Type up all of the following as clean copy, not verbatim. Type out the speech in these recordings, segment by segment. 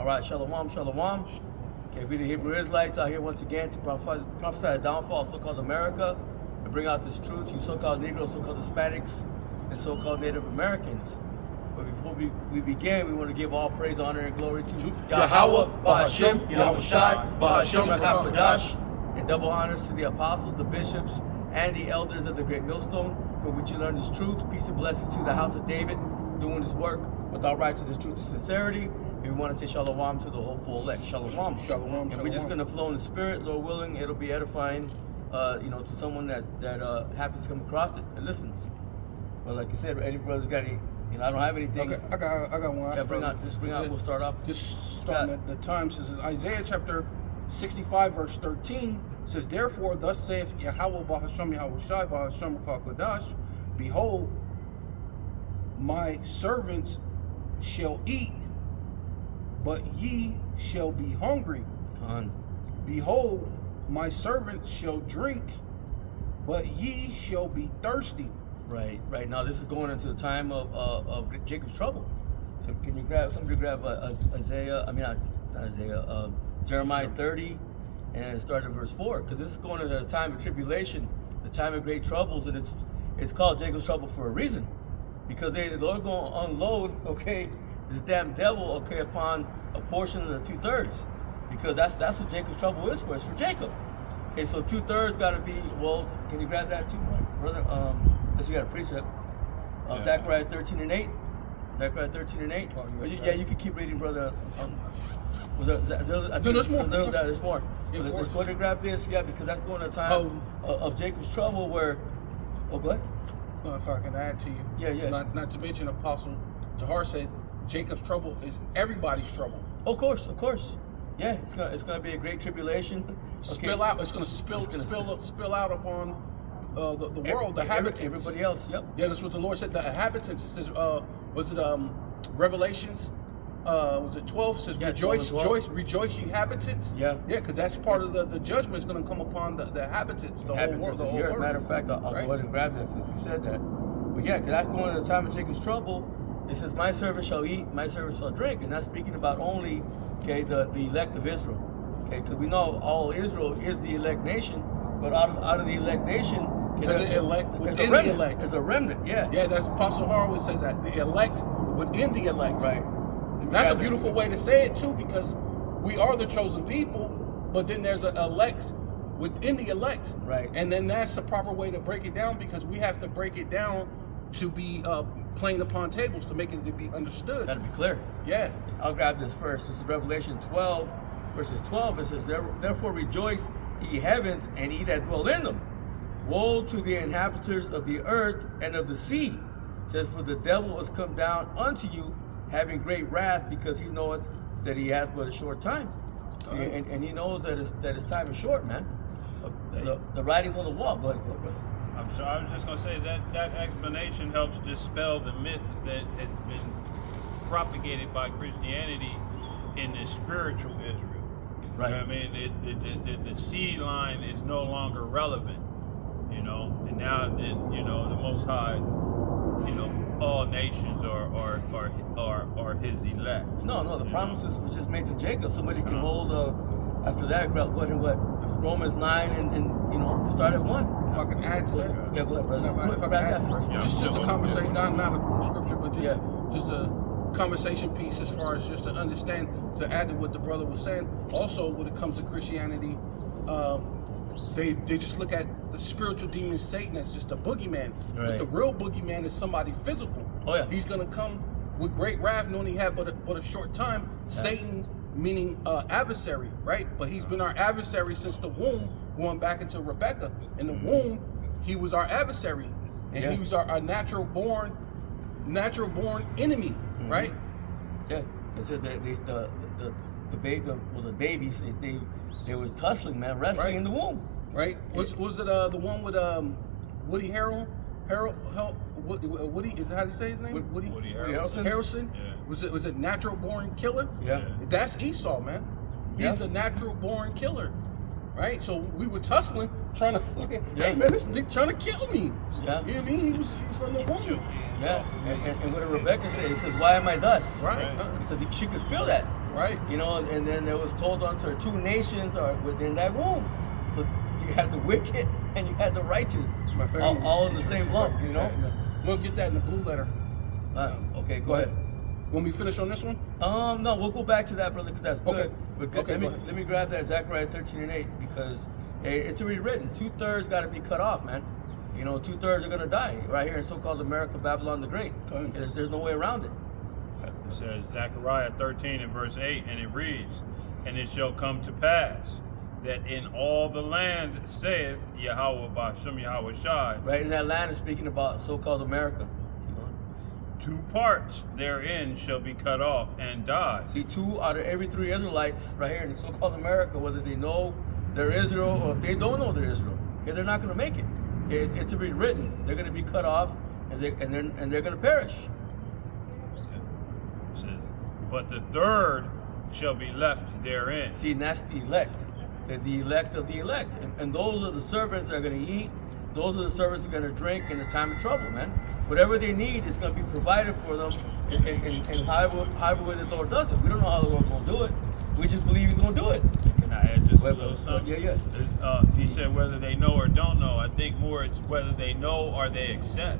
All right, shalom, shalom. Okay, we the Hebrew Israelites out here once again to prophesy the downfall of so-called America and bring out this truth, you so-called Negroes, so-called Hispanics, and so-called Native Americans. But before we begin, we want to give all praise, honor, and glory to Yahweh, Bahashem, Yahweh Shai, Bahashem, Rakapadash, and double honors to the apostles, the bishops, and the elders of the great millstone, for which you learn this truth. Peace and blessings to the house of David, doing his work with all righteousness, truth, and sincerity. And we want to say shalom to the whole full elect. Shalom. Shalom. And we're just going to flow in the spirit, Lord willing. It'll be edifying, to someone that happens to come across it and listens. But like you said, any brothers got any? I don't have anything. Okay, I got one. Yeah, bring out. We'll start off. Just starting at the time. Says Isaiah chapter 65 verse 13 says, "Therefore, thus saith Yahweh Bahashem Yahweh Shai Bahashem Kodash, behold, my servants shall eat, but ye shall be hungry. Behold, my servants shall drink, but ye shall be thirsty." Right. Now this is going into the time of Jacob's trouble. So can you somebody grab Jeremiah 30 and start at verse 4, because this is going into the time of tribulation, the time of great troubles, and it's called Jacob's trouble for a reason, because the Lord going to unload this damn devil upon a portion of the 2/3, because that's what Jacob's trouble is for. It's for Jacob. Okay, so 2/3 got to be. Well, can you grab that too, brother? Unless you got a precept. Zechariah 13:8. Zechariah 13:8. Oh, you can keep reading, brother. There's more. There's more. Yeah, let's go ahead and grab this, because that's going to a time of Jacob's trouble where. Oh, go ahead. If I can add to you. Yeah. Not to mention, Apostle Jahar said Jacob's trouble is everybody's trouble. Of course. Yeah, it's gonna be a great tribulation. Spill out. It's gonna spill out upon the world, the habitants. Everybody else. Yep. Yeah, that's what the Lord said. The inhabitants. It says, was it Revelations? Was it 12? It says, rejoice, ye inhabitants. Yeah. Yeah, because that's part of the judgment is going to come upon the inhabitants, the whole world. As a matter of fact, I'll go ahead and grab this since you said that. But yeah, because that's going to the time of Jacob's trouble. It says, my servant shall eat, my servant shall drink. And that's speaking about only, the elect of Israel. Okay, because we know all Israel is the elect nation, but out of the elect nation, there's an elect within the elect. There's a remnant, yeah. Yeah, that's Apostle Har always says that. The elect within the elect. Right. And that's a beautiful way to say it too, because we are the chosen people, but then there's an elect within the elect. Right. And then that's the proper way to break it down, because we have to break it down to be plain upon tables, to make it to be understood. Gotta be clear. Yeah. I'll grab this first. This is Revelation 12, verses 12. It says, therefore rejoice, ye heavens, and ye that dwell in them. Woe to the inhabitants of the earth and of the sea. It says, for the devil is come down unto you, having great wrath, because he knoweth that he hath but a short time. And he knows that his time is short, man. The writing's on the wall. Go ahead, brother. I'm sorry, I was just going to say that explanation helps dispel the myth that has been propagated by Christianity in the spiritual Israel. Right. You know what I mean? The seed line is no longer relevant, and now that, the Most High, all nations are his elect. No, the promises was just made to Jacob. Somebody can hold, after that, go ahead and Romans 9 and start at 1. If I can add to that. Yeah, go ahead, brother. If I can add first. Just a conversation, not a scripture, but just a conversation piece as far as just to understand, to add to what the brother was saying. Also, when it comes to Christianity, they just look at the spiritual demon Satan as just a boogeyman. Right. But the real boogeyman is somebody physical. Oh yeah. He's gonna come with great wrath, knowing he had but a short time. Yeah. Satan, meaning adversary, right? But he's been our adversary since the womb, going back into Rebecca. In the womb, he was our adversary, and he was our natural born enemy, right? Yeah, because the babies, they was tussling, man, wrestling in the womb. Right? Was it the one with Woody Harrelson? Woody, is that how you say his name? Woody Harrelson. Harrelson? Yeah. Was it natural born killer? Yeah. That's Esau, man. He's the natural born killer. Right? So we were tussling, trying to hey man, this dick trying to kill me. Yeah. You know what I mean? He was from the womb. Yeah. And what did Rebecca say? He says, why am I thus? Right. Because she could feel that. Right. You know, and then it was told unto her, 2 nations are within that womb. So you had the wicked and you had the righteous, My family, all in the same lump. You know. We'll get that in the blue letter. Okay, go ahead. Want me to finish on this one? No, we'll go back to that, brother, because that's good. Okay. But Okay, let me grab that Zechariah 13:8 because it's already written. 2/3 got to be cut off, man. You know, 2/3 are gonna die right here in so-called America, Babylon the Great. There's no way around it. It says Zechariah 13 and verse 8, and it reads, "And it shall come to pass that in all the land, saith Yahweh Ba'ashem Yahweh Shai." Right, in that land is speaking about so-called America. Keep going. 2 parts therein shall be cut off and die. See, 2 out of every 3 Israelites right here in so-called America, whether they know they're Israel or if they don't know they're Israel, okay, they're not going to make it. It's already written. They're going to be cut off, and they're going to perish. It says, "But the third shall be left therein." See, and that's the elect. They're the elect of the elect, and those are the servants that are going to eat. Those are the servants who are going to drink in the time of trouble, man. Whatever they need is going to be provided for them, in however way the Lord does it. We don't know how the Lord's going to do it. We just believe He's going to do it. Can I add just a little something? Yeah. He said whether they know or don't know. I think more it's whether they know or they accept.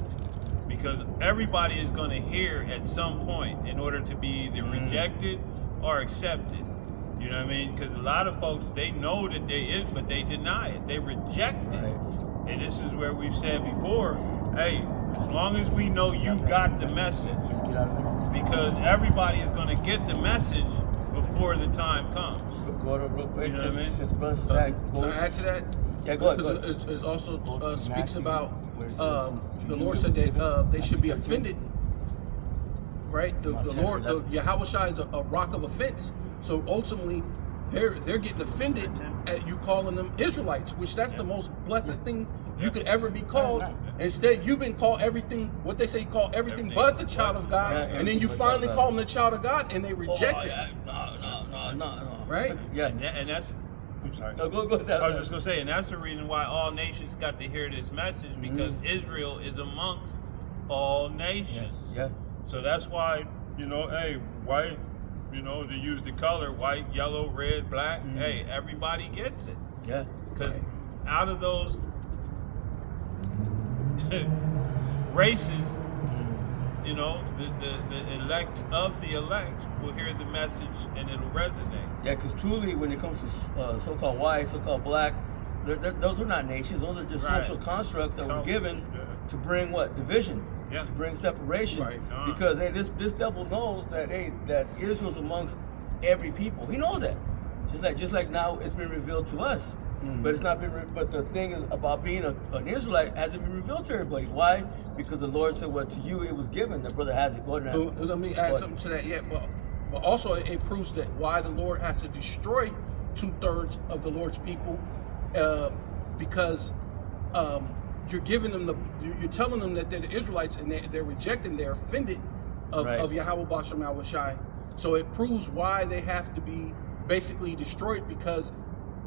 Because everybody is going to hear at some point in order to be either rejected or accepted. You know what I mean? Because a lot of folks, they know that they is, but they deny it. They reject it. Right. And this is where we've said before, hey, as long as we know you got the message, because everybody is going to get the message before the time comes. Go to real quick. You know what I mean? Can I add to that? Yeah, go ahead. Because it also speaks about the Lord said that they should be offended. Right? The Lord, Yahweh Shai is a rock of offense. So ultimately, they're getting offended at you calling them Israelites, which that's the most blessed thing you could ever be called. Instead, you've been called everything, what they say, call everything but the child of God. And then you finally call them the child of God, and they reject it. No. Right? Yeah. And that's, I'm sorry. No, go ahead. I was just going to say, and that's the reason why all nations got to hear this message, because Israel is amongst all nations. Yes. Yeah. So that's why, you know, hey, white, you know, to use the color, white, yellow, red, black, hey, everybody gets it. Yeah. Because out of those races, you know, the elect of the elect will hear the message and it'll resonate. Yeah, because truly, when it comes to so-called white, so-called black, those are not nations. Those are just social constructs that were given to bring what? Division. Yeah. To bring separation. Right. Because hey, this devil knows that that Israel's amongst every people. He knows that. Just like now it's been revealed to us. But it's not been. But the thing is about being an Israelite hasn't been revealed to everybody. Why? Because the Lord said, "Well, to you it was given." The brother has it. Go ahead. So, let me add something to that. Yeah, but also it proves that why the Lord has to destroy 2/3 of the Lord's people, because you're giving them you're telling them that they're the Israelites and they're rejecting, they're offended of Yahweh Ba'ashem Yahweh Shai. So it proves why they have to be basically destroyed, because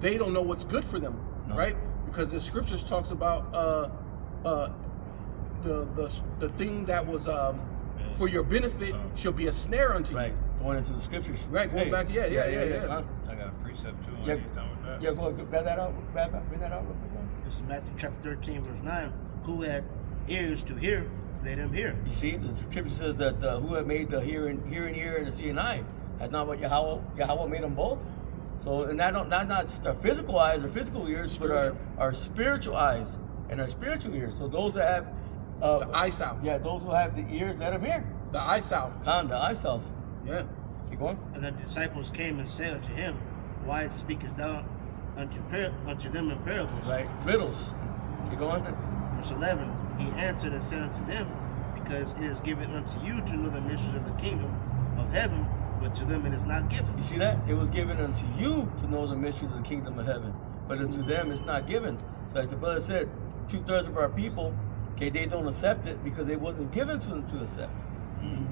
they don't know what's good for them, right? Because the scriptures talks about the thing that was for your benefit shall be a snare unto you. Right, going into the scriptures. Right, going back, yeah. I got a precept too. Yeah, done with that. yeah. Go ahead, grab that out. Bring that out real quick. This is Matthew chapter 13, verse 9. Who had ears to hear, let him hear. You see, the scripture says that who had made the hearing ear and the seeing eye, has not what Yahweh made them both. So, and not just our physical eyes or physical ears, but our spiritual eyes and our spiritual ears. So those that have the eye salve. Yeah, those who have the ears, let them hear. The eye salve. The eye salve. Yeah. Keep going. And the disciples came and said unto him, Why speakest thou unto them in parables? Right. Riddles. Keep going. Verse 11. He answered and said unto them, Because it is given unto you to know the mysteries of the kingdom of heaven, but to them it is not given. You see that? It was given unto you to know the mysteries of the kingdom of heaven, but unto them it's not given. So like the brother said, 2/3 of our people, okay, they don't accept it because it wasn't given to them to accept.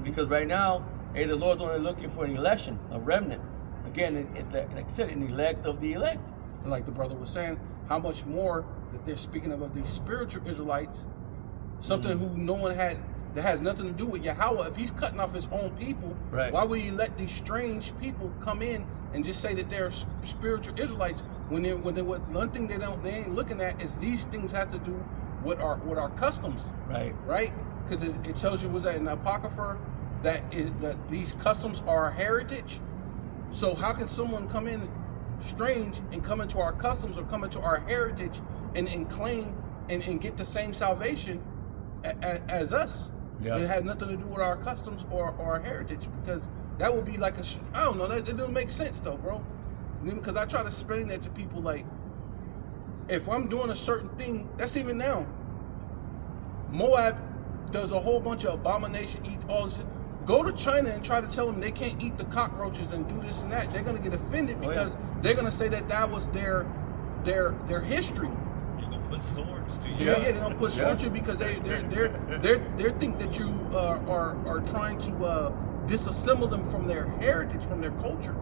Because right now, hey, the Lord's only looking for an election, a remnant. Again, like I said, an elect of the elect. And like the brother was saying, how much more that they're speaking of these spiritual Israelites, something who no one had that has nothing to do with Yahweh, if he's cutting off his own people, Right. why would he let these strange people come in and just say that they're spiritual Israelites when one thing they ain't looking at is these things have to do with our customs, Right. right? Because it tells you, was that in the Apocrypha, that these customs are our heritage. So how can someone come in strange and come into our customs or come into our heritage and claim and get the same salvation as us? Yeah. It has nothing to do with our customs or our heritage, because that would be like I don't know, it doesn't make sense though, bro. Because I try to explain that to people, like, if I'm doing a certain thing, that's even now. Moab does a whole bunch of abomination, eat all this. Go to China and try to tell them they can't eat the cockroaches and do this and that. They're gonna get offended because they're gonna say that was their history. You can put swords to you. Yeah, they're gonna put swords to you because they think that you are trying to disassemble them from their heritage, from their culture.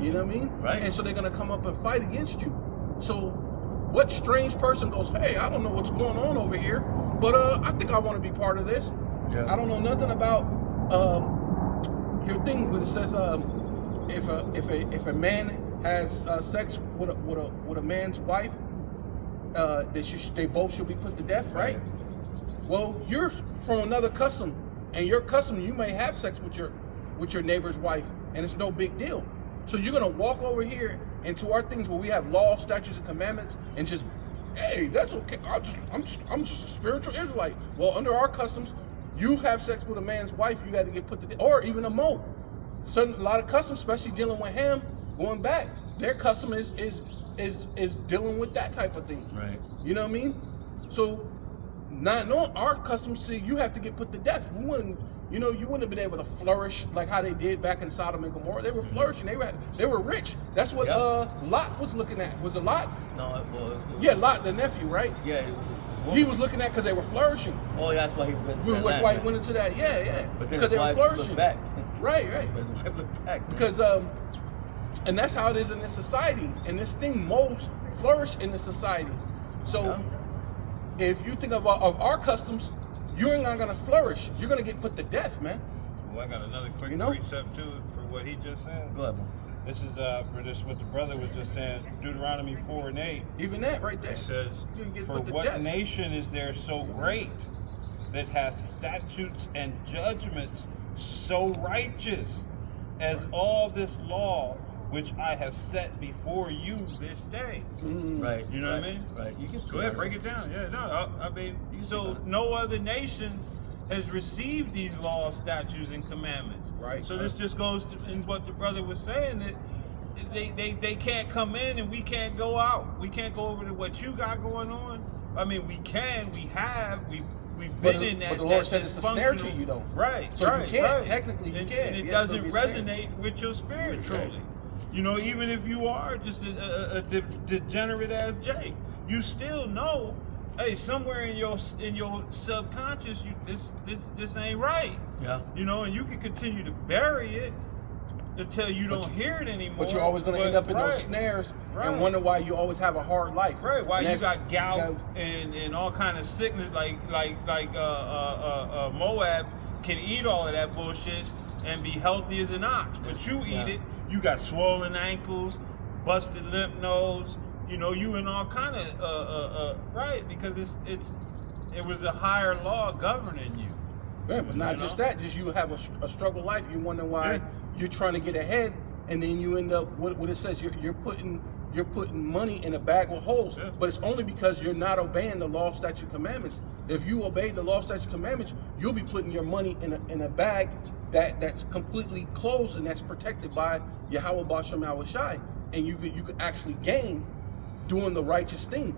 You know what I mean? Right. And so they're gonna come up and fight against you. So what strange person goes, hey, I don't know what's going on over here, but I think I want to be part of this. Yeah. I don't know nothing about your thing, but it says if a man has sex with a man's wife, they both should be put to death, right? Well, you're from another custom, and your custom, you may have sex with your neighbor's wife, and it's no big deal. So you're gonna walk over here into our things where we have law, statutes, and commandments, and just, hey, that's okay. I'm just a spiritual Israelite. Well, under our customs, you have sex with a man's wife, you got to get put to death, or even a mo. A lot of customs, especially dealing with Ham, going back, their custom is dealing with that type of thing. Right. You know what I mean? So, not knowing our customs, see, you have to get put to death. You wouldn't have been able to flourish like how they did back in Sodom and Gomorrah. They were flourishing. They were rich. That's what Lot was looking at. Was it Lot? No, Yeah, Lot, the nephew, right? Yeah, it was He was looking at because they were flourishing. Oh, that's why he went to that. That's why he went into that. Yeah. But then Because they were his wife flourishing. looked back. Right. His wife looked back. Because and that's how it is in this society. And this thing most flourish in this society. So if you think of our customs, you're not gonna flourish. You're gonna get put to death, man. Well, I got another quick You know? precept too for what he just said. Go ahead, man. This is for this what the brother was just saying. Deuteronomy 4:8. Even that right there. It says, You can get "For put to what death." nation is there so great that hath statutes and judgments so righteous as all this law which I have set before you this day?" Right. You know what I mean? Right. You can Go ahead, break it down. Yeah, no, I mean, so no other nation has received these laws, statutes, and commandments. Right. So this just goes to in what the brother was saying, that they can't come in and we can't go out. We can't go over to what you got going on. I mean, we can, we have, we've been in that. But the Lord said it's a snare to you, though. Right. So right, you can't. right. Technically, you and, can't. And it Yes, it'll doesn't be a snare. resonate with your spirit truly. Right. You know, even if you are just a degenerate as Jake, you still know, hey, somewhere in your subconscious, this ain't right. Yeah. You know, and you can continue to bury it until you don't hear it anymore. But you're always going to end up in those snares and wonder why you always have a hard life. Right. Why And you that's- got gout and all kind of sickness like Moab can eat all of that bullshit and be healthy as an ox, but you eat it, you got swollen ankles, busted lymph nodes. You know, you in all kind of right, because it was a higher law governing you. Yeah, but not just that. Just you have a struggle life. You wonder why you're trying to get ahead, and then you end up what it says. You're putting money in a bag with holes. Yeah. But it's only because you're not obeying the law, statute, commandments. If you obey the law, statute, commandments, you'll be putting your money in a bag that's completely closed and that's protected by Yahweh B'Shem Yahushai, and you could actually gain doing the righteous thing.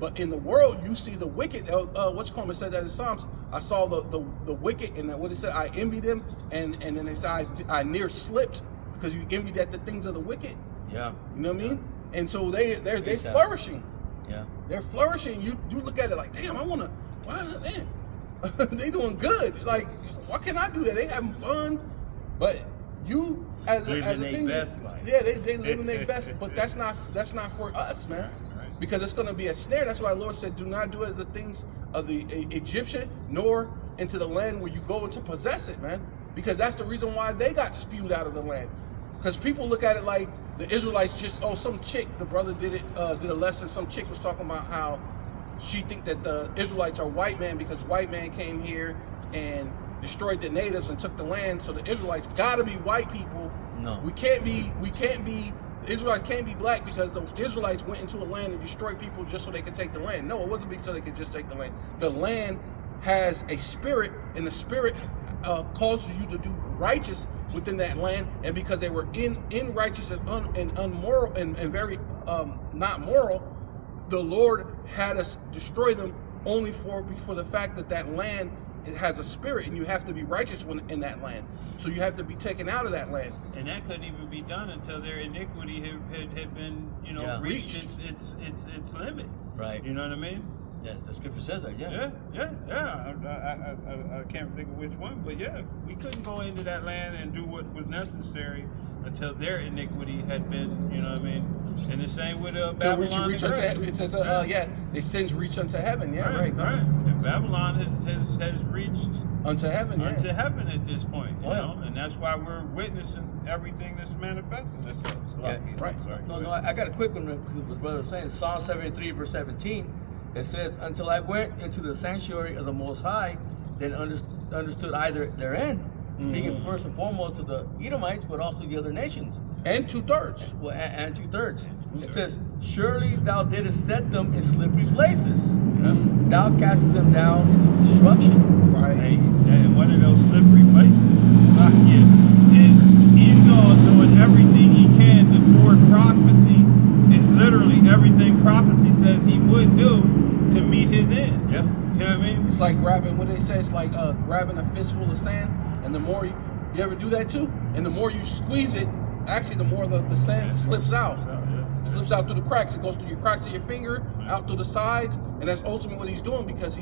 But in the world, you see the wicked. What's called? It said that in Psalms. I saw the wicked, and what it said, I envy them, and then it said I near slipped because you envied at the things of the wicked. Yeah. You know what I mean? And so they're Exactly. flourishing. Yeah. They're flourishing. You look at it like, damn, I wanna. Why, man? They doing good. Like, why can't I do that? They having fun, but you as Living a their thing, best life. yeah, they living their best. But that's not for us, man. Because it's going to be a snare. That's why the Lord said, do not do as the things of the Egyptian, nor into the land where you go to possess it, man. Because that's the reason why they got spewed out of the land. Because people look at it like the Israelites just, some chick, the brother did a lesson, some chick was talking about how she think that the Israelites are white man because white man came here and destroyed the natives and took the land, so the Israelites gotta be white people. No. The Israelites can't be black because the Israelites went into a land and destroyed people just so they could take the land. No, it wasn't so they could just take the land. The land has a spirit, and the spirit causes you to do righteous within that land, and because they were in righteous and unmoral and very not moral, the Lord had us destroy them only for the fact that land, it has a spirit, and you have to be righteous in that land. So you have to be taken out of that land. And that couldn't even be done until their iniquity had been, reached its limit. Right. You know what I mean? Yes, the scripture says that. Yeah. I can't think of which one, but yeah, we couldn't go into that land and do what was necessary until their iniquity had been, you know what I mean? And the same with Babylon. It says, their sins reach unto heaven. Yeah, right. And Babylon has reached unto heaven. Yeah. Unto heaven at this point, you know, and that's why we're witnessing everything that's manifesting itself. Yeah. Right. Sorry. No, I got a quick one because the brother was saying Psalm 73 verse 17. It says, "Until I went into the sanctuary of the Most High, then understood either their end." Speaking first and foremost of the Edomites, but also the other nations. And 2/3. Well, and 2/3. It says, "Surely thou didst set them in slippery places. Thou castest them down into destruction." Right. And one of those slippery places is Esau doing everything he can to thwart prophecy. Is literally everything prophecy says he would do to meet his end. Yeah. You know what I mean? It's like grabbing, what they say, it's like grabbing a fistful of sand, and the more you ever do that too, and the more you squeeze it, actually the more the sand slips out. Slips out through the cracks. It goes through your cracks of your finger, out through the sides, and that's ultimately what he's doing because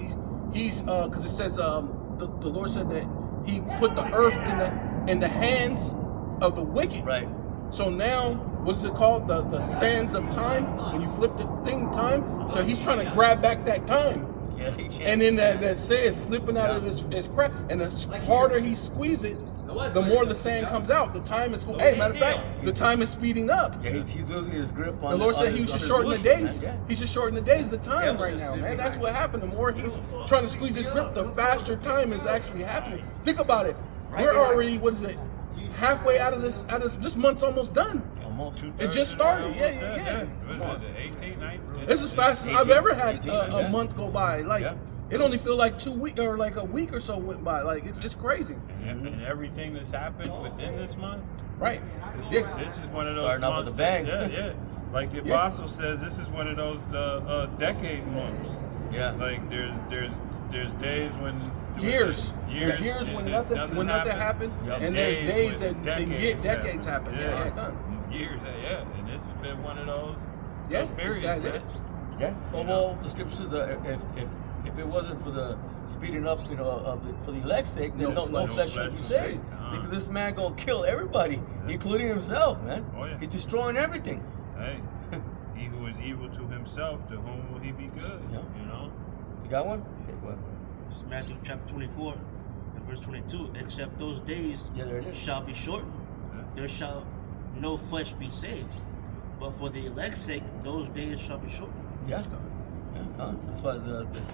because it says the Lord said that he put the earth in the hands of the wicked. Right. So now, what is it called? The sands of time. When you flip the thing, time. So he's trying to grab back that time. Yeah, he can. And then that sand is slipping out of his crack. And the harder he squeezes it, the more the sand comes out. The time is matter of fact, the time is speeding up. Yeah, he's losing his grip on The Lord on said he his- should on his shorten the solution, days. man. Yeah. He should shorten the days of time right now, man. That's what happened. The more he's trying to squeeze his grip, the faster time is actually happening. Think about it. We're already, halfway out of this. This month's almost done. Almost. It just started. Yeah. What is it, 18, 19? This is fast as I've ever had a month go by. Like Yeah. it only feels like 2 weeks or like a week or so went by. Like it's crazy. And everything that's happened within this month. Right. This is one of those Starting off months with a bang. Yeah. Like the Yeah. apostle says, this is one of those decade months. Yeah. Like there's days when Years when and nothing happened, Yep. and there's days that decades happen. Yeah. Yeah, done. Years, and this has been one of those Yeah, periods, exactly. man. Yeah. Well, the scripture says that if it wasn't for the speeding up, for the elect's sake, then no flesh would be saved. Because this man gonna kill everybody, including himself, man. Oh, yeah. He's destroying everything. Hey, he who is evil to himself, to whom will he be good? Yeah. You know? You got one? Okay, go ahead. It's Matthew chapter 24 and verse 22. Except those days Yeah, there it is. shall be shortened, there shall no flesh be saved. But for the elect's sake, those days shall be shortened. Yeah. That's why this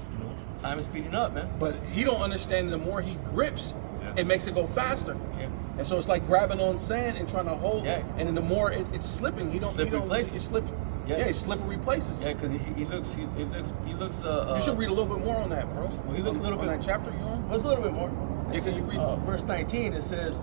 time is speeding up, man. But he don't understand. The more he grips, Yeah. it makes it go faster. Yeah. And so it's like grabbing on sand and trying to hold. Yeah. And then the more it's slipping, Slippery places. It's slipping. Yeah. Yeah, it's slippery places. Yeah, because he looks. You should read a little bit more on that, bro. Well, he looks a little on bit- that chapter you on. What's a little bit more? Yeah, can you read? Verse 19? It says,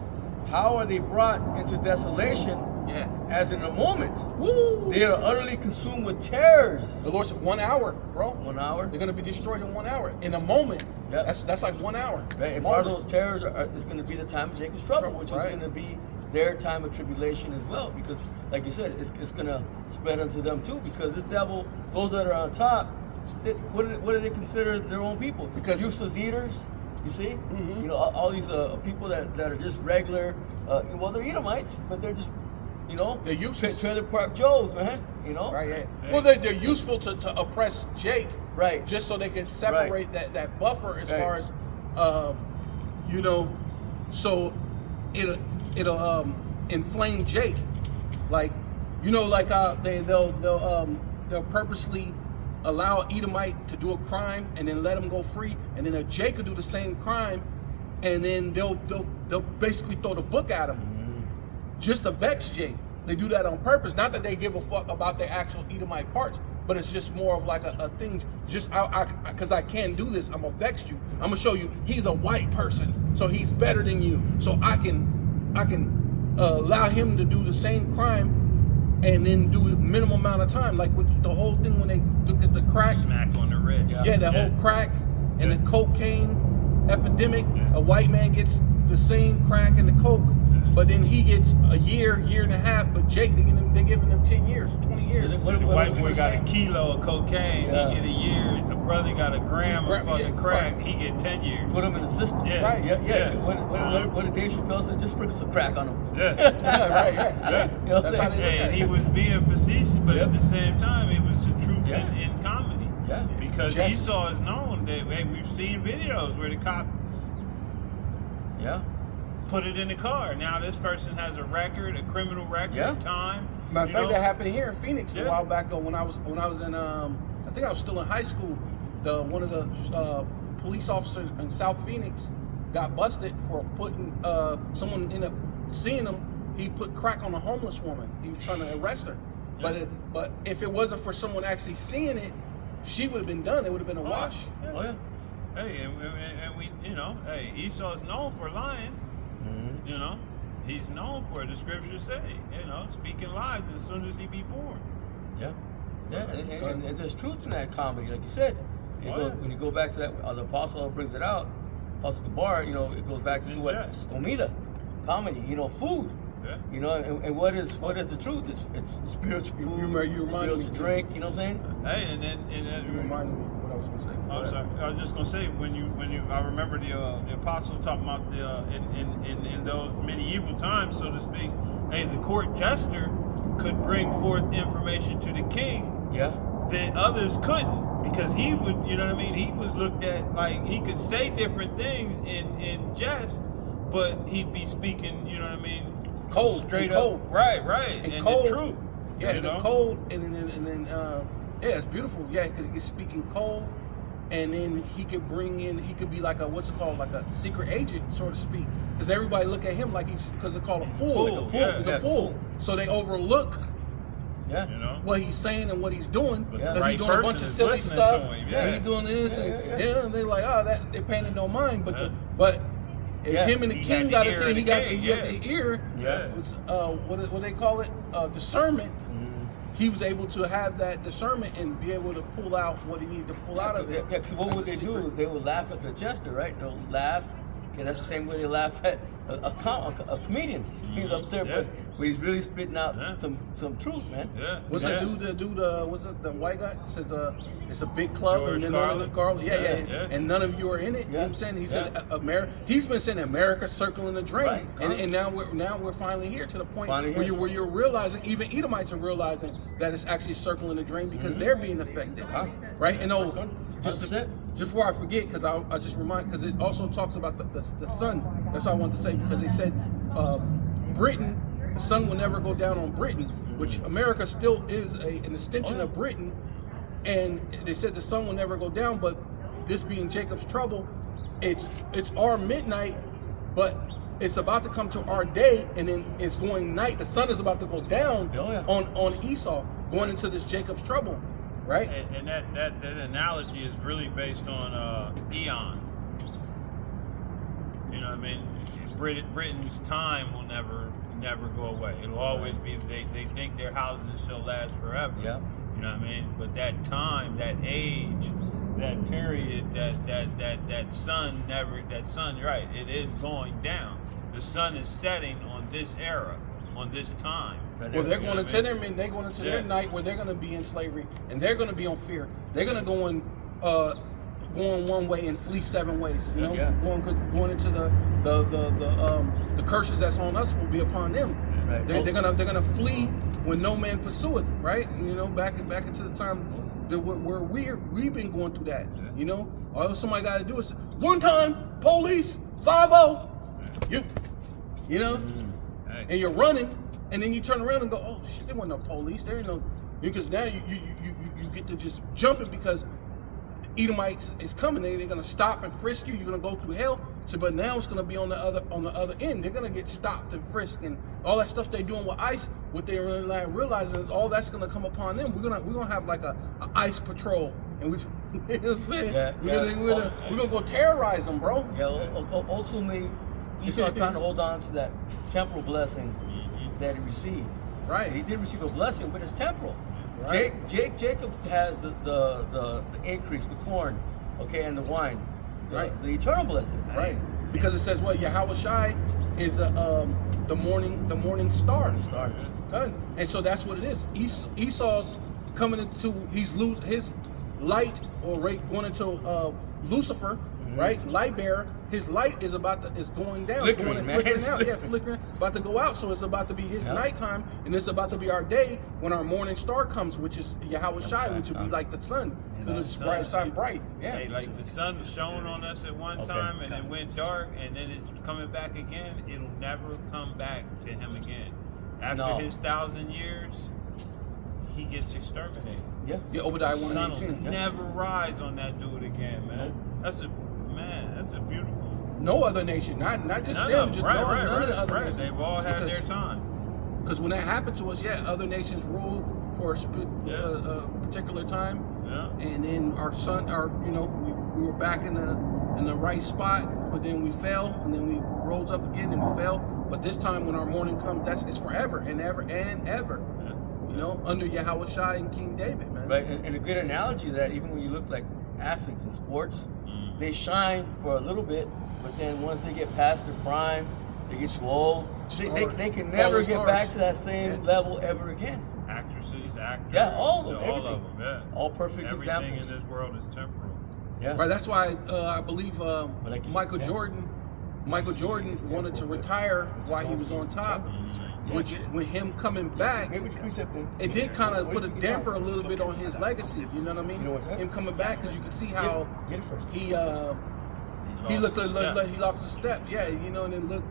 "How are they brought into desolation Yeah. as in a moment? Woo! They are utterly consumed with terrors." The Lord said 1 hour, bro. 1 hour. They're gonna be destroyed in 1 hour. In a moment. Yeah. That's like 1 hour. Right, and part of those terrors is going to be the time of Jacob's trouble, which is Right. going to be their time of tribulation as well. Because, like you said, it's going to spread unto them too. Because this devil, those that are on top, what do they consider their own people? Because- useless eaters. You see, Mhm. all these people that are just regular. Well, they're Edomites, but they're just, They're useless. trailer park Joes, man. Right, yeah. Hey. Well, they're useful to oppress Jake, Right. just so they can separate that buffer as Right. far as You know, so it'll inflame Jake, like, you know, like they'll purposely allow Edomite to do a crime and then let him go free, and then if Jake will do the same crime, and then they'll basically throw the book at him just to vex Jake. They do that on purpose, not that they give a fuck about the actual Edomite parts, but it's just more of like a thing. Just because I can't do this, I'm gonna vex you. I'm gonna show you he's a white person, so he's better than you. So I can allow him to do the same crime and then do a minimum amount of time. Like with the whole thing when they look at the crack, Smack on the wrist. yeah, the whole crack and the cocaine epidemic. A white man gets the same crack and the coke, but then he gets a year and a half. But Jake, they're giving him 10 years, 20 years. So the white boy got a kilo of cocaine, he get a year. The brother got a gram of fucking crack, he get 10 years. Put him in the system. Yeah. Right. Yeah. What did Dave Chappelle say? Just sprinkle some crack on him. Yeah. Yeah, right, yeah. You know what That's I'm how saying? they look And at he it. was being facetious, but Yep. at the same time, it was the truth Yeah. in comedy. Yeah. Because Yes. Esau is known that, hey, we've seen videos where the cop Yeah. put it in the car. Now this person has a record, a criminal record, Yeah. time. Matter of you fact, know? that happened here in Phoenix a Yeah. while back ago when I was in I think I was still in high school. One of the police officers in South Phoenix got busted for putting someone ended up seeing him. He put crack on a homeless woman. He was trying to arrest her, but if it wasn't for someone actually seeing it, she would have been done. It would have been a wash. Oh yeah. Hey, and we, you know, hey, Esau's known for lying. Mm-hmm. You know, he's known for it. The scriptures say, you know, speaking lies as soon as he be born. Yeah. Yeah. And there's truth in that comedy, like you said. When you go back to that, the apostle brings it out. Apostle Gabar, you know, it goes back to what comida, comedy. You know, food. Yeah. You know, and what is the truth? It's spiritual food, You reminded spiritual me. drink. You know what I'm saying? Hey, and You then reminded me what I was gonna say. oh, sorry. I was just gonna say when you I remember the apostle talking about in those medieval times, so to speak. Hey, the court jester could bring forth information to the king Yeah. that others couldn't, because he would, you know what I mean? He was looked at like he could say different things in jest, but he'd be speaking, you know what I mean? Cold, straight and up, cold. right, And and cold. the truth. Yeah, you and the know? cold, and then yeah, it's beautiful. Yeah, because he's speaking cold, and then he could bring in, he could be like a what's it called, like a secret agent, so to speak. Because everybody look at him like because they're called a fool. Fool, Like a fool. yeah, He's yeah. a fool. So they overlook Yeah. You know? what he's saying and what he's doing But the because right he's doing a bunch person of is silly listening stuff. to him, Yeah, yeah. he's doing this, and Yeah. they like, oh, that they paying it no mind. But Yeah. but if Yeah. him and the He king had the got a ear thing. of He the got king, he got the ear. Yeah. It's, what they call it, discernment. Mm-hmm. He was able to have that discernment and be able to pull out what he needed to pull out of it. Yeah, because what That's would the they do? secret. Is they would laugh at the jester, right? They'll laugh. Okay, that's the same way they laugh at a comedian. He's up there, Yeah. but he's really spitting out Yeah. some truth, man. Yeah. What's yeah. that dude? Was it the white guy? Says it's a big club George and then Carlin? none of the Carlin. Yeah, Yeah. and none of you are in it. You know what I'm Yeah. saying? He Yeah. said America. He's been saying America circling the drain, Right. and now we're finally here to the point Finally where here. you're realizing, even Edomites are realizing that it's actually circling the drain because they're being affected, Okay. right? And just 100%. before I forget, because I just remind, because it also talks about the sun. That's what I wanted to say, because they said Britain, the sun will never go down on Britain, which America still is an extension of Britain. And they said the sun will never go down, but this being Jacob's trouble, it's our midnight, but it's about to come to our day, and then it's going night. The sun is about to go down Oh, yeah. on Esau, going into this Jacob's trouble, right? And that analogy is really based on eon. You know what I mean? Britain's time will never go away. It'll always be. They think their houses shall last forever. Yeah. You know what I mean? But that time, that age, that period, that sun, right? It is going down. The sun is setting on this era, on this time. Right Well, there. they're You going know into what I mean? they're going into Yeah. their night where they're going to be in slavery, and they're going to be on fear. They're going to go in, going one way and flee 7 ways. You know, Yeah. going into the curses that's on us will be upon them. Right. They're gonna flee when no man pursueth. Right? You know, back into the time that where we've been going through that. You know, all somebody got to do is one time police, 5-0. You know, Hey. and you're running, and then you turn around and go, oh shit, there wasn't no police. There ain't no, because now you get to just jumping because Edomites is coming. They're gonna stop and frisk you. You're gonna go through hell. So, but now it's gonna be on the other end. They're gonna get stopped and frisked and all that stuff they're doing with ICE. What they're really realizing is all that's gonna come upon them. We're gonna have like a ICE patrol, and we, you know what I'm saying? We're gonna go terrorize them, bro. Yeah, ultimately, Esau trying to hold on to that temporal blessing that he received. Right. He did receive a blessing, but it's temporal. Right. Jacob has the increase, the corn, okay, and the wine, the eternal blessing. Right. Because it says what Yahweh Shai is the morning star. Done. And so that's what it is. Esau's coming into his light or going into Lucifer, right? Light bearer. His light is going down, flickering, flickering out. Yeah, flickering, about to go out. So it's about to be his nighttime, and it's about to be our day when our morning star comes, which is Yahweh Shai, which will be like the sun. It's bright, shine bright. Yeah. Hey, like the sun shone on us at one time, and it went dark, and then it's coming back again. It'll never come back to him again. After his 1,000 years, he gets exterminated. Yeah, Obadiah 1:18. Sun will never rise on that dude again, man. That's a beautiful. No other nation, not just None them, of just them. none of the other nations. They've all had their time. Because when that happened to us, other nations ruled for a particular time, and then we were back in the right spot, but then we fell, and then we rose up again, and we fell. But this time, when our morning comes, it's forever and ever and ever. Yeah. You know, under Yahweh Shai and King David, man. Right, and a good analogy of that, even when you look like athletes in sports, they shine for a little bit, but then once they get past their prime, they get too old. They can never get back to that same level ever again. Actresses, actors. Yeah, all of them. All of them, yeah. All perfect Everything examples. in this world is temporal. Yeah. Right, that's why I believe like Michael Jordan wanted to retire while he was on top, which with him coming back, it did kind of put a damper a little bit on his legacy. You know what I mean? Him coming back, because you can see how he lost his step. Yeah, you know, and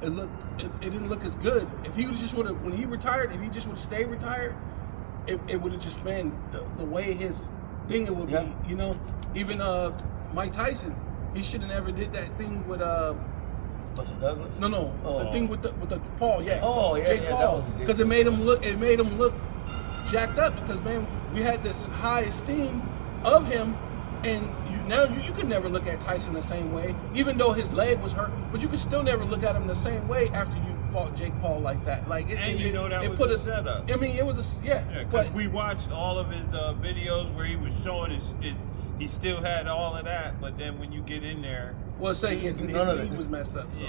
it didn't look as good. If he when he retired, if he just would have stayed retired, it would have just been the way his thing it would be. You know, even Mike Tyson. He should have never did that thing with Buster Douglas? No. The thing with the Paul, Jake Paul. that was Because it made him look jacked up, because man, we had this high esteem of him, and you could never look at Tyson the same way, even though his leg was hurt, but you could still never look at him the same way after you fought Jake Paul like that. Like that was a setup. I mean, it was but we watched all of his videos where he was showing his he still had all of that, but then when you get in there, well, say his knee was messed up. So.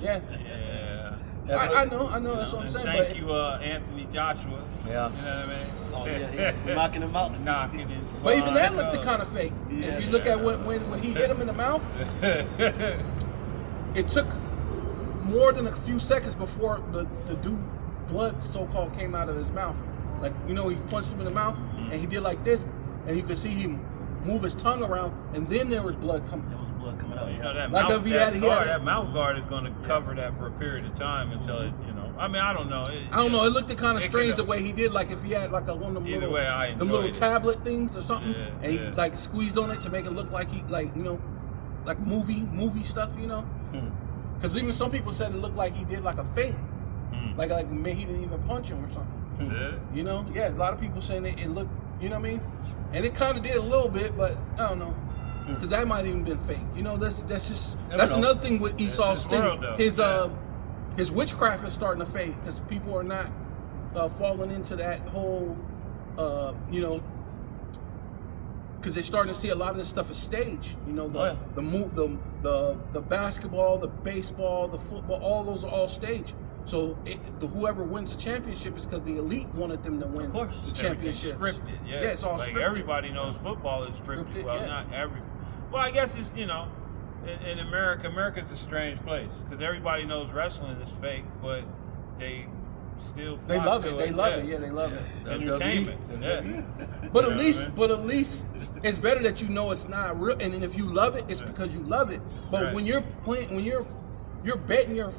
Yeah. I know. That's what I'm saying. Thank you, Anthony Joshua. Yeah. You know what I mean? Oh yeah. For knocking him out. Knocking it. But even that looked kind of fake. If you look at when he hit him in the mouth, it took more than a few seconds before the dude blood so-called came out of his mouth. Like, you know, he punched him in the mouth, and he did like this, and you could see him move his tongue around, and then there was blood coming. There was blood coming out. You know, that, like mouth, that mouth guard is going to cover that for a period of time until it, you know. I mean, I don't know. It looked kind of strange the way he did, like if he had like one of them little tablet things or something, and he like squeezed on it to make it look like he, like, you know, like movie stuff, you know. Because even some people said it looked like he did like a feint, like maybe he didn't even punch him or something. You know, a lot of people saying it looked, you know what I mean, and it kind of did a little bit, but I don't know, because that might even been fake. You know, that's another thing with Esau's thing. His witchcraft is starting to fade because people are not falling into that whole, you know, because they're starting to see a lot of this stuff is staged. You know, the basketball, the baseball, the football, all those are all staged. So whoever wins the championship is because the elite wanted them to win the championship. Scripted, yeah. Yeah, it's all like scripted. Everybody knows football is scripted. Well, not every. Well, I guess it's, you know, in America's a strange place because everybody knows wrestling is fake, but they still love it. They love it. Yeah, they love it. It's entertainment. Yeah. But at least It's better that you know it's not real, and then if you love it, it's because you love it. But Right. when you're playing, when you're betting your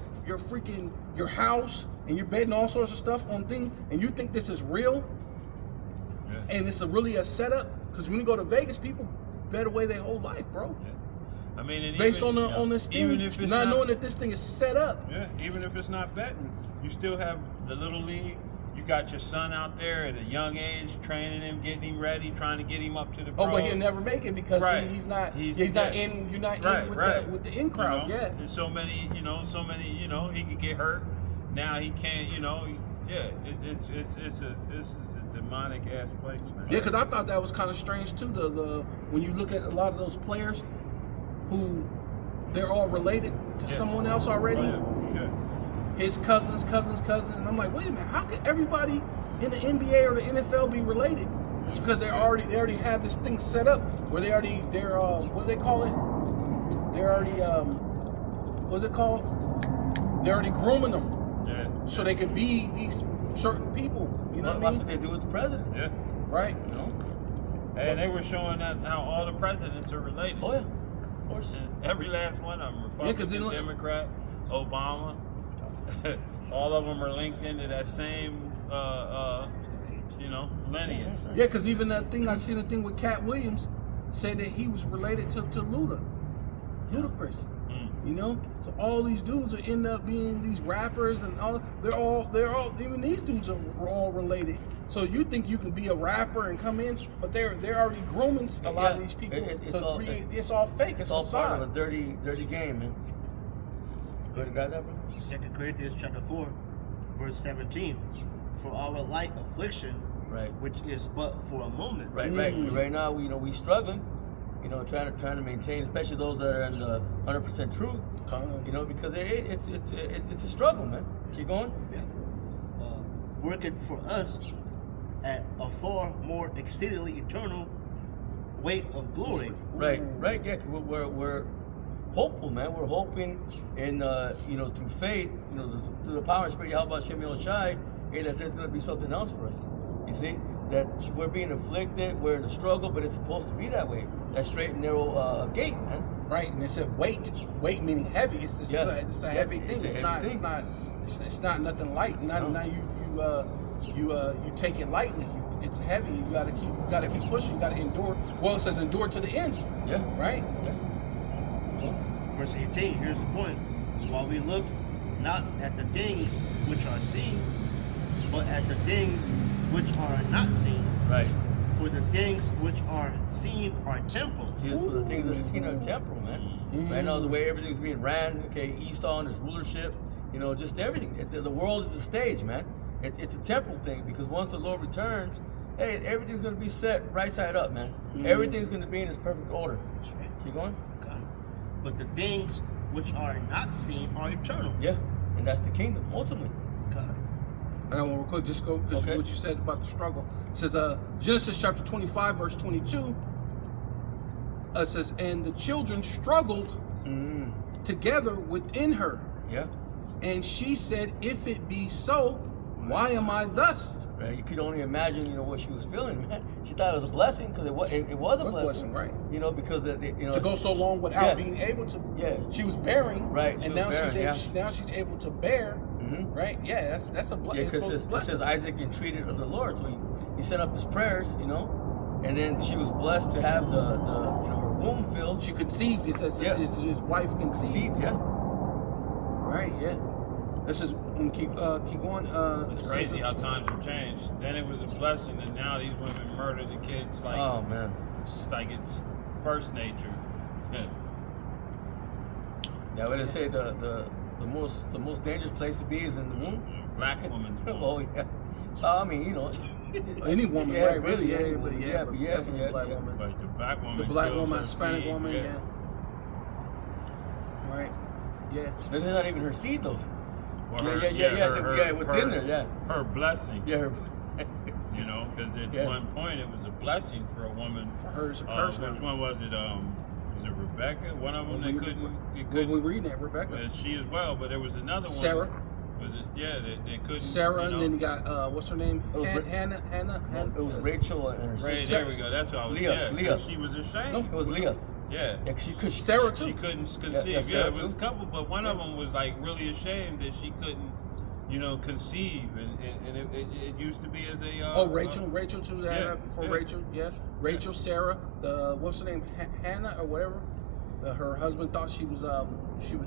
freaking your house and you're betting all sorts of stuff on things, and you think this is real, and it's really a setup. Because when you go to Vegas, people bet away their whole life, bro. I mean, and Based even, on this thing, even if it's not knowing that this thing is set up. Yeah, even if it's not betting, you still have the little league. You got your son out there at a young age, training him, getting him ready, trying to get him up to the. Oh, but he'll never make it because Right. he's not dead. in. You're not Right, in right. with the in crowd. You know? Yeah. There's so many, he could get hurt. Now he can't, it's a demonic ass place, man. Yeah, because I thought that was kind of strange too. The when you look at a lot of those players, who they're all related to someone else already. Oh, yeah. His cousins, and I'm like, wait a minute, how could everybody in the NBA or the NFL be related? It's because they already have this thing set up where they're what do they call it? They're already what's it called? They're already grooming them Yeah. so they can be these certain people. You know That's what I what mean? they do with the presidents. Yeah. Right? You know? And they were showing that how all the presidents are related. Oh yeah, of course. And every last one of them, Yeah, 'cause Republican, they look- Democrat, Obama, all of them are linked into that same, lineage. Yeah, because even that thing I seen the thing with Cat Williams said that he was related to Ludacris. You know, so all these dudes will end up being these rappers, and all they're all even these dudes are all related. So you think you can be a rapper and come in, but they're already grooming a lot of these people. It's all fake. It's all part of a dirty game, man. Go ahead and grab that, bro. 2 Corinthians chapter 4, verse 17. For our light affliction, Right. which is but for a moment. Right. Right now, we struggling. Trying to maintain, especially those that are in the 100% truth. Because it's a struggle, man. Keep going. Yeah. Worketh for us at a far more exceedingly eternal weight of glory. Right. Yeah. 'Cause we're hopeful, man. We're hoping in through faith, through the power and spirit, Yahweh Shem Shai, that there's going to be something else for us. You see that we're being afflicted, we're in a struggle, but it's supposed to be that way. That straight and narrow gate, man. Right, and it said weight meaning heavy. It's just it's a heavy thing. It's not nothing light. Now you take it lightly. It's heavy. You gotta keep pushing. You gotta endure. Well, it says endure to the end. Yeah. Right. Yeah. Verse 18, here's the point. While we look not at the things which are seen, but at the things which are not seen. Right. For the things which are seen are temporal. See, for the things that are seen are temporal, man. Right now, the way everything's being ran, Esau and his rulership, just everything. The world is a stage, man. It's a temporal thing, because once the Lord returns, hey, everything's going to be set right side up, man. Everything's going to be in its perfect order. That's right. Keep going. Okay. But the things which are not seen are eternal. Yeah, and that's the kingdom, ultimately. Okay. And I want to real quick just go what you said about the struggle. It says Genesis chapter 25 verse 22. It says, and the children struggled together within her. Yeah. And she said, if it be so, why am I thus? Right. You could only imagine, what she was feeling, man. She thought it was a blessing, because it was a blessing, right? Because To go so long without being able to. Yeah. She was bearing. Right. And now she's able to bear. Right. Yeah. That's a blessing. Yeah, because it says Isaac entreated of the Lord, so he sent up his prayers, and then she was blessed to have the her womb filled. She conceived. It says his wife conceived. Yeah. Right. Yeah. This is when keep going. It's crazy how times have changed. Then it was a blessing, and now these women murder the kids like, oh man, it's like it's first nature. Yeah, what they say the most dangerous place to be is in the womb. Black woman. Oh yeah. I mean, any woman, yeah, right? really, Really, but definitely yeah, black yeah. woman. But the black woman. The black kills woman, her Hispanic seed, woman, yeah. Right. Yeah. This is not even her seed though. Well, Yeah, within there, yeah. Her blessing. Yeah, her. Because at one point it was a blessing for a woman. For her, it's a curse now. Which one was it? Was it Rebecca? One of them that couldn't. Well, we're reading that, Rebecca. She as well, but there was another one. Sarah. Was it? they couldn't. Sarah, you know, and then you got what's her name? It was Hannah. It was Rachel and her Right, sister. there we go. That's what I was. Leah, Yeah, Leah. She was ashamed. No. It was Leah. Yeah. Yeah, 'cause she could. Sarah too. She couldn't conceive. Yeah, Yeah, Sarah it was too. a couple, but one of them was like really ashamed that she couldn't, conceive, and it used to be as a. Rachel too. That yeah, happened for yeah. Rachel. Yeah, Rachel, Sarah. The what's her name? Hannah or whatever. Her husband thought she was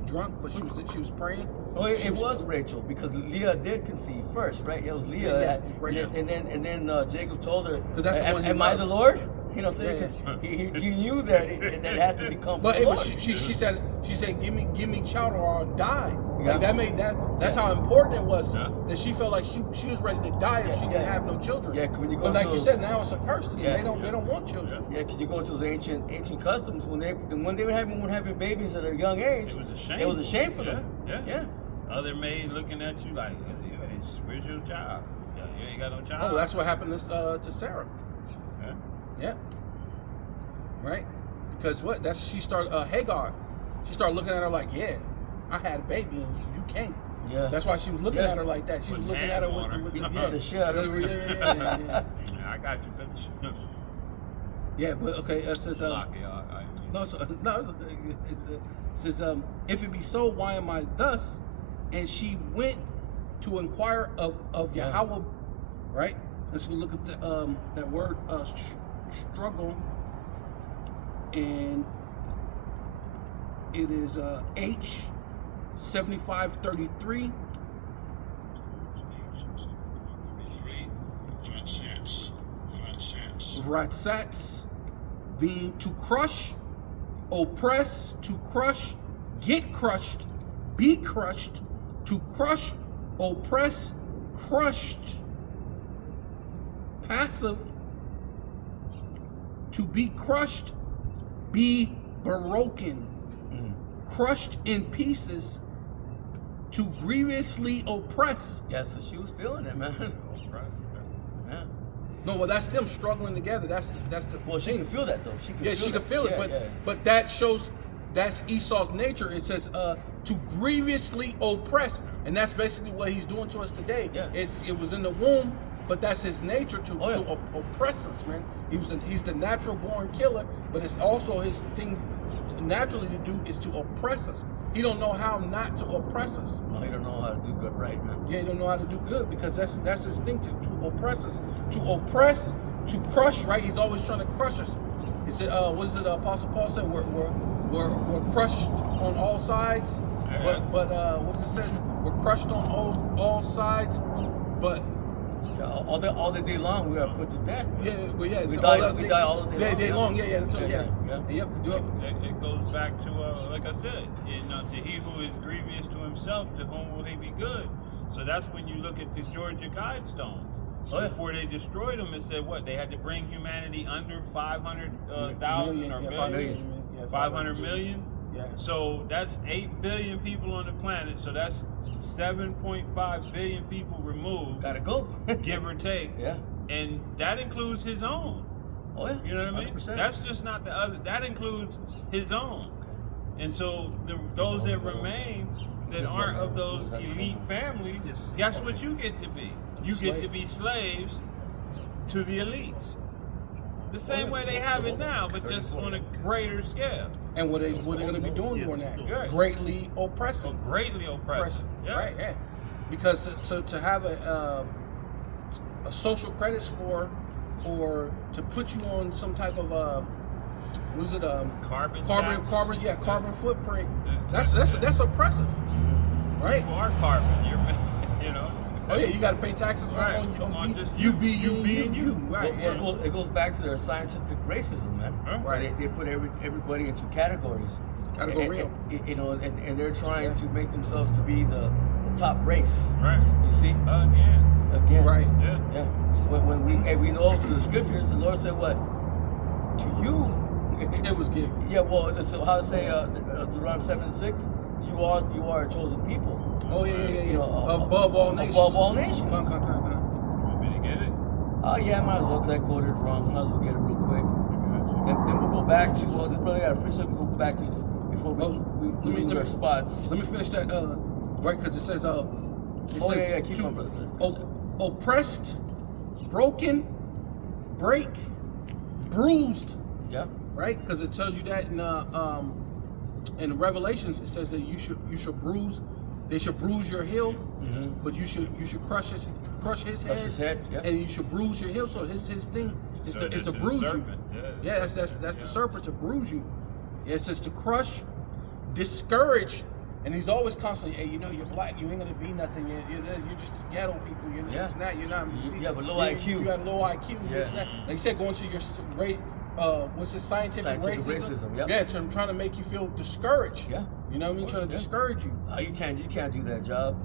drunk, but she was praying. Oh, it was Rachel because Leah did conceive first, right? It was Leah, Yeah, Rachel. and then Jacob told her, that's the one he "Am I loved. the Lord?" You know, what I'm saying Yeah, because he knew that it had to become. But the Lord. she said give me child or I'll die. Yeah. Like that's how important it was Yeah. that she felt like she was ready to die if she didn't have no children. Yeah, 'cause when you go but like into you those- said, now it's a curse to them. Yeah. They don't want children. Yeah, because you go into those ancient customs when they were having babies at a young age. It was a shame. It was a shame for Yeah, them. yeah. Other maids looking at you like, where's your child? Yeah, you ain't got no child. Oh, that's what happened to Sarah. Yeah. Yeah. Right? Because she started Hagar. She started looking at her like, yeah, I had a baby and you can't. Yeah. That's why she was looking at her like that. She was Putting looking at her hand on her. with Yeah, the shit out of her. yeah. I got you, bitch. Yeah, but okay, it says Lock it, no, it says if it be so, why am I thus? And she went to inquire of Yeah. Yahweh, right? Let's go look at the that word struggle, and it is H 7533. Ratsats, being to crush, oppress, to crush, get crushed, be crushed, to crush, oppress, crushed, passive, to be crushed, be broken, crushed in pieces, to grievously oppress. Yeah, so she was feeling it, man. Yeah. No, well, that's them struggling together. That's the. Well, she can feel that though. She She can feel it, Yeah, yeah. but that shows that's Esau's nature. It says to grievously oppress, and that's basically what he's doing to us today. Yeah. It was in the womb, but that's his nature to Oh, yeah. oppress us, man. He's the natural born killer, but it's also his thing naturally to do is to oppress us. He don't know how not to oppress us. No, he don't know how to do good right, man. Yeah, he don't know how to do good because that's his thing to oppress us, to oppress, to crush. Right? He's always trying to crush us. He said, "What is it?" Apostle Paul said, "We're crushed on all sides." Yeah. But what does it say? We're crushed on all sides. But Yeah, all the day long we are put to death. Man. yeah, but yeah, We it's die- all that we day- die all the day long, long. Yeah. So Yeah, yeah. yeah. Yep. Do it. It goes back to, like I said, to he who is grievous to himself, to whom will he be good? So that's when you look at the Georgia Guidestones. Oh, yeah. Before they destroyed them, it said what? They had to bring humanity under 500,000 or yeah, million? 500 million? Yeah. So that's 8 billion people on the planet. So that's 7.5 billion people removed, Gotta go. give or take. Yeah. And that includes his own. Oh yeah. You know what I mean? 100%. That's just not the other. That includes his own. And so those that remain that aren't of those elite families, guess what you get to be? You get to be slaves to the elites. The same way they have it now, but just on a greater scale. And what they going to be doing during that? Yeah. Greatly oppressing. So greatly oppressive. Yeah. Right, yeah. Because to have a social credit score or to put you on some type of what is it Carbon tax. carbon footprint. Yeah. That's oppressive, right? You are carbon. You're, you know. Oh yeah, you got to pay taxes Right. on just you being you. Right. Well, it goes back to their scientific racism, man. Huh? Right. They put everybody into categories. Categorical. And they're trying to make themselves to be the top race. Right. You see? Again. Right. Yeah. Yeah. When we know through the scriptures, the Lord said what? To you. It was given. Yeah. Well, so how to say Deuteronomy 7:6? You are a chosen people. Oh yeah. You know, above all nations. Above all nations. Want me to get it? Oh yeah, might as well because I quoted it wrong. Might as well get it real quick. Then we'll go back to this brother got a precept. We go back to before we lose our spots. Let me finish that. Right, because it says It Oh, says yeah, keep on, brother. oppressed, broken, break, bruised. Yeah. Right? Because it tells you that in Revelations it says that you should bruise. They should bruise your heel, but you should crush his head, yeah. and you should bruise your heel. So his thing is So to the bruise you. serpent, Yeah, that's the serpent, to bruise you. Yeah, it says to crush, discourage, and he's always constantly, hey, you know, you're black, you ain't gonna be nothing. You're just ghetto people. You're just not. You're not. You have a low IQ. You got low IQ. Yeah. This and that. Like you said, going to your rate. What's it? Scientific racism. Yep. Yeah, I'm trying to make you feel discouraged. Yeah. You know what I mean? Trying to discourage you. Oh, you can't do that job.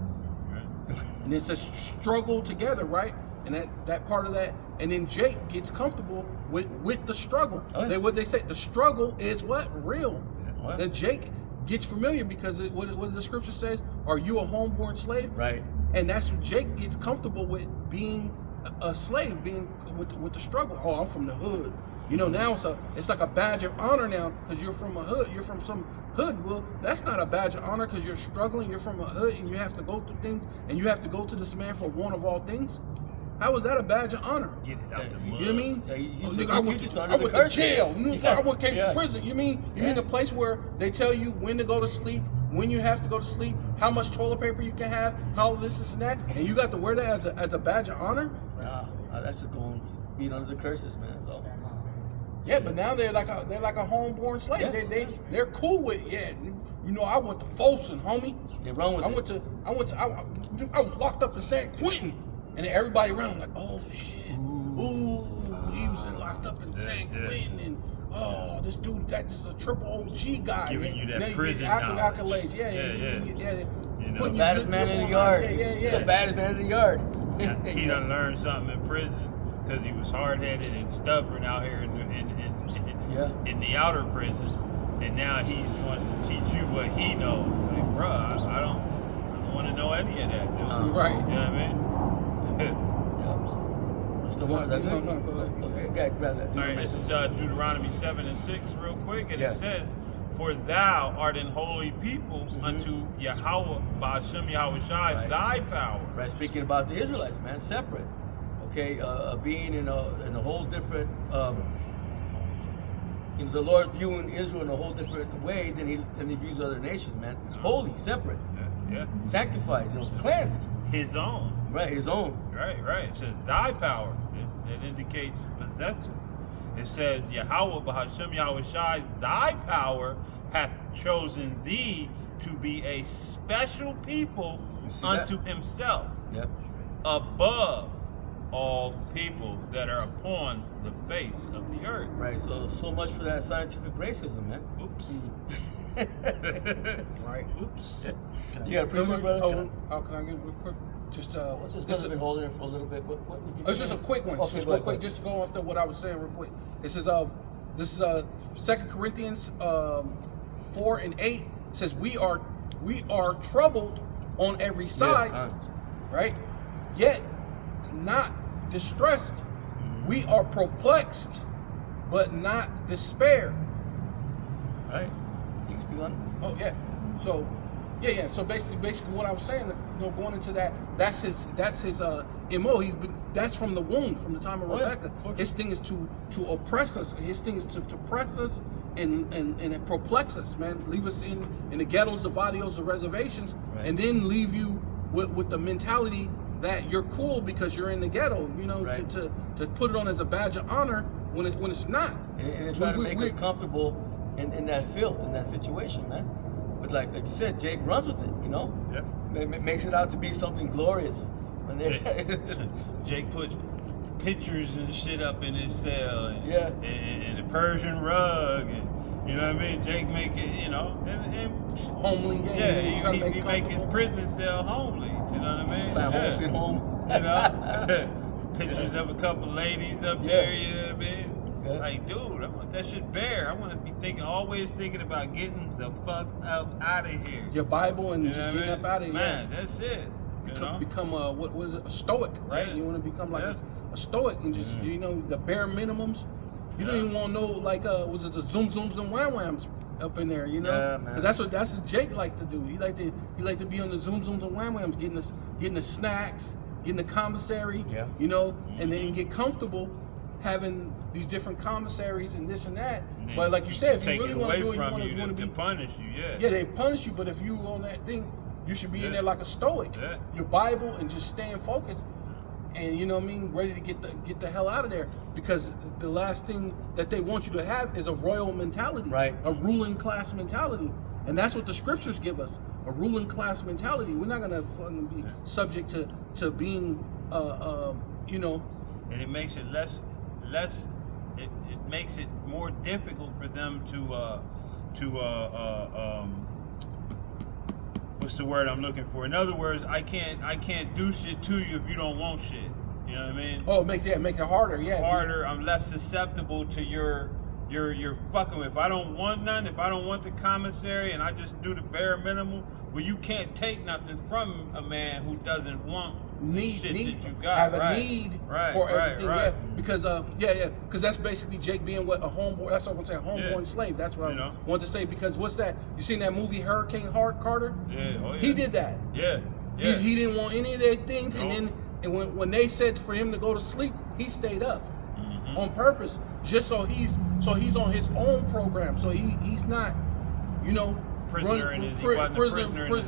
And it says struggle together, right? And that part of that. And then Jake gets comfortable with the struggle. Oh, yeah. What they say, the struggle is what? Real. Yeah. That Jake gets familiar because what the scripture says, are you a homeborn slave? Right. And that's what Jake gets comfortable with, being a slave, being with the struggle. Oh, I'm from the hood. You know, now it's like a badge of honor now because you're from a hood. You're from some hood. Well, that's not a badge of honor because you're struggling. You're from a hood and you have to go through things and you have to go to this man for one of all things. How is that a badge of honor? Get it out the You mud. know what I mean? Yeah, I went to jail. Yeah. I came Yeah. to prison. You mean a place where they tell you when to go to sleep, when you have to go to sleep, how much toilet paper you can have, how this and that, and you got to wear that as a badge of honor? Nah, that's just going being under the curses, man. That's all. Yeah, but now they're like a homeborn slave. Yeah. They're cool with it. Yeah. You know, I went to Folsom, homie. They run with it. I was locked up in San Quentin, and then everybody around like, oh shit, ooh, he was locked up in San Quentin, and oh, this dude, that's just a triple OG guy. Giving you that Now prison accolades. Yeah. You know, The baddest man in the yard. Yeah. The baddest man in the yard. he done learned something in prison because he was hard-headed and stubborn out here in the outer prison, and now he wants to teach you what he knows. Like, bro, I don't want to know any of that, dude. Right. You know what I mean? Still want that? No, go ahead. Okay, grab that. All right, this is Deuteronomy 7 and 6 real quick, and Yeah. it says, for thou art an holy people unto Yahweh, Ba'ashem Yahweh Shai, Right. thy power. Right, speaking about the Israelites, man, separate. Okay, being in a whole different, the Lord viewing Israel in a whole different way than he views other nations, man. Holy, separate, Yeah. sanctified, cleansed. His own. Right, his own. Right. It says thy power. It indicates possessor. It says Yahweh B'Hashem Yahweh Shai, thy power hath chosen thee to be a special people unto himself, Yep. above all people that are upon the face of the earth. Right. So much for that scientific racism, man. Oops. Right. Oops. You got a prison, brother? Can I get real quick? Just This brother's been holding it for a little bit. What it's just a quick one. Okay, Just go real ahead, quick, go just to go off what I was saying real quick. This is 2 Corinthians 4 and 8. It says we are troubled on every side, right? Yet not distressed. We are perplexed, but not despair. Right. You can speak on it. Oh yeah. So yeah. So basically what I was saying, going into that, that's his MO. That's from the womb, from the time of Rebecca. Of His thing is to oppress us. His thing is to press us and perplex us, man. Leave us in the ghettos, the barrios, the reservations, and then leave you with the mentality that you're cool because you're in the ghetto. To put it on as a badge of honor when it's not. And try to make us comfortable in that field, in that situation, man. But like you said, Jake runs with it, Yeah. Makes it out to be something glorious. Jake puts pictures and shit up in his cell, and a Persian rug, and you know what I mean. Jake make it, and Homely, he make his prison cell homely. You know what I mean? Sign home, sweet home. You know, pictures of a couple ladies up there. You know what I mean? Yeah. Like, dude, I want that shit bare. I want to be always thinking about getting the fuck up out of here. Your Bible and just getting up out of here. Man, that's it. Become what was it? A stoic, right? Yeah. You want to become like a stoic and just the bare minimums. You don't even want to know was it the zoom zooms and wham whams up in there, you know. Yeah, man. Because that's what Jake liked to do. He like to be on the zooms and wham-whams, getting the snacks, getting the commissary, Yeah. you know, and then get comfortable having these different commissaries and this and that. And But like you said, if you take really it want to away do it, you from want to to be punish you, yeah, they punish you. But if you on that thing, you should be in there like a stoic, your Bible, and just staying focused. And you know what I mean, ready to get the hell out of there, because the last thing that they want you to have is a royal mentality, Right? A ruling class mentality, and that's what the scriptures give us, a ruling class mentality. We're not gonna be subject to being, you know. And it makes it less. It makes it more difficult for them to what's the word I'm looking for? In other words, I can't do shit to you if you don't want shit. You know what I mean? Oh, make it harder, yeah. Harder. I'm less susceptible to your fucking. If I don't want none, if I don't want the commissary, and I just do the bare minimum, well, you can't take nothing from a man who doesn't want shit that you got. Have a need for everything, yeah. Because because that's basically Jake being what a homeboy. That's what I'm saying, homeborn slave. That's what I wanted to say. Because what's that? You seen that movie Hurricane Carter? Yeah, oh yeah. He did that. Yeah. He didn't want any of their things, and when they said for him to go to sleep, he stayed up on purpose, just so he's on his own program. So he's not, you know, prisoner in his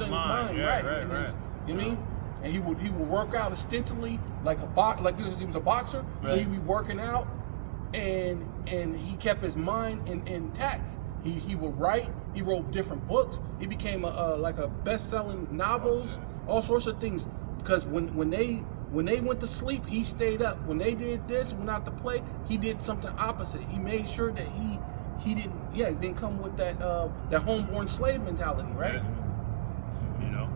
mind, right? right. You know what I mean? And he would work out ostensibly like he was a boxer. Right. So he'd be working out, and he kept his mind intact. He would write. He wrote different books. He became like a best-selling novels, all sorts of things. Because when they went to sleep, he stayed up. When they did this, went out to play, he did something opposite. He made sure that he didn't come with that homeborn slave mentality, right? Yeah. You know,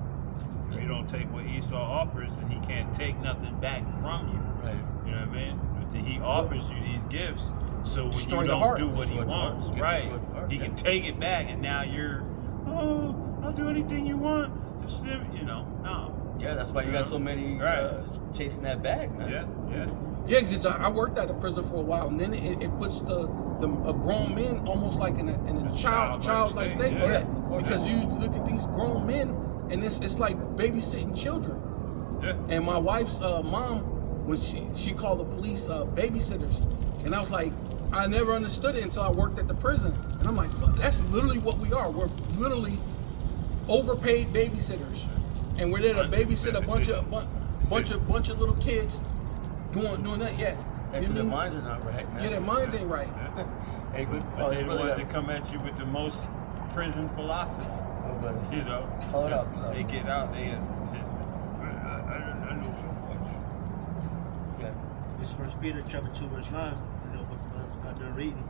if you don't take what Esau offers, then he can't take nothing back from you. Right. You know what I mean? But he offers you these gifts, so when Destroy you the don't heart. do what he Destroy the wants, heart. right? Destroy the heart, He can take it back, and now you're, I'll do anything you want. Just you know, no. Yeah, that's why you got so many chasing that bag, man. Yeah, because I worked at the prison for a while, and then it puts a grown man almost like in a childlike state. Yeah, Because you look at these grown men, and it's like babysitting children. Yeah. And my wife's mom, when she called the police babysitters, and I was like, I never understood it until I worked at the prison, and I'm like, that's literally what we are. We're literally overpaid babysitters, and we're there to babysit a bunch of little kids doing that. Yeah, Because their minds are not right, man. Yeah, their minds ain't right. Hey, But they the ones that come at you with the most prison philosophy. You know, Call it out. they get out, they I know so much. Yeah. This 1 Peter chapter 2 verse 9. You know, what got done reading.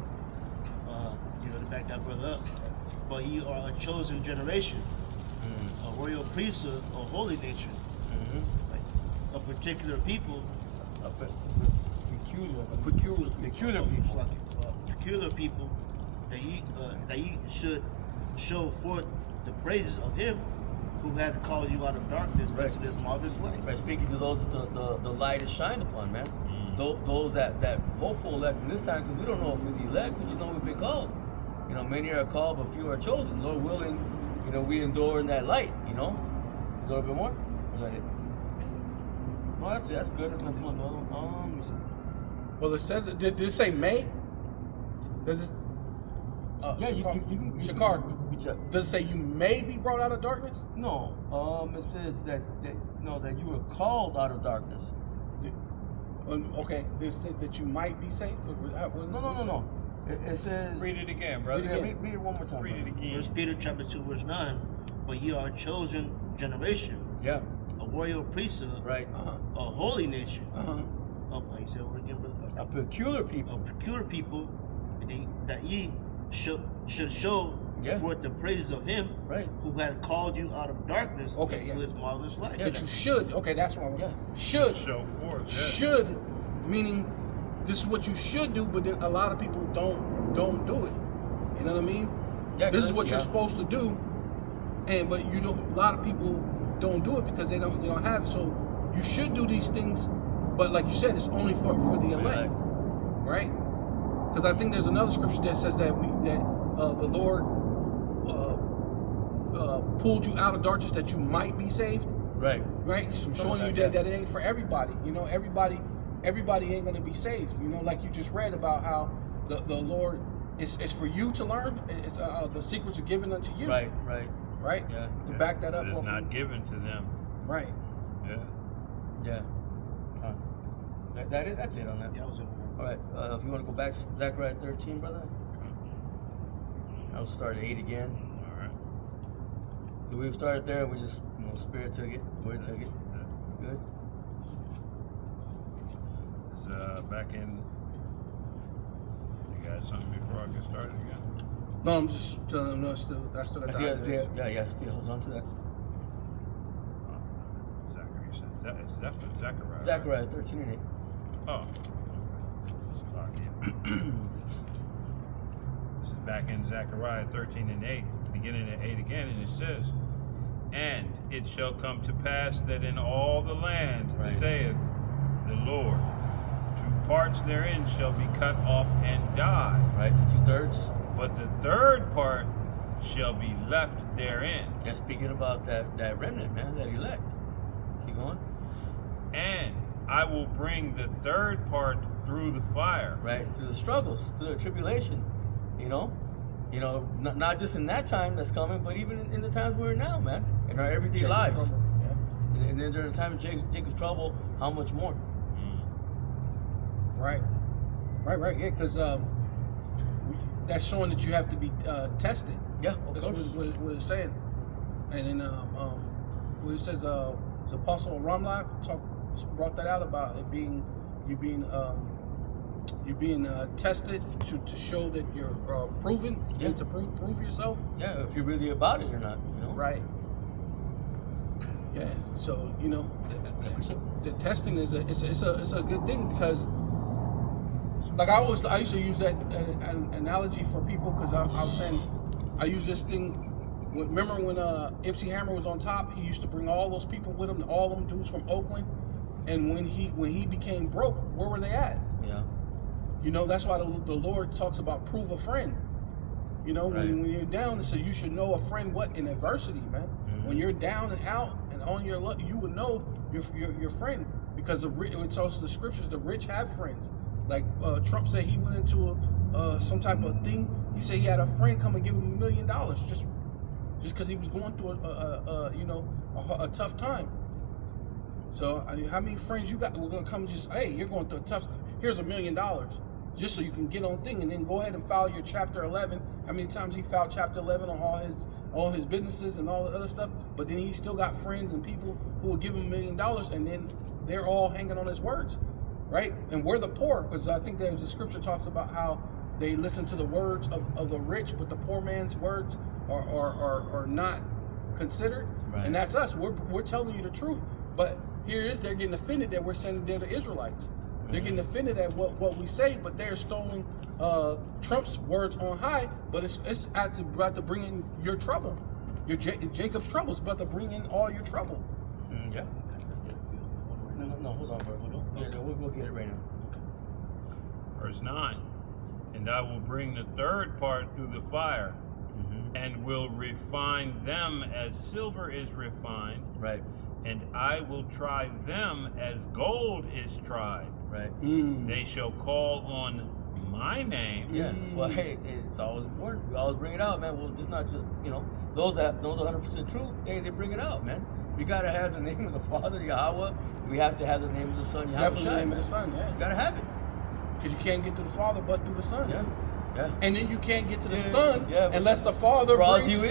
You know, to back that brother up. But ye are a chosen generation, a royal priesthood, a holy nation, like a particular people, peculiar people, that ye should show forth the praises of him who has called you out of darkness into this marvelous light. Right, speaking to those the light is shined upon, man. Those that hopeful elect in this time, because we don't know if we're the elect, we just know we've been called. You know, many are called, but few are chosen. Lord willing, you know, we endure in that light, you know. A little bit more? Or is that it? No, that's it. That's good. Let's see another one. Let me see. Well, it says, did it say May? Does it? Yeah, you can. Shakar, reach up. does it say you may be brought out of darkness? No. It says that you were called out of darkness. Okay, did it say that you might be saved? No. It says. Read it again, brother. Read it one more time. Read it again. 1 Peter chapter 2 verse 9. But ye are a chosen generation, Yeah. a royal priesthood, Right. a holy nation. You said what again, brother? A peculiar people. A peculiar people, that ye should show forth the praises of him who has called you out of darkness into his marvelous light. That you should. Okay, that's what I was. Should. Show forth. Yeah. Should, meaning this is what you should do, but then a lot of people don't do it. You know what I mean? Yeah, this is what you're supposed to do, but you don't. A lot of people don't do it because they don't have. So you should do these things, but like you said, it's only for the elect, right? Because I think there's another scripture that says that the Lord pulled you out of darkness that you might be saved. Right. Right. So I'm showing you that it ain't for everybody. You know, everybody ain't gonna be saved. You know, like you just read about how the Lord is for you to learn. It's the secrets are given unto you. Right. Yeah. To back that up. It's not given to them. Right. Yeah. That's it on that. Yeah, I was in All right. If you want to go back to Zechariah 13, brother, I'll start at 8 again. All right. We started there. We just, Spirit took it. Word took it. It's good. It's back in. You got something before I get started again? No, I'm just telling them. No, I still got Still hold on to that. Zechariah. Zechariah 13 and 8. Oh. Okay. This is back in Zechariah 13 and 8, beginning at 8 again, and it says, "And it shall come to pass that in all the land, saith the Lord, 2 parts therein shall be cut off and die. Right, the 2/3. But the third part shall be left therein. Yeah, speaking about that remnant, man, that elect. Keep going. And I will bring the third part through the fire." Right, through the struggles, through the tribulation, not just in that time that's coming, but even in the times we're in now, man, in our everyday Jacob's lives. trouble. Yeah. And then during the time of Jacob's trouble, how much more? Right. Yeah, because that's showing that you have to be tested. Yeah, of That's course. what it's saying. And then what it says, the Apostle Ramla brought that out about it being you being tested to show that you're proven. You need to prove yourself. Yeah, if you're really about it or not, Right. Yeah. So the testing is a good thing because, like I used to use that analogy for people because I was saying I use this thing. Remember when MC Hammer was on top? He used to bring all those people with him, all them dudes from Oakland. And when he became broke, where were they at? Yeah. That's why the Lord talks about prove a friend. When you're down, it says you should know a friend what in adversity, man. Mm-hmm. When you're down and out and on your luck, you would know your friend because it's also the scriptures. The rich have friends. Like Trump said, he went into some type of thing. He said he had a friend come and give him $1 million just because he was going through a tough time. So how many friends you got? We're gonna come and just, hey, you're going through a tough. Here's $1 million, just so you can get on thing, and then go ahead and file your Chapter 11. How many times he filed Chapter 11 on all his businesses and all the other stuff? But then he still got friends and people who will give him $1 million, and then they're all hanging on his words, right? And we're the poor, because I think there's the scripture talks about how they listen to the words of the rich, but the poor man's words are not considered, right. And that's us. We're telling you the truth, but here it is, they're getting offended that we're saying they're the Israelites. They're getting offended at what we say, but they're stealing Trump's words on high. But it's about to bring in your trouble, your Jacob's trouble. It's about to bring in all your trouble. Yeah. No, hold on, bro. We'll get it right now. Verse 9. And I will bring the third part through the fire, and will refine them as silver is refined. Right. And I will try them as gold is tried. Right. They shall call on my name. Yeah, that's why it's always important. We always bring it out, man. Well, it's not just, those that know the 100% truth, they bring it out, man. We got to have the name of the Father, Yahweh. We have to have the name of the Son, Yahweh. Definitely the name of the Son, yeah. You got to have it. Because you can't get to the Father but through the Son. Yeah. And then you can't get to the Son unless the draws Father draws you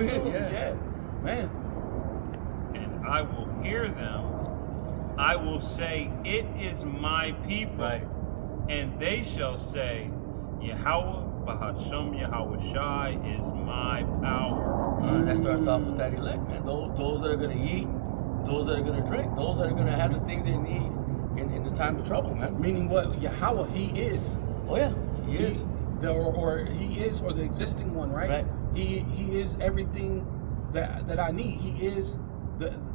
in. Yeah. Man. And I will hear them. I will say, it is my people. Right. And they shall say, Yahweh, Bahasham, Yahweh Shai is my power. That starts off with that elect, man. Those that are going to eat, those that are going to drink, those that are going to have the things they need in the time of trouble, man. Meaning what? Yahweh, he is. Oh, yeah. He is. He is, or the existing one, right? Right. He is everything that I need. He is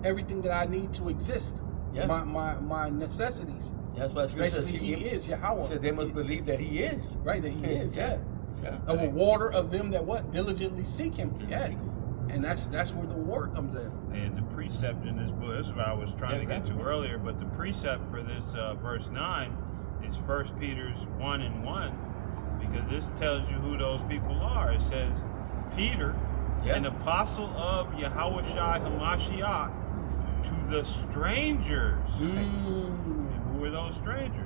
everything that I need to exist. Yeah. My necessities. Yeah, that's why Scripture says he is Yahweh. He said they must believe that he is. Right, that he is, yeah. Yeah. A rewarder of them that what? Diligently seek him. Yeah. Seek him. And that's where the war comes in. And the precept in this book, this is what I was trying to get to earlier, but the precept for this verse 9 is 1 Peter's 1:1, because this tells you who those people are. It says, Peter, an apostle of Yahushua HaMashiach, to the strangers. And who are those strangers?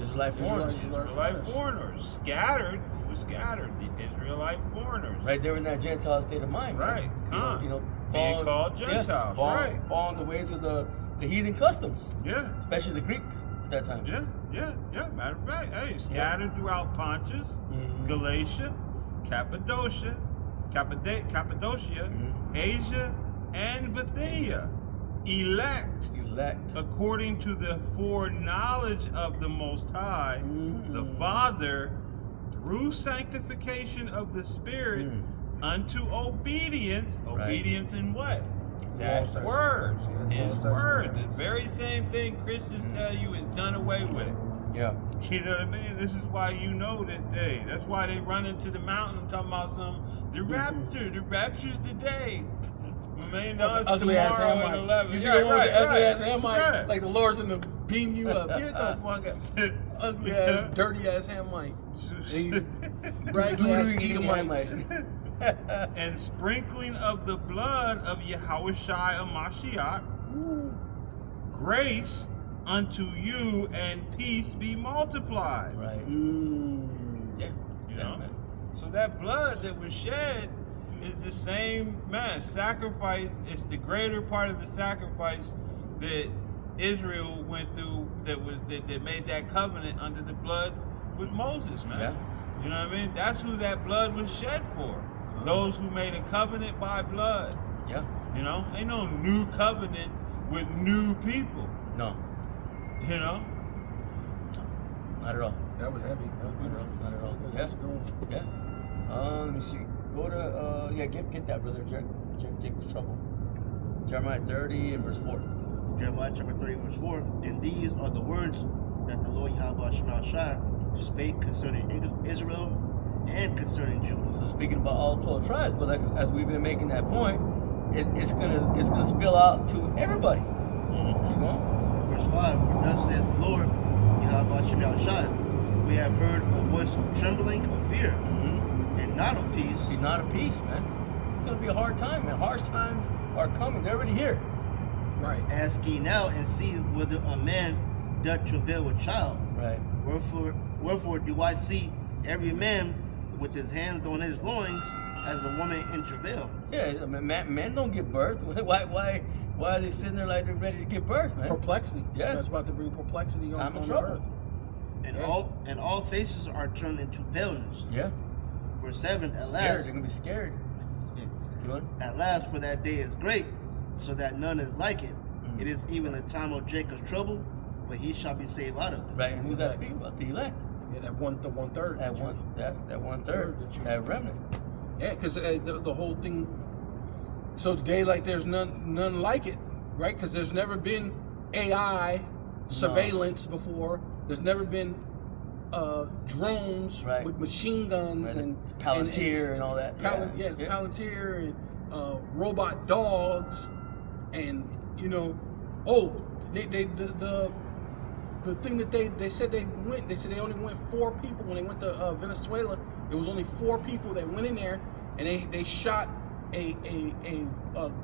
Israelite foreigners. Israelite foreigners. Scattered. Who was scattered? The Israelite foreigners. Right there in that Gentile state of mind. Right. Being falling- called Gentiles. Right. Following the ways of the heathen customs. Yeah. Especially the Greeks at that time. Yeah. Matter of fact, hey, scattered throughout Pontus, Galatia, Cappadocia, Asia, and Bithynia. Elect according to the foreknowledge of the Most High, the Father, through sanctification of the Spirit, unto obedience. Obedience in what? That word. His word. The very same thing Christians tell you is done away with. Yeah. You know what I mean? This is why you know that day. That's why they run into the mountain talking about the rapture. The rapture's today. I mean, no, it's ugly ass tomorrow at Hamite. 11. You see the one with the ugly ass Hamite? Right. Like the Lord's gonna beam you up. Get the fuck out. Ugly ass, dirty ass Hamite. Raggy ass Edomites. And sprinkling of the blood of Yahushua Mashiach, grace unto you and peace be multiplied. Right. Yeah. You know? So that blood that was shed is the same sacrifice. It's the greater part of the sacrifice that Israel went through that made that covenant under the blood with Moses, man. Yeah. You know what I mean? That's who that blood was shed for. Those who made a covenant by blood. Yeah. You know? Ain't no new covenant with new people. No. You know? Not at all. That was heavy. Not at all. Yeah. Let me see. Go to get that, brother. Jacob's trouble. Jeremiah 30 and verse 4. Jeremiah chapter 30, verse 4. And these are the words that the Lord Yahweh Shemashah spake concerning Israel and concerning Judah. So speaking about all 12 tribes, but like, as we've been making that point, it's gonna spill out to everybody. Keep going. Verse 5. For thus saith the Lord Yahweh Shemashah, we have heard a voice of trembling, of fear, and not of peace. See, not a peace, man. It's gonna be a hard time, man. Harsh times are coming. They're already here. Right. Ask ye now and see whether a man doth travail with child. Right. Wherefore do I see every man with his hands on his loins as a woman in travail? Yeah, I mean, men don't give birth. Why are they sitting there like they're ready to give birth, man? Perplexity. Yeah. That's about to bring perplexity on Time of the trouble. earth. And all faces are turned into paleness. Yeah. Verse 7. At Scared. last, They're gonna be scared. You know? at last, for that day is great, so that none is like it. It is even a time of Jacob's trouble, but he shall be saved out of it. Right. And who's that speaking about? The elect. Yeah, the one third. That one third. That remnant. Yeah, because the whole thing. So today, like, there's none like it, right? Because there's never been AI surveillance before. There's never been drones with machine guns and Palantir and all that. Palantir and robot dogs, and the thing that they said they only went 4 people when they went to Venezuela. It was only 4 people that went in there, and they shot a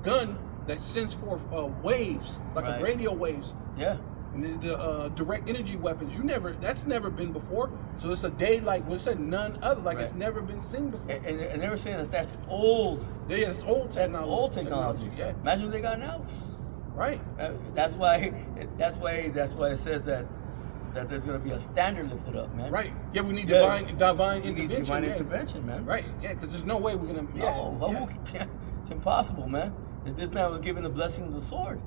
gun that sends forth waves, like a radio waves. Yeah. And the direct energy weapons, that's never been before. So it's a day like we said, none other, like it's never been seen before. And they were saying that's old. Yeah, it's old technology. That's old technology. Yeah. Imagine what they got now. Right. That's why it says that there's going to be a standard lifted up, man. Right. Yeah, we need divine We intervention. need divine intervention, man. Right. Yeah, because there's no way we're gonna. It's impossible, man. This man was given the blessing of the sword.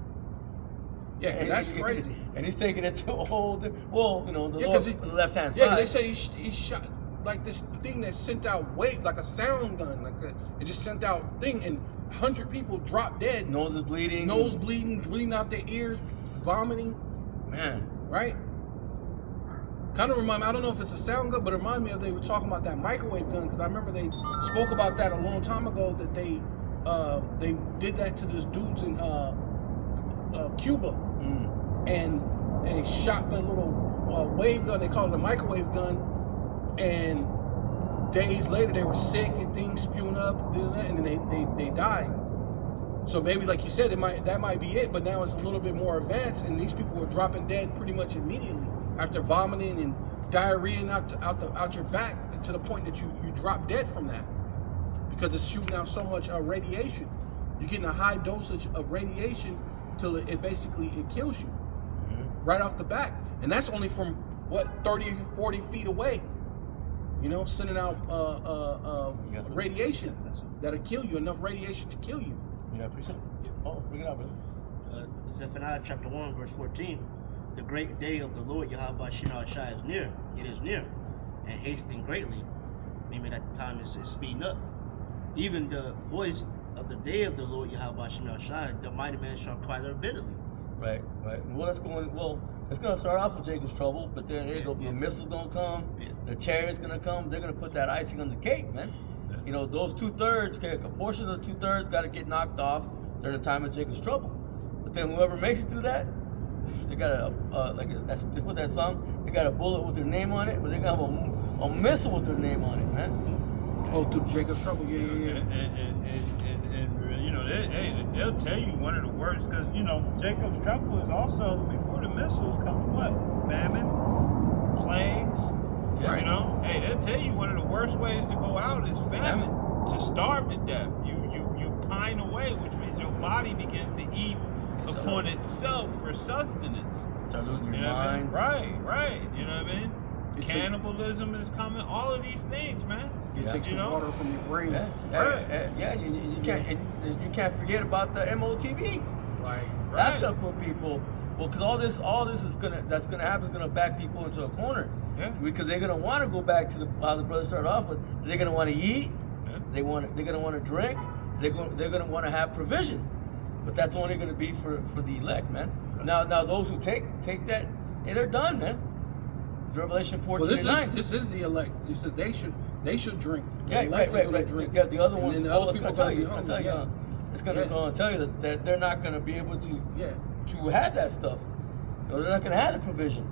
Yeah, that's crazy. And he's taking it to a whole the Lord on the left hand side. Yeah, because they say he shot like this thing that sent out wave, like a sound gun, it just sent out thing, and 100 people dropped dead. Nose bleeding, bleeding out their ears, vomiting. Man, right? Kind of remind me. I don't know if it's a sound gun, but it reminded me of they were talking about that microwave gun, because I remember they spoke about that a long time ago, that they they did that to those dudes in Cuba, and they shot the little wave gun. They call it a microwave gun, and days later they were sick and things spewing up, and then they died. So maybe, like you said, that might be it. But now it's a little bit more advanced, and these people were dropping dead pretty much immediately after vomiting and diarrhea out your back, to the point that you drop dead from that, because it's shooting out so much radiation. You're getting a high dosage of radiation till it basically kills you right off the back, and that's only from 30 or 40 feet away. You know, sending out radiation that'll kill you, enough radiation to kill you. Yeah, pretty soon. Oh, bring it out, brother. Zephaniah chapter 1, verse 14. The great day of the Lord Yahweh Shina Shai is near. It is near, and hastening greatly. Meaning that the time is speeding up. Even the voice of the day of the Lord Yahweh Shina Shai, the mighty man shall cry there bitterly. Right. Well, it's gonna start off with Jacob's trouble, but then the missile's gonna come, the chariot's gonna come. They're gonna put that icing on the cake, man. You know, those 2/3, a portion of the 2/3 got to get knocked off during the time of Jacob's trouble. But then whoever makes it through that, they got they put that song. They got a bullet with their name on it, but they got a missile with their name on it, man. Oh, through Jacob's trouble, yeah. And you know, they'll tell you one of the worst, because you know Jacob's trouble is also before the missiles comes what? Famine, plagues. Yeah. You know, they'll tell you one of the worst ways to go out is famine, to starve to death. You pine away, which means your body begins to eat upon itself for sustenance. Start losing your mind. Right. You know what I mean? Cannibalism is coming. All of these things, man. It takes the water from your brain. You can't forget about the MOTB. Right. That's gonna put people. Well, because all this is gonna happen is gonna back people into a corner. Yeah. Because they're gonna want to go back to how the brothers started off with. They're gonna want to eat. Yeah. They're gonna want to drink. They're gonna want to have provision. But that's only gonna be for the elect, man. Now those who take that, they're done, man. Revelation 14:9. This is the elect. He said they should drink. Yeah, right. Drink. Yeah, the other ones. And then the other people It's gonna tell you that they're not gonna be able to have that stuff. You know, they're not gonna have the provision,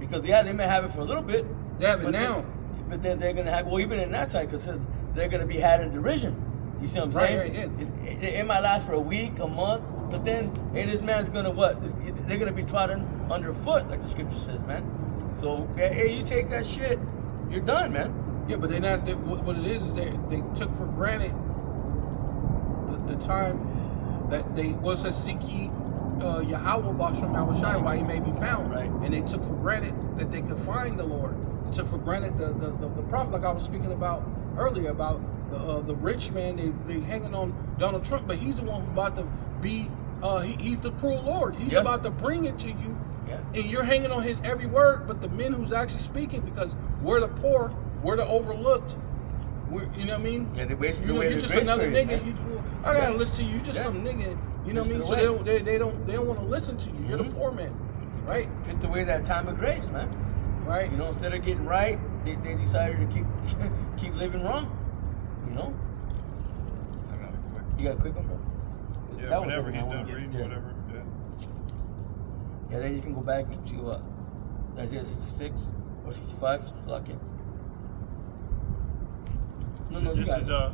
because they may have it for a little bit. They have it now. But then they're gonna have, well, even in that time, because it says they're gonna be had in derision. You see what I'm saying? Right, yeah. It might last for a week, a month, but then this man's gonna what? They're gonna be trodden underfoot, like the scripture says, man. So you take that shit, you're done, man. Yeah, but they're not. What it is they took for granted the time that they says seek ye Yahweh Basham Yahushai while he may be found. Right. And they took for granted that they could find the Lord. They took for granted the prophet, like I was speaking about earlier, about the rich man. They hanging on Donald Trump, but he's the one who's about to be. He's the cruel Lord. He's about to bring it to you. Yeah. And you're hanging on his every word, but the men who's actually speaking, because we're the poor, we're the overlooked. You know what I mean? Yeah, they wasted away You're their just grace another period, nigga. man. I gotta listen to you. You're just some nigga. You know what I mean? So they don't want to listen to you. You're the poor man, right? It's the way that time of grace, man. Right. You know, instead of getting right, they decided to keep living wrong. You know. I got it quick. You got a quick one, bro? Yeah, That was whenever everything he's I done wanted. reading, Yeah. whatever. Yeah, then you can go back to Isaiah 66 or 65. Lock in. No, you This got is it.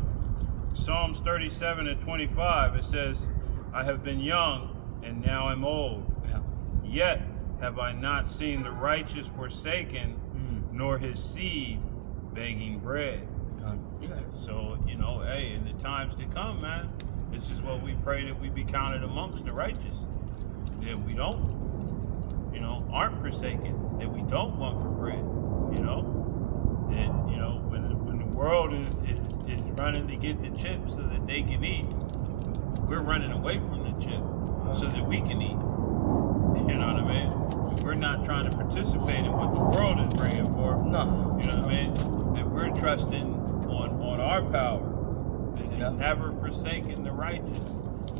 Psalms 37 and 25. It says, I have been young and now am old. Yeah. Yet have I not seen the righteous forsaken, nor his seed begging bread. You got it. So, you know, hey, in the times to come, man, this is what we pray, that we be counted amongst the righteous. That we don't, you know, aren't forsaken, that we don't want for bread, you know. That, you know, when the world is running to get the chips so that they can eat, we're running away from the chip so that we can eat. You know what I mean? We're not trying to participate in what the world is bringing forth. No. You know what I mean? And we're trusting on our power, and never forsaken the righteous.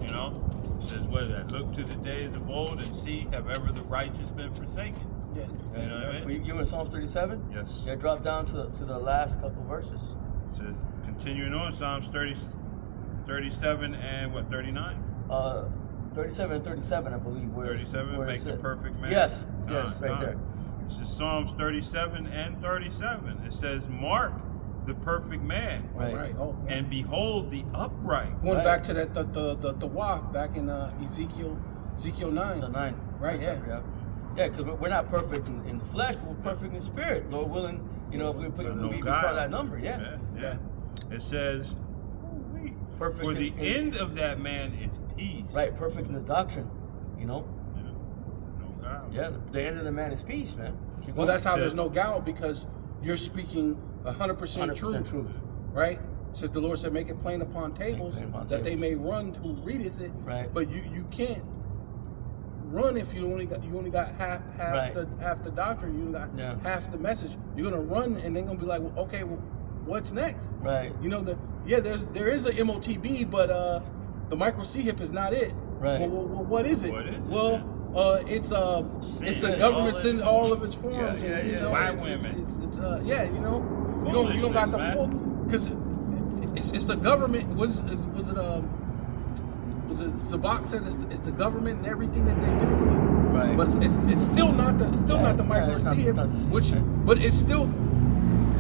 You know? It says, what is that? Look to the days of old and see, have ever the righteous been forsaken? Yeah. You know what I mean? You in Psalms 37? Yes. Yeah, drop down to the last couple verses. It says, continuing on, Psalms 37 37 and what, 39? 37 and 37, I believe. 37, make the perfect man. Yes, right there. This is Psalms 37 and 37. It says, mark the perfect man, Right. Oh, yeah. and behold the upright. Going Right. back to that the wa back in Ezekiel 9. The 9. Right, That's Yeah, because we're not perfect in the flesh, but we're perfect in spirit. Lord willing, if we put No we be guile. part of that number, yeah. It says, Perfect for the end of that man is peace. Right, perfect in the doctrine, No guile. Yeah, the end of the man is peace, man. Keep Well, going. that's how there's no guile, because you're speaking 100% 100% truth. right? Says the Lord said, make it plain upon tables, plain upon that they tables. may run who readeth it. Right. But you can't run if you only got half Right. the doctrine. You only got half the message. You're gonna run, and they're gonna be like, well, okay, well, what's next? Right. There is a MOTB, but the micro C hip is not it. Right. Well, what is it? What is it, Well, it's the Sin. government All sends its all of its forms. Yeah, and, yeah, white it's, women. It's you don't got the Foolishness, full, because it's the government. Was it Zabak said it's the government and everything that they do. Right. But it's still not the micro it's not- C, it's not the C, right. but it's still,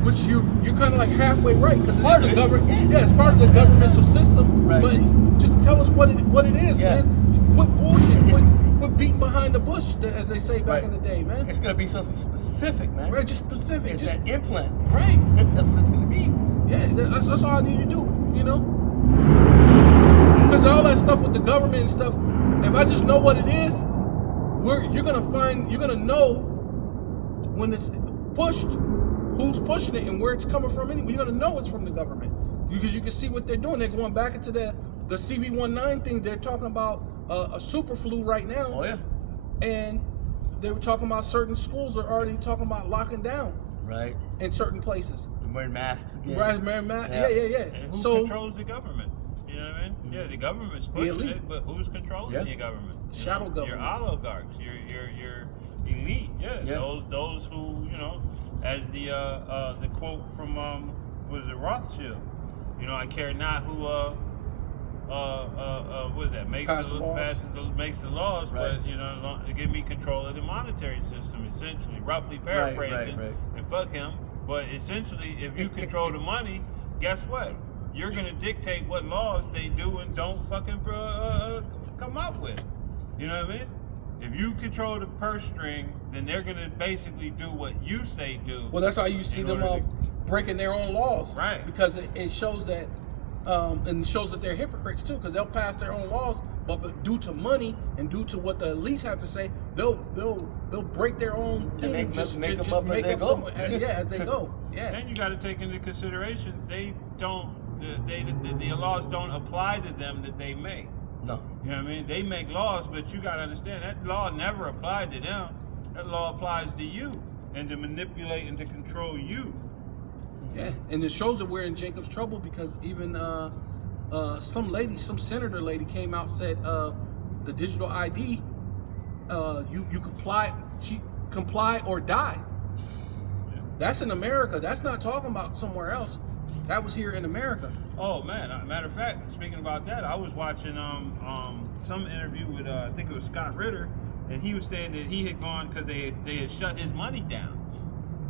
which you're kind of like halfway right, because Part it's of the it. government. Yeah, it's part of the governmental system. Right. But just tell us what it is, Yeah. man. Quit bullshit. Quit beating behind the bush, as they say back Right. in the day, man. It's gonna be something specific, man. Right, just specific. It's Just, that implant. right. That's what it's gonna be. Yeah, that's all I need to do, Because all that stuff with the government and stuff, if I just know what it is, you're gonna know when it's pushed, who's pushing it and where it's coming from. Anyway, you're gonna know it's from the government because you can see what they're doing. They're going back into the CV-19 thing. They're talking about a super flu right now. Oh yeah. And they were talking about certain schools are already talking about locking down Right. in certain places. They're wearing masks again. Right, man, yeah. And who So controls the government? You know what I mean? Yeah, the government's pushing elite. it, but who's controlling your government? Shadow government. Your oligarchs, your elite. Yeah. Those who, as the quote from was it Rothschild? I care not who what is that? Makes the laws, Right. but give me control of the monetary system. Essentially, roughly paraphrasing, right. and fuck him. But essentially, if you control the money, guess what? You're gonna dictate what laws they do and don't fucking come up with. You know what I mean? If you control the purse string, then they're gonna basically do what you say do. well, that's how you see in them order to- breaking their own laws, Right. Because it shows that, and shows that they're hypocrites too, because they'll pass their own laws, but due to money and due to what the elites have to say, they'll break their own thing, make just them just up as make they up go. some- as they go. Yeah. Then you got to take into consideration the laws don't apply to them that they make. No. You know what I mean? They make laws, but you got to understand that law never applied to them. That law applies to you and to manipulate and to control you. Yeah, and it shows that we're in Jacob's trouble, because even some senator lady came out and said the digital ID, you comply or die. That's in America. That's not talking about somewhere else. That was here in America. Oh man! Matter of fact, speaking about that, I was watching some interview with I think it was Scott Ritter, and he was saying that he had gone because they had shut his money down.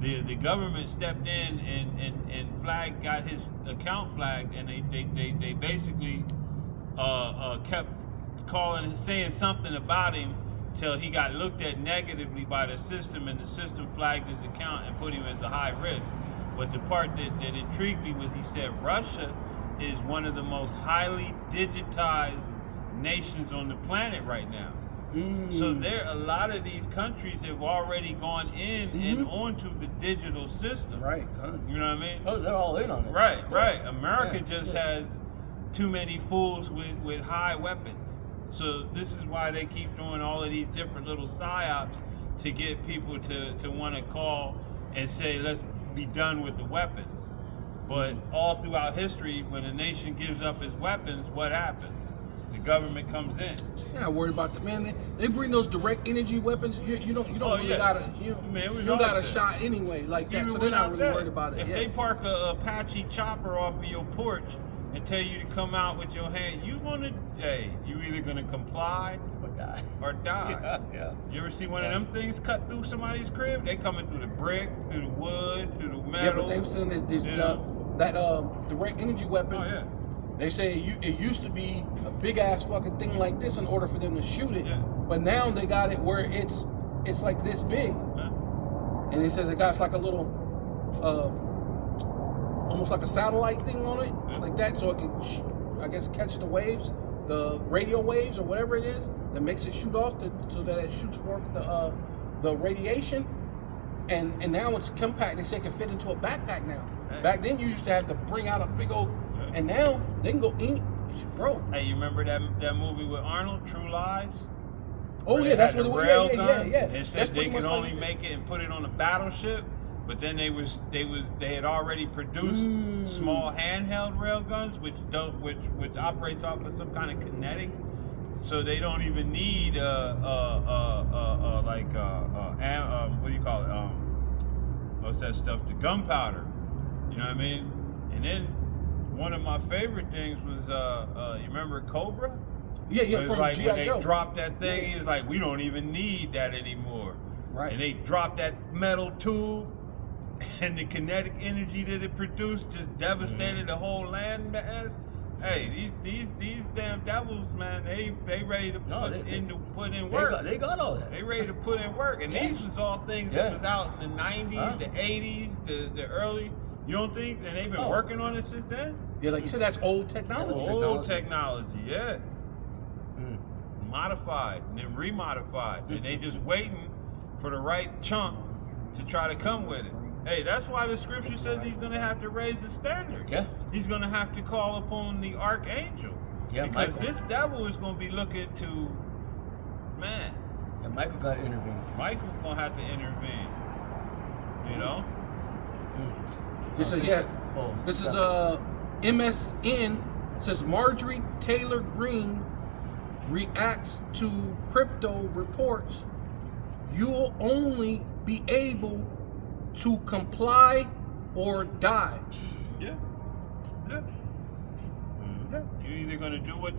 The government stepped in and got his account flagged, and they basically kept calling and saying something about him till he got looked at negatively by the system, and the system flagged his account and put him as a high risk. But the part that intrigued me was he said Russia is one of the most highly digitized nations on the planet right now. So a lot of these countries have already gone in and onto the digital system. Right. You know what I mean? Oh, they're all in on it. Right, Of right. course. America just has too many fools with high weapons. So this is why they keep doing all of these different little psyops to get people to want to call and say, let's be done with the weapons. But all throughout history, when a nation gives up its weapons, what happens? The government comes in. You're not worried about the man. They bring those direct energy weapons. You don't really yeah. gotta Man, we you got a all said. shot anyway like that. Even So they're not without really that, worried about it. If Yeah. they park a Apache chopper off of your porch and tell you to come out with your hand, you either gonna comply Or die. or die. Yeah. You ever see one of them things cut through somebody's crib? They coming through the brick, through the wood, through the Yeah, metal. but they were saying this you know? direct energy weapon. Oh yeah. They say it used to be a big ass fucking thing like this in order for them to shoot it, Yeah. but now they got it where it's like this big, Yeah. and they said it got like a little, almost like a satellite thing on it, Yeah. like that, so it can, I guess, catch the waves, the radio waves or whatever it is that makes it shoot off, so that it shoots forth the radiation, and now it's compact. They say it can fit into a backpack now. Hey. Back then you used to have to bring out a big old, and now they can go eat, bro. Hey, you remember that movie with Arnold, True Lies? Oh Where yeah, they that's had what the it rail was. gun? Yeah. They That's said they pretty could much only like make it and put it on a battleship, but then they had already produced small handheld rail guns, which operates off of some kind of kinetic, so they don't even need what do you call it? What's that stuff? The gunpowder. You know what I mean? And then one of my favorite things was you remember Cobra? Yeah, It was from like G.I. when they Joe. dropped that thing, it's like we don't even need that anymore. Right. And they dropped that metal tube, and the kinetic energy that it produced just devastated the whole land mass. Hey, these damn devils, man, they ready to put in work. They got all that. They ready to put in work, and these was all things that was out in the 90s, the 80s, the early. You don't think? And they've been working on it since then. Yeah, like you said, that's old technology. Old technology, yeah. Modified and then remodified, and they just waiting for the right chunk to try to come with it. Hey, that's why the scripture says he's gonna have to raise the standard. Yeah. He's gonna have to call upon the archangel. Yeah, because Michael. this devil is gonna be looking to, man. And Michael got to intervene. Michael's gonna have to intervene. You know. This is this is MSN says Marjorie Taylor Greene reacts to crypto reports. You'll only be able to comply or die. Yeah. Yeah. Yeah. You're either gonna do what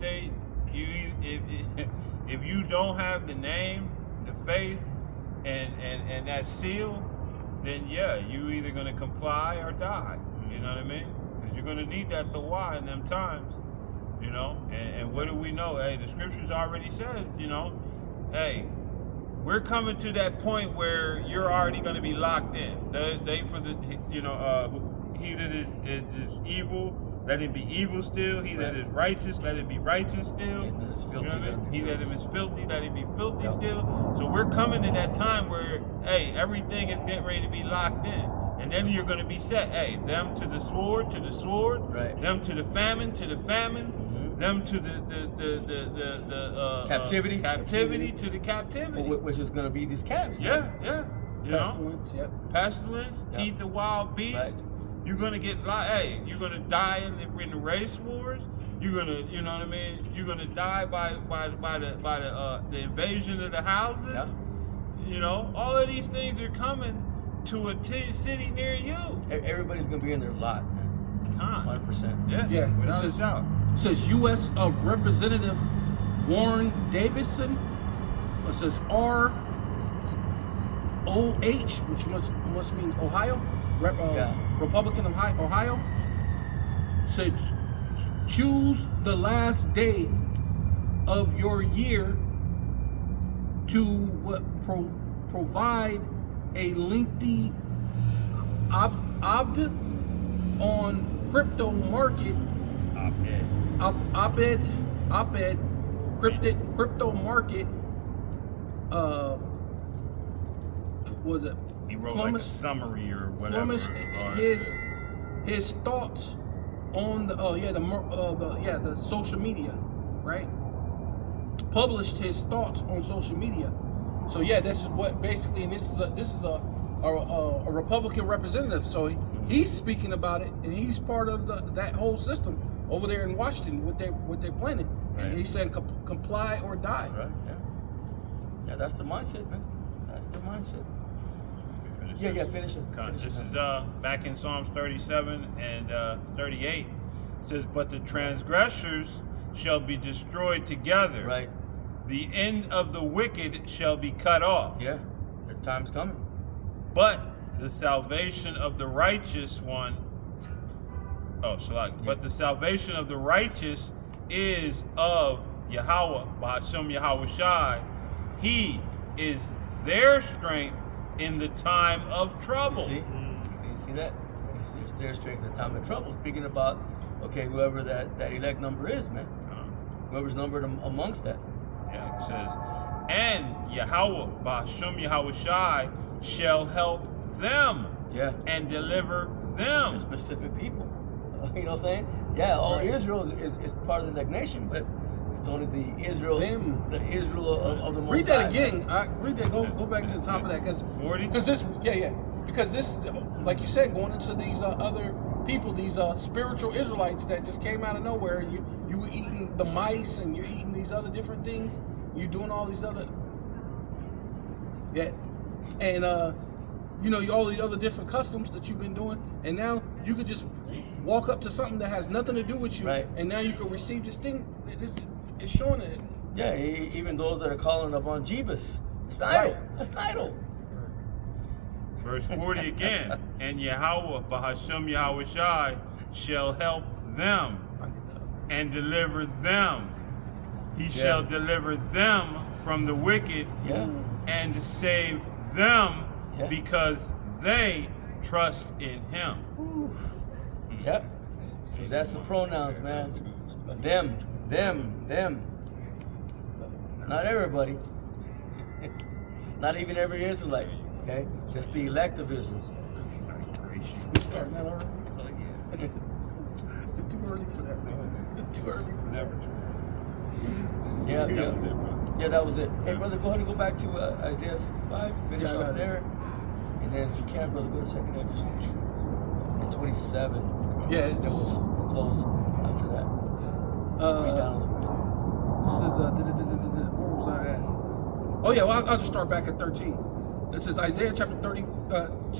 if you don't have the name, the faith, and that seal, then yeah, you either gonna comply or die. You know what I mean? Because you're gonna need that why in them times. You know, and what do we know? Hey, the scriptures already says, you know, hey, we're coming to that point where you're already going to be locked in. He that is evil, let him be evil still. He that is righteous, let him be righteous still. You know what I mean? He that is filthy, let him be filthy still. So we're coming to that time where, hey, everything is getting ready to be locked in. And then you're going to be set. Hey, them to the sword, right. Them to the famine, them to the captivity to the captivity, which is going to be these cats. Yeah. You Pestilence, know, pestilence, teeth of wild beasts. Right. You're gonna you're gonna die in the race wars. You're gonna, you know what I mean. You're gonna die by the invasion of the houses. Yeah. You know, all of these things are coming to a city near you. Everybody's gonna be in their lot, man. 100%. Yeah. Without a doubt. It says U.S. Representative Warren Davidson. It says ROH, which must mean Ohio. Republican of Ohio. Said choose the last day of your year to provide a lengthy op-ed on crypto market. Op-ed crypto market. Was it? He wrote like a summary or whatever. His thoughts on the social media, right? Published his thoughts on social media. So yeah, this is what basically, and this is a Republican representative. So he's speaking about it, and he's part of that whole system over there in Washington. What they're planning, right. And he said comply or die. That's right. Yeah, that's the mindset, man. That's the mindset. Finish this. This is back in Psalms 37 and 38. It says, but the transgressors shall be destroyed together. Right. The end of the wicked shall be cut off. Yeah. The time's coming. But the salvation of the righteous one, but the salvation of the righteous is of Yahweh, Ba'ashem Yahweh Shai. He is their strength in the time of trouble. You see that? You see it's their strength in the time of trouble. Speaking about, okay, whoever that elect number is, man. Whoever's numbered amongst that. Yeah, it says, and Yahweh, Ba'ashem Yahweh Shai, shall help them. Yeah. And deliver them. The specific people. You know what I'm saying? Yeah, all Israel is part of the nation, but it's only the Israel, the Israel of the Most Read that High. again. Read that. Go back to the top of that, because 40. Because this, because this, like you said, going into these other people, these spiritual Israelites that just came out of nowhere, and you were eating the mice, and you're eating these other different things. You're doing all these other, and all these other different customs that you've been doing, and now you could just walk up to something that has nothing to do with you, Right. and now you can receive this thing. It's showing it. Yeah, even those that are calling upon Jebus. It's an idol. Right. That's an idol. Verse 40 again. And Yahweh, Ba'ashem Yahweh Shai, shall help them and deliver them. He shall deliver them from the wicked and save them because they trust in him. Oof. Yep. Because that's the pronouns, man. Them. Not everybody. Not even every Israelite. Okay? Just the elect of Israel. We starting that already? It's too early for that. It's too early for that. Yeah, that was it. Hey, brother, go ahead and go back to Isaiah 65. Finish off there. And then if you can, brother, go to 2nd Edges and 27. Yeah, Then we'll close after that. Read down a little This is where was I at? Oh yeah, well I'll just start back at 13. It says Isaiah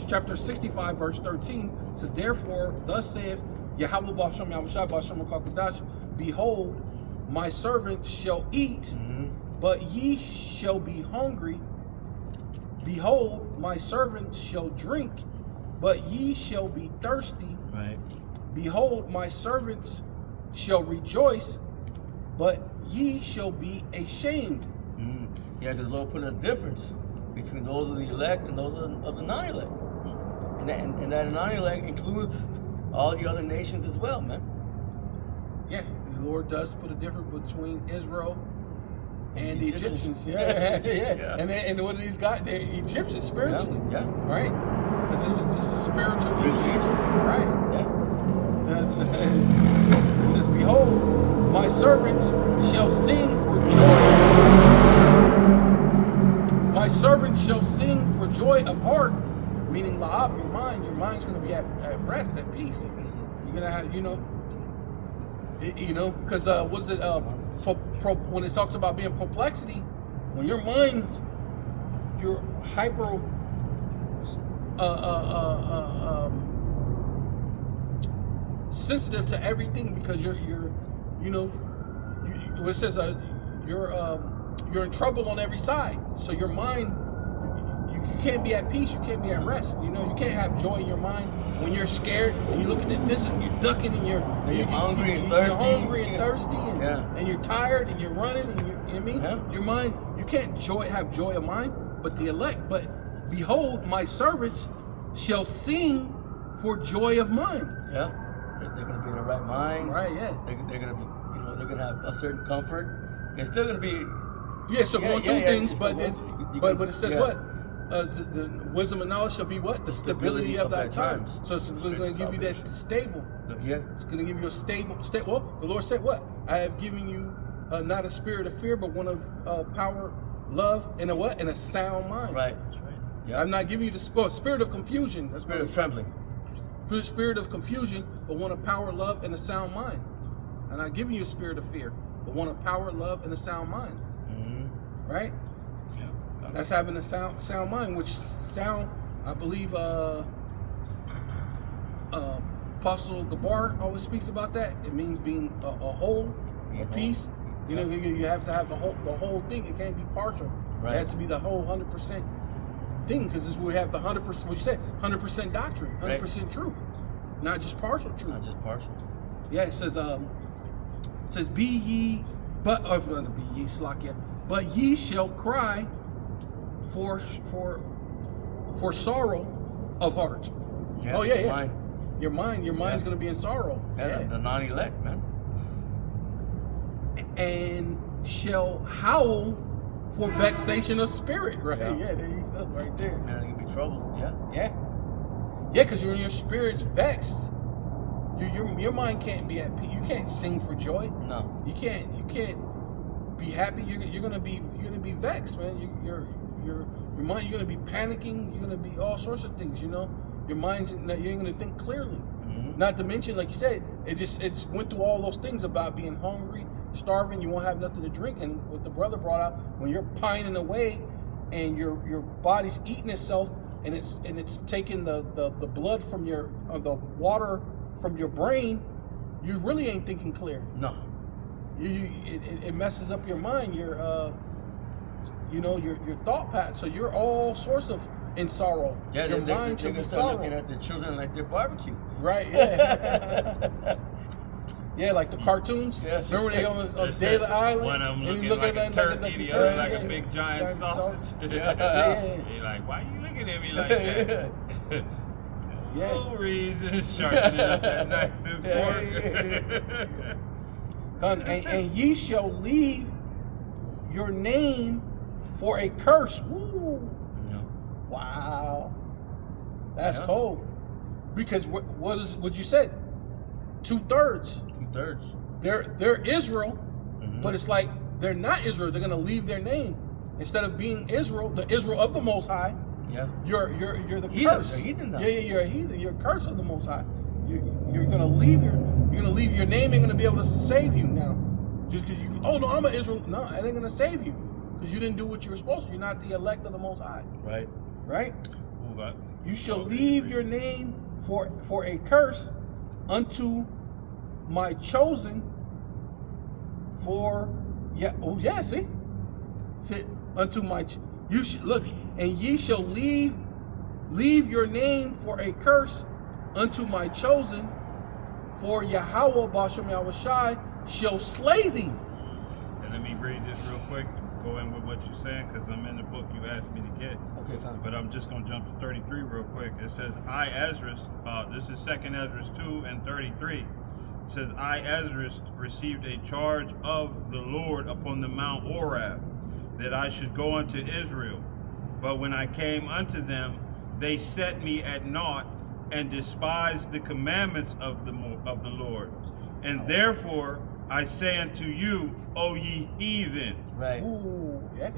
chapter 65 verse 13 says, therefore thus saith Yahweh Ba'ashem Yahweh Shai Ba'ashem Kadash, behold, my servants shall eat, but ye shall be hungry. Behold, my servants shall drink, but ye shall be thirsty. Right. Behold, my servants shall rejoice, but ye shall be ashamed. Yeah, because the Lord put a difference between those of the elect and those of the non-elect. And that non-elect includes all the other nations as well, man. Yeah, the Lord does put a difference between Israel and the Egyptians. Yeah. And what are these guys? They're Egyptians spiritually. Yeah. Right? Because this is spiritual Egypt. Right. Yeah. It says, behold, my servants shall sing for joy. My servants shall sing for joy of heart, meaning la'ab, your mind's going to be at rest, at peace. You're going to have, because what's it, when it talks about being perplexity, when your mind, you're hyper, sensitive to everything, because it says you're in trouble on every side. So your mind, you can't be at peace. You can't be at rest. You can't have joy in your mind when you're scared and you're looking at this and you're ducking and you're hungry and thirsty. You're hungry and thirsty and you're tired and you're running and you know what I mean? Yeah. Your mind, you can't have joy of mind, but the elect. But behold, my servants shall sing for joy of mind. Yeah. They're going to be in the right minds. Right, yeah. They're going to be, they're going to have a certain comfort. They're still going to be. Yeah, so going through things, but it says what? The wisdom and knowledge shall be what? The stability of thy times. So it's going to give you that stable. Yeah. It's going to give you a stable. Well, the Lord said what? I have given you not a spirit of fear, but one of power, love, and a what? And a sound mind. Right. That's right. Yeah. I'm not giving you the spirit of confusion. The spirit of trembling. Spirit of confusion, but one of power, love, and a sound mind. I'm not giving you a spirit of fear, but one of power, love, and a sound mind. Right? Yeah. That's having a sound mind, which sound, I believe, Apostle Gabar always speaks about that. It means being a whole, a piece. You know, you have to have the whole thing. It can't be partial. Right. It has to be the whole 100% thing, because this we have the 100%. What you said, 100% doctrine, 100% truth, not just partial truth. Not just partial. Yeah, it says be ye, but be ye slakia, but ye shall cry for sorrow of heart. Yeah, Oh yeah. Mind. Your mind's gonna be in sorrow. Yeah, the non-elect, man. And shall howl for vexation of spirit. Right? Yeah. Yeah, there you go, right there. Man, it can be trouble. Yeah. Yeah, because your spirit's vexed. Your mind can't be at peace. You can't sing for joy. No. You can't be happy. You're gonna be vexed, man. Your mind, you're gonna be panicking. You're gonna be all sorts of things. You know, your mind's you ain't gonna think clearly. Mm-hmm. Not to mention, like you said, it went through all those things about being hungry, starving. You won't have nothing to drink. And what the brother brought out, when you're pining away, and your body's eating itself, and it's taking the blood from the water from your brain, you really ain't thinking clear. No. It messes up your mind, your thought pattern. So you're all sorts of in sorrow. Yeah, your they're mind should gonna be start sorrow. looking at their children like they're barbecue. Right? Yeah. Yeah, like the cartoons. Yeah. Remember they on Day of the Island? One of them and looking you look like at a that, turkey, the turkey, other like yeah. a big giant sausage. Yeah. You're like, why you looking at me like that? Yeah. No reason. Sharpening up that knife and fork. And ye shall leave your name for a curse. Woo. Yeah. Wow. That's Yeah. cold. Because what you said? 2/3. 2/3. They're Israel, Mhm. but it's like they're not Israel. They're gonna leave their name. Instead of being Israel, the Israel of the Most High, Yeah. you're the Heathen. curse. They're heathen now. Yeah, you're a heathen. You're a curse of the Most High. You're gonna leave your name ain't gonna be able to save you now. Just because oh no, I'm an Israel. No, it ain't gonna save you because you didn't do what you were supposed to. You're not the elect of the Most High. Right. Right? Ooh, You shall leave your name for a curse unto my chosen. See, unto my look, and ye shall leave your name for a curse unto my chosen, for Yahweh Bashem Yahushai shall slay thee. And let me read this real quick, go in with what you're saying, because I'm in the book you asked me to get. Okay, come. But I'm just going to jump to 33 real quick. It says, I, Ezra, this is 2nd Ezra 2 and 33. It says, I, Ezra, received a charge of the Lord upon the Mount Orab, that I should go unto Israel. But when I came unto them, they set me at naught, and despised the commandments of the Lord. And therefore I say unto you, O ye heathen. Right. Ooh, yeah.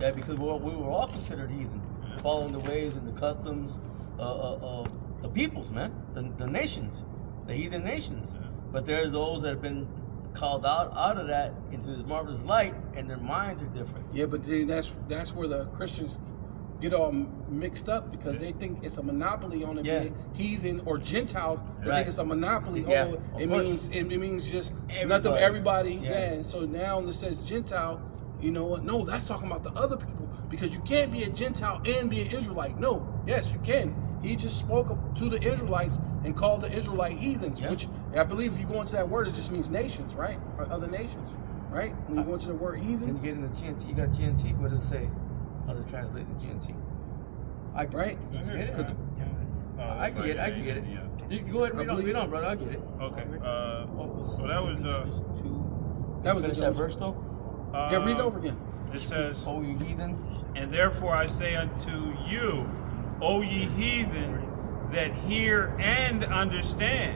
Yeah, because we were all considered heathen, following the ways and the customs of the peoples, man, the nations, the heathen nations. But there's those that have been called out of that into this marvelous light, and their minds are different. Yeah, but then that's where the Christians get all mixed up, because they think it's a monopoly on it. Yeah. Heathen or Gentiles. They Right. think it's a monopoly. Yeah, Oh, of it course. means just Everybody. nothing for everybody. Yeah. Yeah. And so now when it says Gentile, you know what? No, that's talking about the other people, because you can't be a Gentile and be an Israelite. No, yes, you can. He just spoke to the Israelites and called the Israelite heathens, Yeah. which I believe if you go into that word, it just means nations, right? Or other nations, right? When you go into the word When heathen, you get into GNT, you got GNT. What does it say? How does it translate to GNT? right? You can get it. I can get it. I can get it. Yeah. You can go ahead and read on, brother. I'll get it. Okay. So that was That was finish the that verse though. Yeah, read it over again. It says, Oh, you heathen. and therefore I say unto you, O ye heathen, that hear and understand,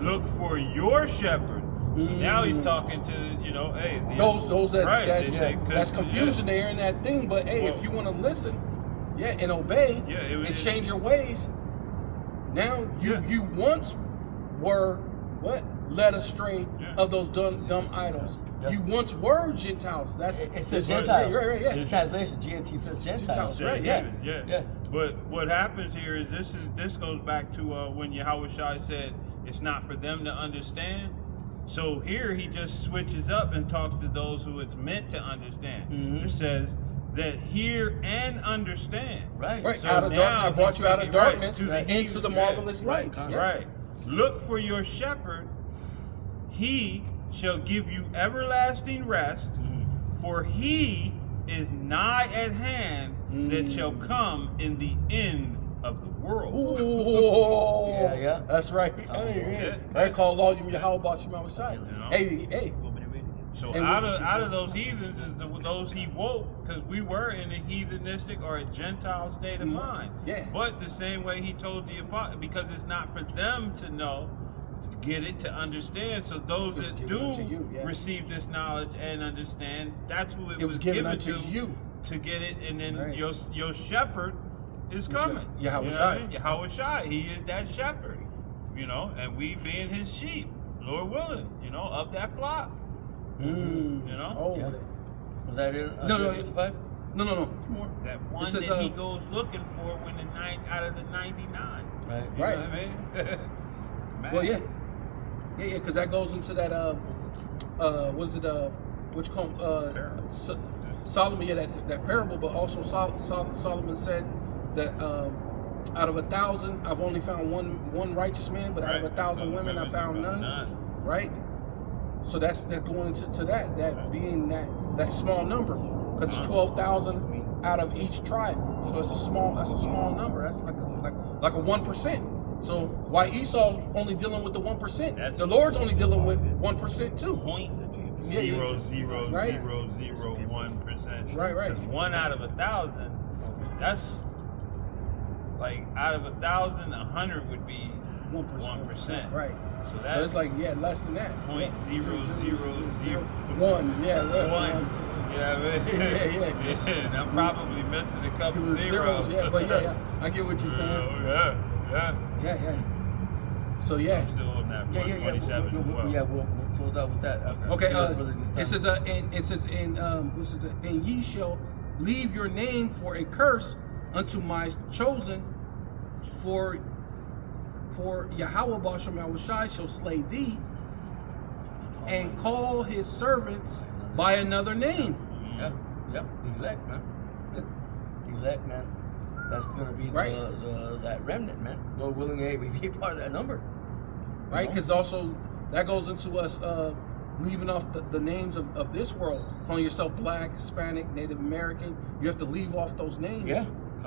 look for your shepherd. So now he's talking to, hey, Those right, that's confusion there in that thing. But hey, if you want to listen, and obey, and change your ways, now you once were what? led astray Yeah. of those dumb idols. Yeah. You once were Gentiles. That's It says that's Gentiles. right, yeah. In the translation, GNT says Gentiles. Gentiles. Right, yeah. yeah. But what happens here is this goes back to when Yahweh Shai said it's not for them to understand. So here he just switches up and talks to those who it's meant to understand. Mhm. It says that hear and understand. Right. Right. So Out of now I brought he's you out of speaking, right, darkness to the into heathen, the yeah. marvelous light. Right, Yeah. Right. Look for your shepherd. He shall give you everlasting rest, for he is nigh at hand that shall come in the end of the world. Ooh. Yeah. That's right. Oh, Hey, yeah. They call all you Yahweh Bashim Shai. You know? Hey. So And out we- of those heathens is those he woke, because we were in a heathenistic or a Gentile state of mind. Yeah. But the same way he told the apostles, because it's not for them to know, get it, to understand. So those It was that given unto do you, yeah. receive this knowledge and understand, that's who it was given given unto to you. to get it, and then Right. your shepherd is Your coming. Yahweh You know Shai. what I mean? Yahweh Shai. He is that shepherd. You know, and we being his sheep, Lord willing, you know, of that flock. You know? Oh, Yeah. Was that in No, Isaiah no, 65? No. More. That one says, that he goes looking for when out of the 99. Right. You Right. know what I mean? Man. Well, yeah, because that goes into that what you call Parable. Solomon, yeah, that parable, but also Solomon said that out of 1,000, I've only found one righteous man, but out of Right. 1,000 women, I found none. Right. So that's going into that being that small number, because it's 12,000 out of each tribe. So that's a small number. That's like a 1%. So why Esau's only dealing with the 1%? That's- The Lord's only dealing with 1% too. Point Yeah, yeah. 0.0001%. Right. Because 1 out of 1,000, that's like out of 1,000, 100 would be 1%. Right. So So that's it's like less than that. point zero zero zero One. Yeah. one. You know what I mean? Yeah. And I'm probably missing a couple zeros. Yeah, but yeah, I get what you're saying. Yeah. Yeah. So yeah. I'm still on that Yeah. 127 as well. We'll close out with that. After Okay. brother gets It done. says and ye shall leave your name for a curse unto my chosen, for Yahweh Basham Yahushai shall slay thee, and call his servants by another name. Yeah. Elect, man. Elect, man. That's gonna be Right. that remnant, man. Lord willing, hey, we be a part of that number. Right? Because also that goes into us leaving off the names of this world, calling yourself Black, Hispanic, Native American. You have to leave off those names. Yeah.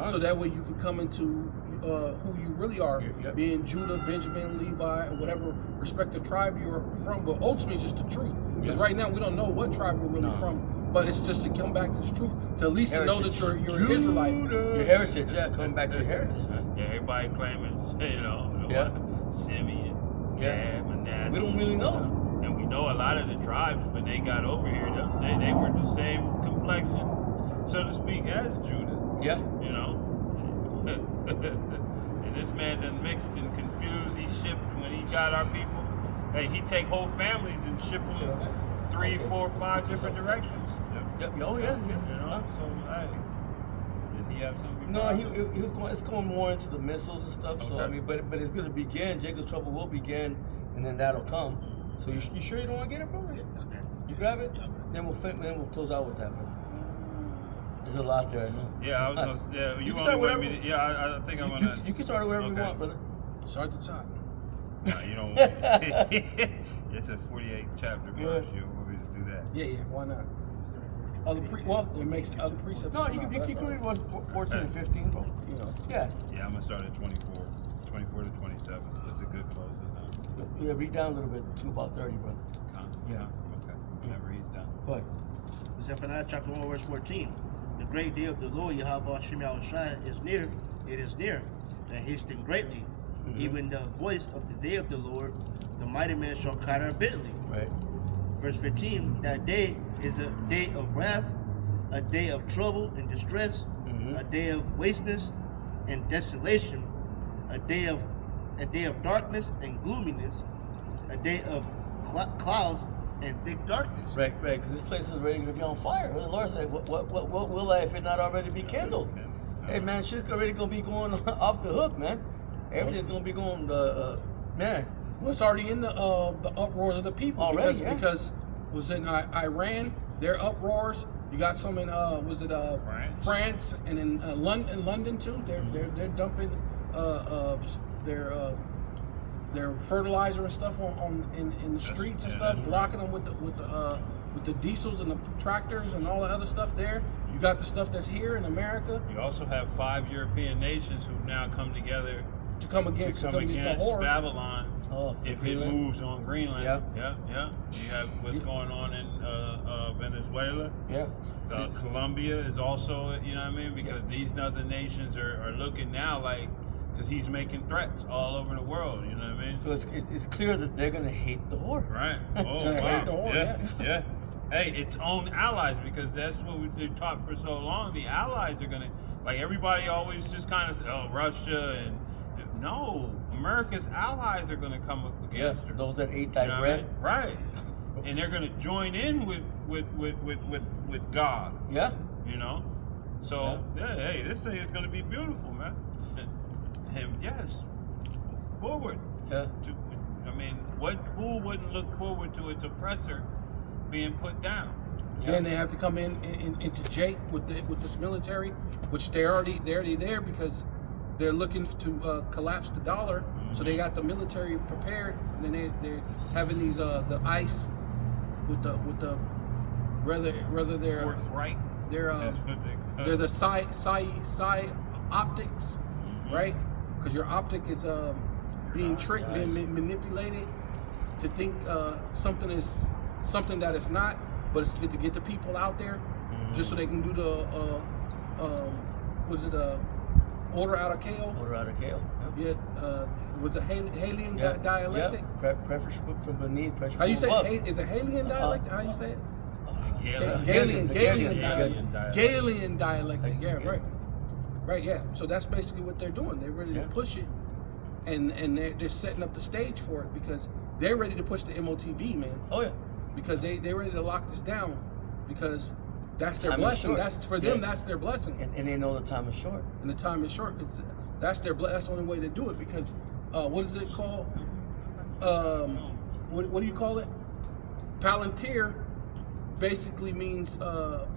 So that way you can come into who you really are, Yep. being Judah, Benjamin, Levi, or whatever respective tribe you're from. But ultimately, just the truth. Because Yeah. right now we don't know what tribe we're really No. from. But it's just to come back to the truth, to at least to know that Heritage. you're an Israelite. Your heritage, yeah, coming back to your heritage, man. Yeah, everybody claiming, Yeah. Simeon, Yeah. Gad, Manasseh. We don't really know. And we know a lot of the tribes, when they got over here, they were the same complexion, so to speak, as Judah. Yeah. You know? And this man done mixed and confused. He shipped, when he got our people, hey, he take whole families and ship them 3, 4, 5 different directions. Yep. Oh, yeah. You know? So, hey, did he have something? No, he was going. It's going more into the missiles and stuff. So Okay. I mean, but it's going to begin. Jacob's trouble will begin, and then that'll come. So you sure you don't want to get it, brother? You grab it. Then we'll close out with that, man. There's a lot there, I know. Yeah, I was gonna. Yeah, You you can only start want whatever- me to. Yeah, I think I'm gonna. You can start wherever you Okay. want, brother. Start at the top. Nah, you don't want me. It's a 48 chapter verse. You want me to do that? Yeah. Why not? It makes other precepts. No, you keep reading 14 and 15, bro. You know. Yeah. Yeah, I'm gonna start at 24 to 27. That's a good closing. Yeah, read down a little bit to about 30, brother. Yeah. Okay. Never read down. Go ahead. Zephaniah chapter 1 verse 14. The great day of the Lord Yahweh Hashem Yahushai is near. It is near, and hasten greatly. Even the voice of the day of the Lord, the mighty man shall cry out bitterly. Right. Verse 15. That day is a day of wrath, a day of trouble and distress, a day of wasteness and desolation, a day of darkness and gloominess, a day of clouds and thick darkness. Right, because this place is ready to be on fire. The Lord said, what will I if it not already be kindled? Hey, man, shit's already going to be going off the hook, man. Everything's going to be going, man. Well, it's already in the uproar of the people. Already, because was in Iran, their uproars. You got some in France, and in London too. They're dumping their fertilizer and stuff in the streets and stuff, blocking them with the diesels and the tractors and all the other stuff there. You got the stuff that's here in America. You also have 5 European nations who've now come together to come against Babylon. If it Greenland. moves on Greenland. Yeah. You have what's going on in Venezuela. Yeah. Colombia is also, you know what I mean? Because these other nations are looking now like, because he's making threats all over the world, you know what I mean? So it's clear that they're going to hate the whore. Right. Oh, They wow. hate the whore, Yeah. Hey, its own allies, because that's what we've been taught for so long. The allies are going to, like everybody always just kind of, Russia and, no, America's allies are going to come up against her. Those that ate thy You know what I bread. mean? Right. And they're going to join in with God. Yeah. You know? So, hey, this thing is going to be beautiful, man. And yes, forward. Yeah. I mean, what fool wouldn't look forward to its oppressor being put down? Yeah, and they have to come into Jake with this military, which they're already there because they're looking to collapse the dollar. So they got the military prepared. And then they're having these the ICE with the rather they're Forthright. they're That's what they they're the psi optics, right? Because your optic is being tricked, being manipulated to think something that it's not, but it's to get the people out there just so they can do the order out of Kale? Order out of Kale. Yeah, was it Halian dialectic? Yeah. Pressure from beneath, pressure How you from say above. it? Is it Halian dialect? How you say it? Galilean Galilean dialectic. Yeah, right. Yeah. So that's basically what they're doing. They're ready to push it, and they're setting up the stage for it because they're ready to push the MOTB, man. Oh yeah. Because they're ready to lock this down because that's their Time is blessing. short. That's for them. That's their blessing. And they know the time is short. And the time is short because that's their that's the only way to do it. Because what is it called? What do you call it? Palantir basically means to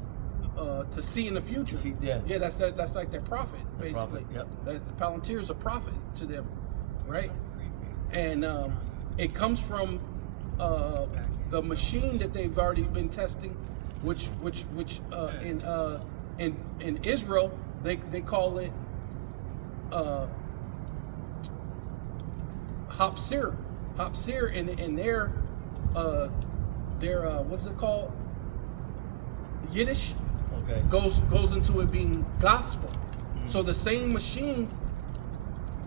see in the future. See, yeah. Yeah, that's like their prophet, The basically. prophet, yep. The Palantir is a prophet to them, right? And it comes from the machine that they've already been testing, which in Israel they call it Hapsir. Hapsir in their what is it called? Yiddish Okay. goes into it being gospel. So the same machine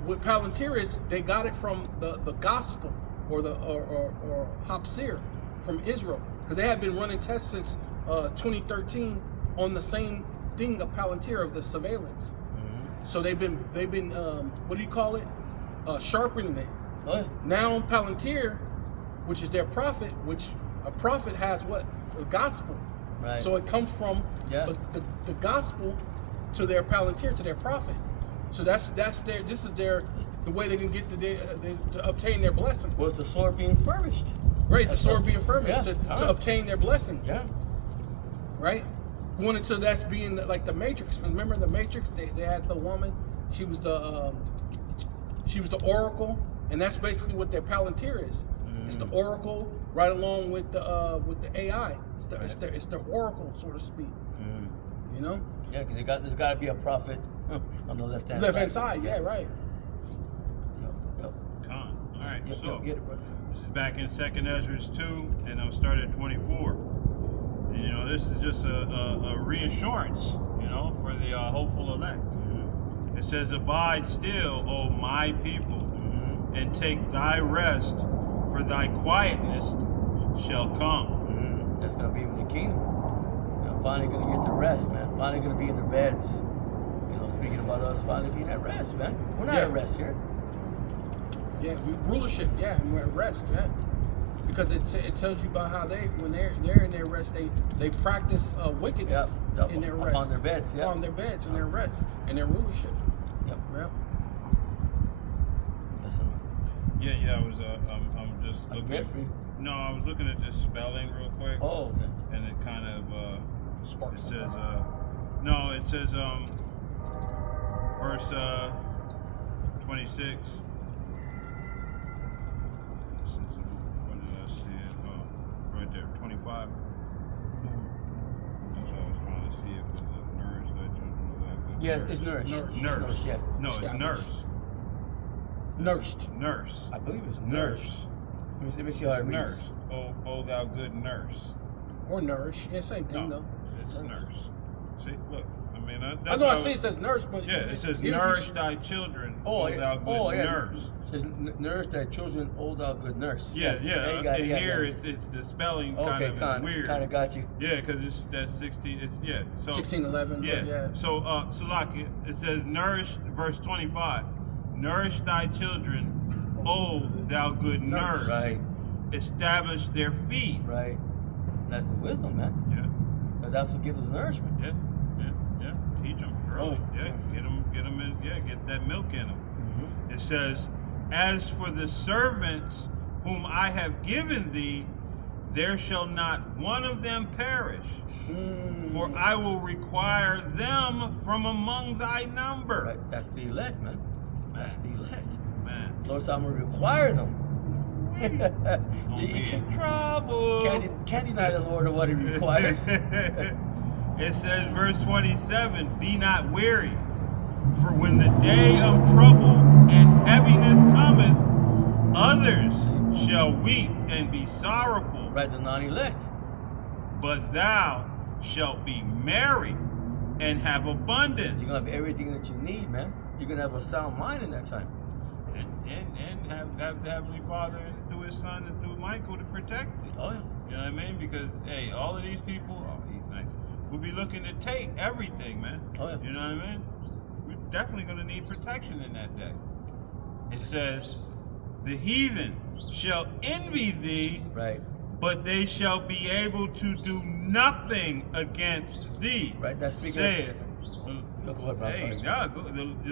with Palantir is they got it from the gospel or Hapsir from Israel because they have been running tests since 2013 on the same thing of Palantir of the surveillance. So they've been what do you call it? Sharpening it. Oh yeah. Now Palantir, which is their prophet, which a prophet has what? The gospel. Right. So it comes from Yeah. the gospel to their Palantir, to their prophet. So that's the way they can get to obtain their blessing. Was the sword being furbished? Right, the sword being furnished Yeah. to obtain their blessing. Yeah. Right? Going into that's being like the Matrix. Remember the Matrix? They had the woman. She was the oracle, and that's basically what their Palantir is. It's the oracle right along with the AI. It's their oracle, so to speak. You know? Yeah, because there's got to be a prophet on the left hand Side, yeah, right. Yep. Con. All right, Yep, so yep, get it, brother. this is back in 2nd Ezra 2, and I'm starting at 24. And, you know, this is just a reassurance, you know, for the hopeful elect. It says, "Abide still, O my people, and take thy rest, for thy quietness shall come." That's gonna be in the kingdom. You know, finally gonna get the rest, man. Finally gonna be in their beds. You know, speaking about us, finally being at rest, man. We're not at rest here. Yeah, rulership, yeah, and we're at rest, yeah. Because it tells you about how when they're in their rest, they practice wickedness Yep. in their rest. On their beds, yeah. On their beds, in their rest, in their rulership. Yep. Yep. That's Yeah, I was. I'm just I'm looking. good for you. No, I was looking at this spelling real quick. Oh, okay. And it kind of Sparks. it says no, it says verse 26. It says, what did I see it? Oh, right there, 25. That's what I was trying to see if it was a nurse that children of that good. Yes, it's nourished. Nurse. It's yeah. No, it's nurse. Nursed. Nurse. I believe it's Nurse. nourished. Let me see how it reads. Nurse. Oh, thou good nurse. Or nourish. Yeah, same thing, No, though. it's nurse. See, look. I mean, I know I see it says nurse, but yeah, it says even if nourish thy children, Oh, thou good nurse. It says nourish thy children, O thou good nurse. Yeah. you got it, And you got here it. it's the spelling Okay, kind of weird. kind of got you. Yeah, because that's 16. It's So 16:11. yeah. Yeah. So Salakia, it says nourish, verse 25. Nourish thy children, O thou good nurse. Right, Establish their feet. right. That's the wisdom, man. Yeah. But that's what gives us nourishment. Yeah. Teach them early. Yeah. Get them in. Yeah. Get that milk in them. Mm-hmm. It says, as for the servants whom I have given thee, there shall not one of them perish, for I will require them from among thy number. Right, that's the elect, man. That's the elect. Man, Lord said, I'm going to require them. gonna be in trouble. Can't deny the Lord of what he requires. It says, verse 27, be not weary, for when the day of trouble and heaviness cometh, others shall weep and be sorrowful. Right, the non-elect. But thou shalt be merry and have abundance. You're going to have everything that you need, man. You're going to have a sound mind in that time. And have the Heavenly Father through His Son and through Michael to protect it. Oh, yeah. You know what I mean? Because, hey, all of these people, oh, he's nice, will be looking to take everything, man. Oh, yeah. You know what I mean? We're definitely going to need protection in that day. It says, the heathen shall envy thee, Right. but they shall be able to do nothing against thee. Right, that's speaking saith, Go ahead, bro. hey, yeah,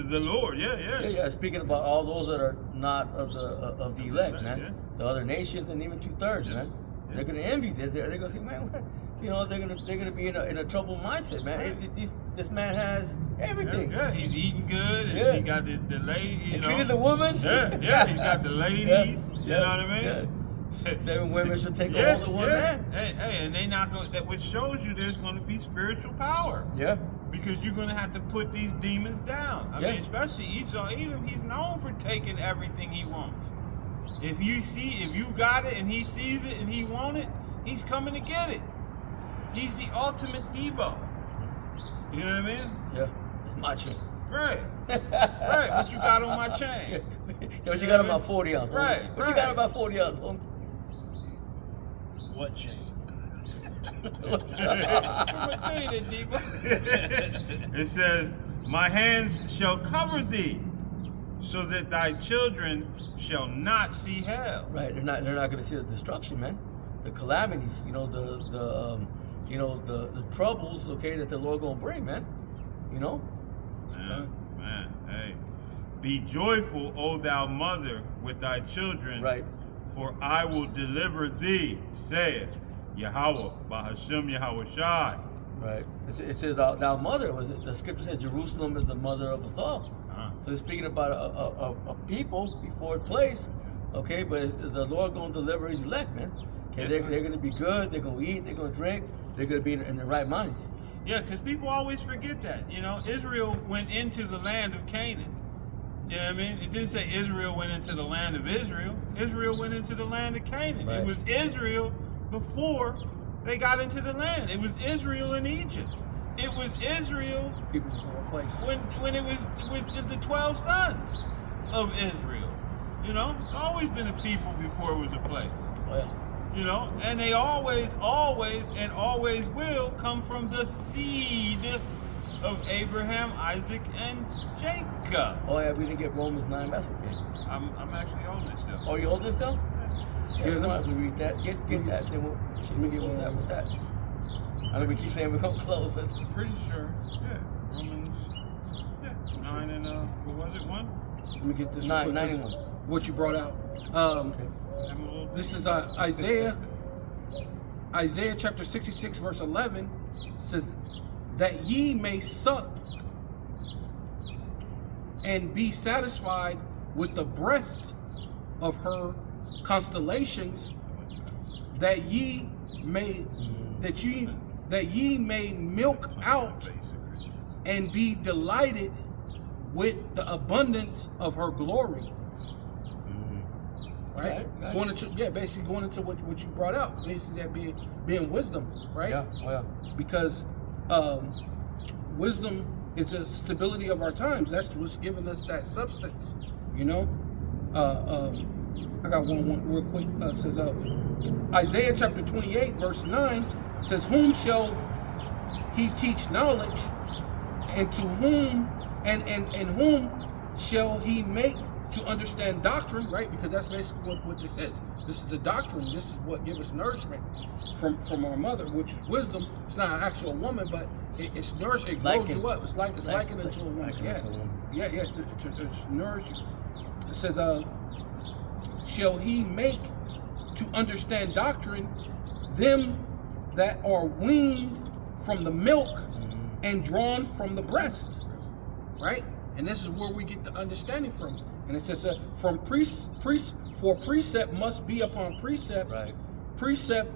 the Lord, yeah. Yeah. Speaking about all those that are not of the elect, man. Yeah. The other nations and even 2/3, man. Yeah. They're gonna envy. They're gonna say, man, what? You know, they're gonna be in a troubled mindset, man. Right. This man has everything. Yeah, he's eating good, and Yeah. he got the lady, you know. Including the woman. Yeah, he got the ladies. You know what I mean? Yeah. 7 women should take a hold of one man. Hey, and they not going. That which shows you there's going to be spiritual power. Yeah. Because you're going to have to put these demons down. I Yeah. mean, especially Esau Edom, he's known for taking everything he wants. If you got it and he sees it and he want it, he's coming to get it. He's the ultimate Debo. You know what I mean? Yeah. My chain. Right. Right. What you got on my chain? Yo, what you got about 40 ounce? Right, What you right. got about 40 ounce, homie? What chain? What chain is, Debo? It says, my hands shall cover thee, so that thy children shall not see hell. Right. They're not going to see the destruction, man. The calamities, you know, the troubles, okay, that the Lord gonna bring, man. You know. Man, hey. Be joyful, O thou mother, with thy children. Right. For I will deliver thee, saith Yahweh, Bahashem Yahweh Shai. Right. It says thou mother. The scripture says Jerusalem is the mother of us all. Uh-huh. So it's speaking about a people before a place. Okay, but the Lord gonna deliver His elect, man. Okay, they're gonna be good. They're gonna eat. They're gonna drink. They're gonna be in their right minds. Yeah, because people always forget that. You know, Israel went into the land of Canaan. You know what I mean? It didn't say Israel went into the land of Israel. Israel went into the land of Canaan. Right. It was Israel before they got into the land. It was Israel in Egypt. It was Israel People before a place. when it was with the 12 sons of Israel. You know, it's always been a people before it was a place. Oh, yeah. You know, and they always will come from the seed of Abraham, Isaac, and Jacob. Oh yeah, we didn't get Romans 9. That's okay. I'm actually holding it still. Oh, you hold this still? Yeah, Yeah, we might as well read that. Get that. Then we'll close that with that. I know we keep saying we're gonna close it. Pretty sure. Yeah. Romans. Yeah. 9 and what was it? 1? Let me get this. 9 quick. and 1. What you brought out. This is Isaiah chapter 66 verse 11 says that ye may suck and be satisfied with the breast of her constellations, that ye may milk out and be delighted with the abundance of her glory. Right? Right. Going into basically going into what you brought out, basically that being wisdom, right? Yeah. Oh, yeah. Because wisdom is the stability of our times. That's what's giving us that substance, you know. I got one real quick. Says Isaiah chapter 28 verse 9 says, "Whom shall he teach knowledge, and to whom and whom shall he make to understand doctrine?" Right, because that's basically what this is. This is the doctrine. This is what gives us nourishment from our mother, which is wisdom. It's not an actual woman, but it's nourishing. It grows you up. It's likened into a woman. Yeah, to nourish you. It says, "Shall he make to understand doctrine them that are weaned from the milk and drawn from the breast?" Right, and this is where we get the understanding from. And it says from for precept must be upon precept, Right. precept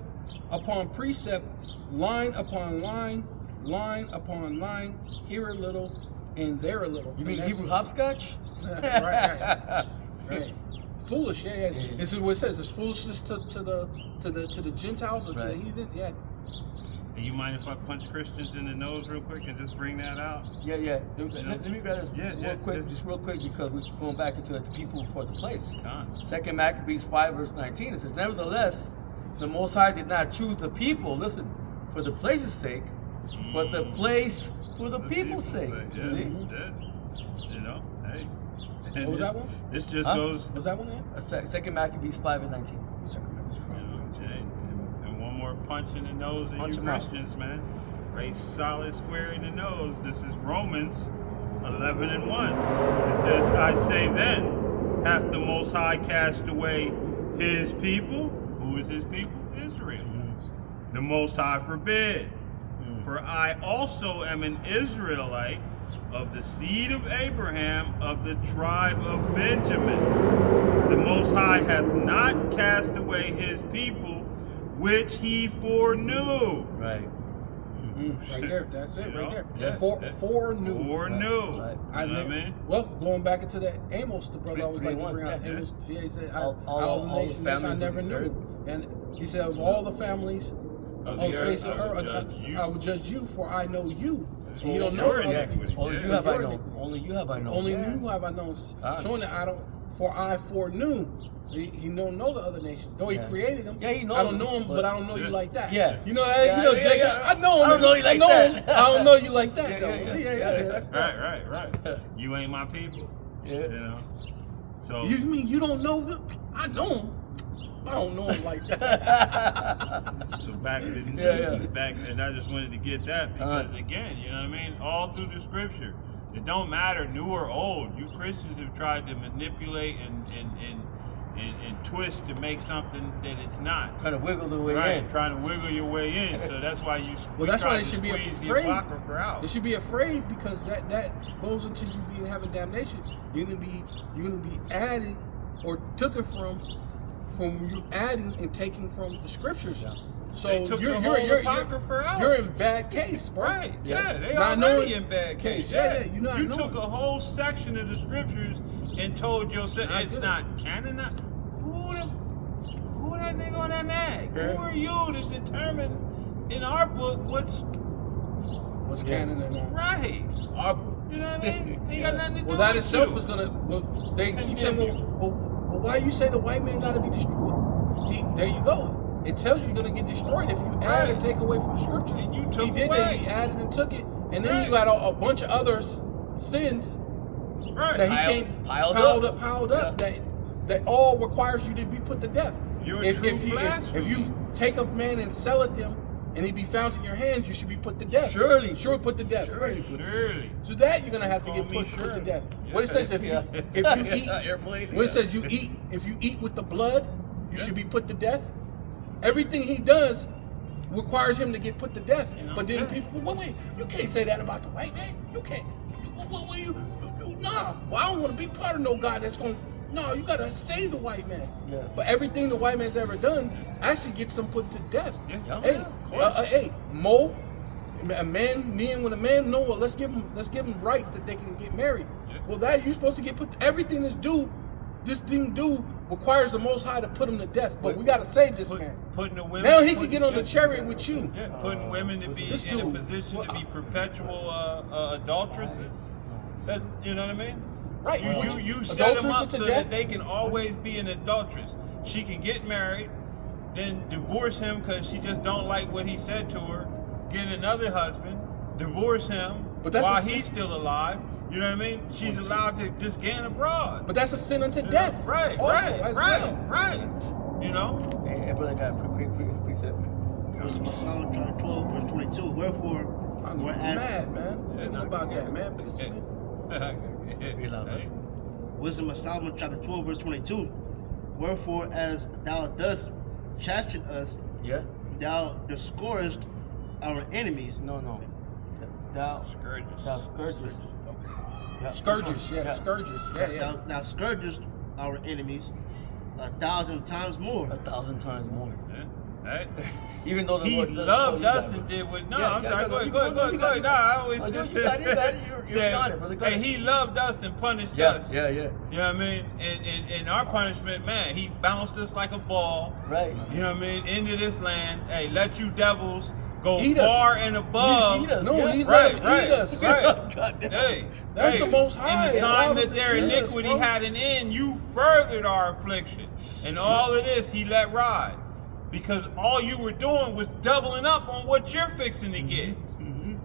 upon precept, line upon line, line upon line, here a little and there a little. You mean And Hebrew hopscotch? right. Foolish, yeah. This is what it says. It's foolishness to the Gentiles or to the heathen. Yeah. Hey, you mind if I punch Christians in the nose real quick and just bring that out? Yeah. Let me grab this real quick, because we're going back into it, the people for the place. Second Maccabees 5 verse 19. It says, "Nevertheless, the Most High did not choose the people, listen, for the place's sake, but the place for the people's sake." Yeah. See? Yeah. You know, hey. What was that one? This just goes. Was that one there? Second Maccabees 5 and 19. And one more punch in the nose of Punch you 'em out. Christians, man. Right solid square in the nose. This is Romans 11 and 1. It says, "I say then, hath the Most High cast away his people?" Who is his people? Israel. "The Most High forbid. For I also am an Israelite, of the seed of Abraham, of the tribe of Benjamin. The Most High hath not cast away his people, which he foreknew." Right. Right there. That's it. You Right know? there. Yeah. Foreknew. Foreknew. Right. You know what I mean? Well, going back into that Amos, the brother always like to 3:1, bring out. yeah. Amos, he said, All all the the nations which I families of never the knew. earth. And he said, of all the families Of of the the earth, face of I will earth, judge you. I will judge you, for I know you. And you don't Your know other iniquity. people. Only Yeah. you have I Your known. iniquity. Only you have I known. Only you have I known. Ah. Showing that I don't, for I foreknew. He don't know the other nations. Though he Yeah. created them. Yeah, he knows I don't them, know him, but I don't know you Yeah. like that. Yeah. You know that? Yeah, you know, yeah, Jacob. yeah. I know him. I don't know you like I know that. him. I don't know you like that. Yeah, though. yeah. That's Right. You ain't my people. Yeah. You know? So You mean you don't know them? I know him. I don't know him like that. So back to Yeah. back, and I just wanted to get that because again, you know what I mean. All through the scripture, it don't matter new or old. You Christians have tried to manipulate and twist to make something that it's not. Trying to wiggle the way Right, in. trying to wiggle your way in. So that's why you. Well, that's why try they to should be squeeze the afraid. apocrypha out. They should be afraid because that goes into you being having damnation. You're gonna be added or taken from you adding and taking from the scriptures. Yeah. So They took you're the whole apocrypha out. you're in bad case, bro. Right, Yeah. they Not already knowing- in bad case. Yeah, you not You knowing. took a whole section of the scriptures and told yourself Not it's good. not canon. Who that nigga on that nag? Yeah. Who are you to determine in our book what's What's Yeah. canon and all. right? It's our book. You know what I mean? Ain't got nothing to do Well, that with itself you. is gonna. Well, they keep saying, well, why you say the white man gotta be destroyed? There you go. It tells you you're gonna get destroyed if you add and take away from the scriptures. And you took he did away. that. He added and took it, and then you Right. got a bunch of other sins Right. that he Piled- can't piled up Yeah. that all requires you to be put to death. You're a if true you blasphemy. take a man and sell it to him, and he be found in your hands, you should be put to death. Surely. Sure, put to death. Surely. Surely. So that you're gonna have to Call get me put to Shirley. death. Yeah. What it says if you eat Airplane. when it says if you eat with the blood, you should be put to death. Everything he does requires him to get put to death. But then people, wait, you can't say that about the white man. You can't. Nah. Well, I don't want to be part of no God that's going. No, you gotta save the white man. Yeah. But everything the white man's ever done actually gets him put to death. Yeah. Hey, of course. hey, Mo, a man kneeling with a man. No, well, let's give them rights that they can get married. Yeah. Well, that you're supposed to get put. Everything this thing requires the Most High to put him to death. But we gotta save this man. Putting the women. Now he can get on the chariot with you. Yeah, putting women to be This in a dude- position well, to be perpetual adulteresses. That, you know what I mean? Right. You set Adulteress them up to so death? that they can always be an adulteress. She can get married, then divorce him because she just don't like what he said to her. Get another husband, divorce him But that's while a sin. he's still alive. You know what I mean? She's allowed to just gain abroad. But that's a sin unto You know? death. Right, also, right, as right, well. right. You know? Hey, brother got a precept. Wisdom of Solomon chapter 12, verse 22. Wherefore, I'm whereas mad, man. Thinking about that, man. Read loud, Hey. Wisdom of Solomon chapter 12, verse 22. Wherefore, as thou dost chasten us, Yeah. thou discouragest our enemies. No. Thou Scourges. scourgest. Yeah. Scourges, yeah, scourges, yeah. Thou scourgest our enemies 1,000 times more. 1,000 times more. Yeah. Hey. Even though the He Lord does loved call you us that, and brother. did what? No, Yeah, I'm yeah, sorry. no, Go you ahead. got it. No, I always Oh, you just got it, you got it. You're said, on it, brother. Go ahead. Hey, he loved us and punished Yeah, us. yeah. You know what I mean? And our punishment, man, he bounced us like a ball. Right. You know what I mean? Into this land. Hey, let you devils go Eat us. far and above. Eat us, No, yeah. he let him Right, eat us. right. God damn. Hey, That's hey, the Most High. In the time Allow that him their to eat us, iniquity bro. had an end, you furthered our affliction. And all of this he let ride. Because all you were doing was doubling up on what you're fixing to get.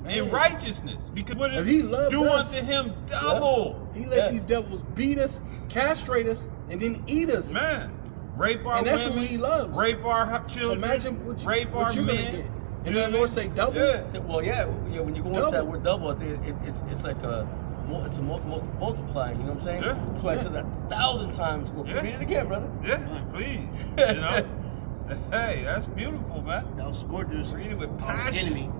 In righteousness. Because what If he loved do us, unto him double. He let these devils beat us, castrate us, and then eat us. Man. Rape our And that's women. what he loves. Rape our So children. imagine rape what our you're men. gonna get. You And know then the what Lord I say mean? double. Yeah. So, well, yeah. When you go into that word double, I think it's like it's a multiplying. You know what I'm saying? Yeah. That's why it says 1,000 times. Well, Yeah. read it again, brother. Yeah, please. You know? Hey, that's beautiful, man. Thou scourgest Read it with our passion. enemy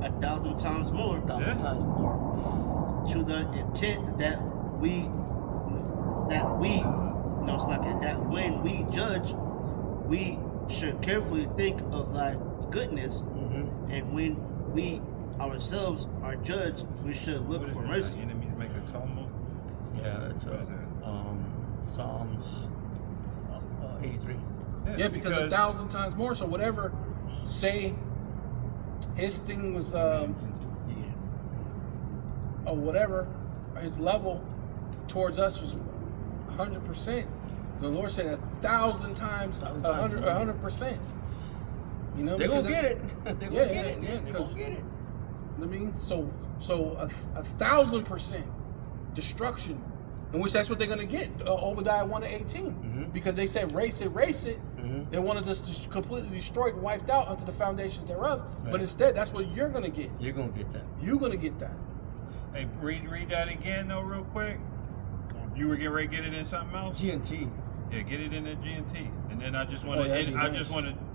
1,000 times more, 1,000 times more. to the intent that when we judge, we should carefully think of thy goodness, and when we ourselves are judged, we should look for mercy. Enemies make a tumble. Yeah, it's What is that? Psalms 83. Yeah, because 1,000 times more. So whatever, say his thing was or whatever, his level towards us was 100%. The Lord said 1,000 times, 100%. You know, They're because gonna get that's- it. They're Yeah, gonna get it. yeah, They're gonna 'cause- get it. I mean, so 1,000% destruction, in which that's what they're gonna get. Obadiah 1:18, because they said race it. They wanted us to completely destroyed and wiped out unto the foundations thereof. But Right. instead, that's what you're gonna get. You're gonna get that. You're gonna get that. Hey, read that again though, real quick. You were getting ready to get it in something else? G&T. Yeah, get it in the GNT, and then I just want Oh, to. that'd be nice.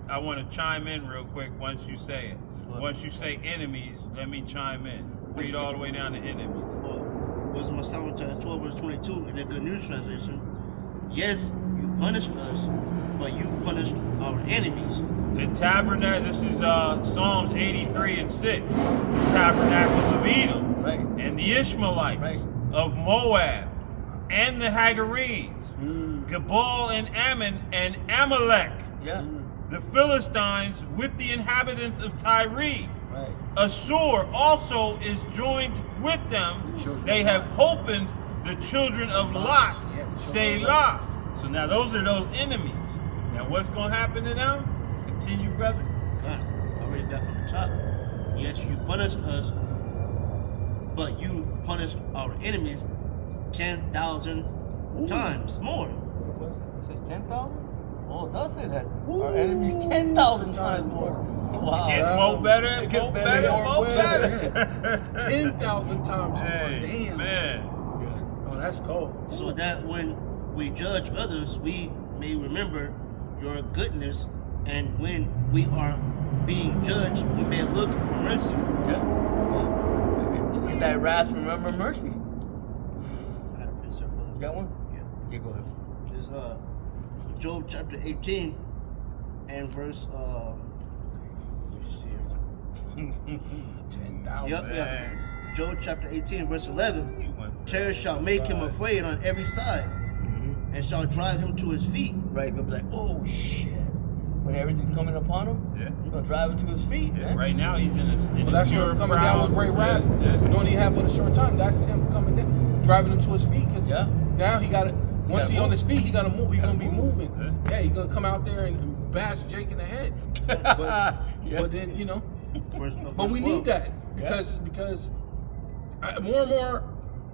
I want to chime in real quick once you say it. What? Once you say enemies, let me chime in. Read all the way down to enemies. Wisdom of Solomon chapter 12, verse 22 in the Good News Translation. Yes, you punished us, but you punished our enemies. The tabernacle. This is Psalms 83 and 6. The tabernacles of Edom, Right. and the Ishmaelites Right. of Moab, and the Hagarenes, Mm. Gebal and Ammon and Amalek, Yeah. the Philistines with the inhabitants of Tyre. Right. Assur also is joined with them. The children They of have Lot. opened the children of Lot. Lot, Yeah, the children of Selah. So now those are those enemies. Now what's going to happen to them? Continue, brother. God, I'll read that from the top. Yes, you punished us, but you punished our enemies 10,000 times more. It says 10,000? Oh, it does say that. Our enemies 10,000 times more. Wow. Gets more better, It gets more better, better, more more better. better. 10,000 times Hey, more. Damn. man. Oh, that's cold. So that when we judge others, we may remember your goodness, and when we are being judged, we may look for mercy. Yeah. In that wrath, remember mercy. I had a precept, brother. You got one? Yeah. Yeah, go ahead. Is Job chapter 18 and verse let me see here. 10,000. Yep, yeah. Man. Job chapter 18 verse 11. Terror shall make him afraid on every side, and shall drive him to his feet. Right, he's gonna be like, oh shit. When everything's coming upon him, Yeah. he's gonna drive him to his feet, Yeah, man. right now he's in a Well, that's pure him coming proud, down with great wrath, Yeah. knowing he had but a short time. That's him coming down, driving him to his feet. Cause Yeah. now he got to. Once gotta he on move. his feet, he gotta move. He's gonna be move. moving. Yeah, he's gonna come out there and bash Jake in the head. But, Yeah. but then Verse but we 12. need that Yeah. because more and more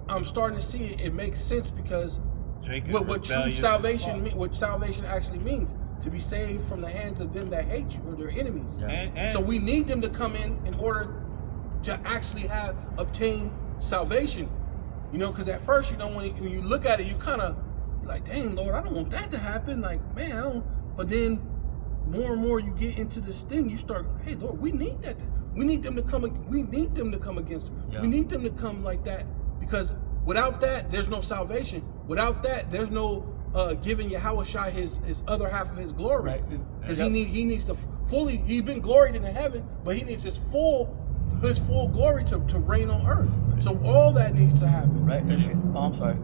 I'm starting to see it makes sense because Jacob what true rebellious. salvation what salvation actually means, to be saved from the hands of them that hate you or their enemies. Yeah. And So we need them to come in order to actually obtain salvation. Because at first, when you look at it, you kind of like, dang, Lord, I don't want that to happen. Like, man, I don't. But then more and more you get into this thing, you start, hey, Lord, we need that. We need them to come. We need them to come against. Yeah. We need them to come like that, because without that, there's no salvation. Without that, there's no giving Yahushua his other half of his glory. Right. Because Yeah. he needs to fully. He's been gloried in heaven, but he needs his full glory to reign on earth. So all that needs to happen. Right? Oh, I'm sorry.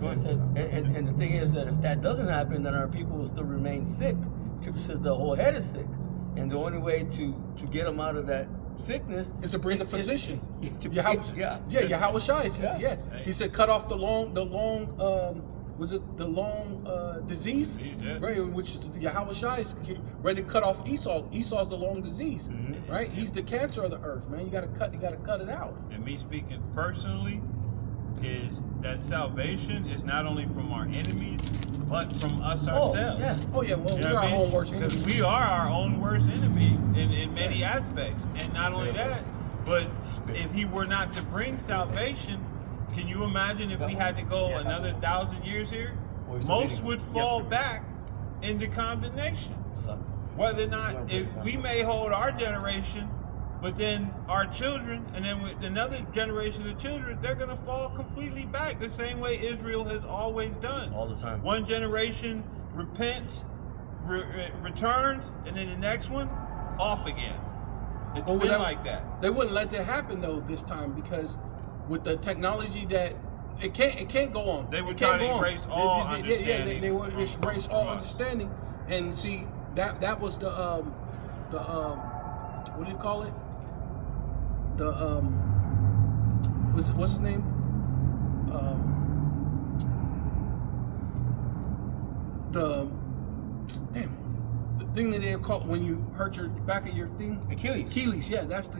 Go ahead. And the thing is that if that doesn't happen, then our people will still remain sick. Scripture says the whole head is sick. And the only way to get them out of that sickness Is to bring the physician. Yeah. Yahushua said, Yeah. He said, cut off the long disease, Yeah. right? Which is Yahushua is ready to cut off Esau. Esau's the long disease, right? He's the cancer of the earth, man. You gotta cut it out. And me speaking personally, is that salvation is not only from our enemies, but from us ourselves. Yeah. Oh yeah, well, You know we're what our I mean? own worst Because enemy. we are our own worst enemy in many aspects. And not only Yeah. that, but if he were not to bring salvation, can you imagine if we had to go another 1,000 years here? Well, he's Most reading would fall yesterday. back into condemnation. So, Whether or not, if we may hold our generation, but then our children, and then with another generation of children, they're going to fall completely back the same way Israel has always done. all the time. One generation repents, returns, and then the next one, off again. It's But been like that. They wouldn't let that happen though this time, because with the technology that it can't go on. They were It can't trying to go on. erase all Yeah, understanding they would from- erase all from us. understanding, and see that was the what do you call it? The what's his name? The thing that they call when you hurt your back of your thing. Achilles. Achilles, yeah, that's the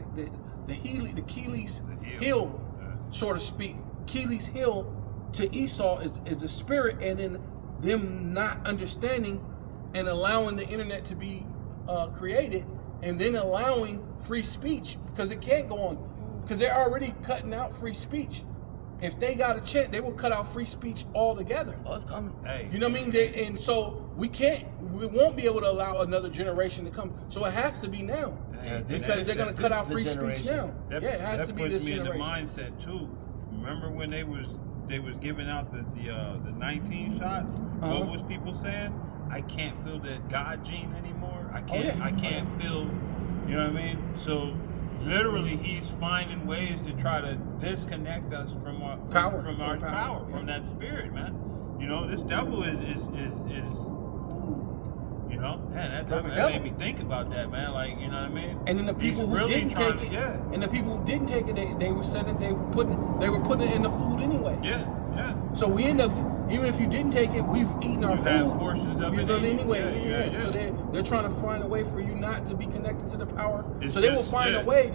Achilles The heel. heel, Yeah. so to speak. Achilles heel to Esau is a spirit, and then them not understanding and allowing the internet to be created, and then allowing free speech, because it can't go on, because they're already cutting out free speech. If they got a chance, they will cut out free speech altogether. Oh, it's coming. Hey, You know what I mean? And so we won't be able to allow another generation to come. So it has to be now. Yeah, Because they're going to this cut is out the free speech generation. now. That, Yeah, it has that to be puts this me generation. in the mindset too. Remember when they was giving out the 19 shots? Uh-huh. What was people saying? I can't feel the God gene anymore. I Oh, yeah. can't feel. You know what I mean? So literally, he's finding ways to try to disconnect us from our Power. from From our power, power, yeah. from that spirit, man. You know, this devil is you know, man, that made me think about that, man. Like, you know what I mean? And then the He's people who really didn't trying take to- it, yeah. and the people who didn't take it, they were saying that they were putting it in the food anyway. Yeah, yeah. So we end up, even if you didn't take it, we've eaten our You've had food. portions of We've it done anyway. anyway. Yeah. So they're trying to find a way for you not to be connected to the power. It's so they will just- find yeah. a way.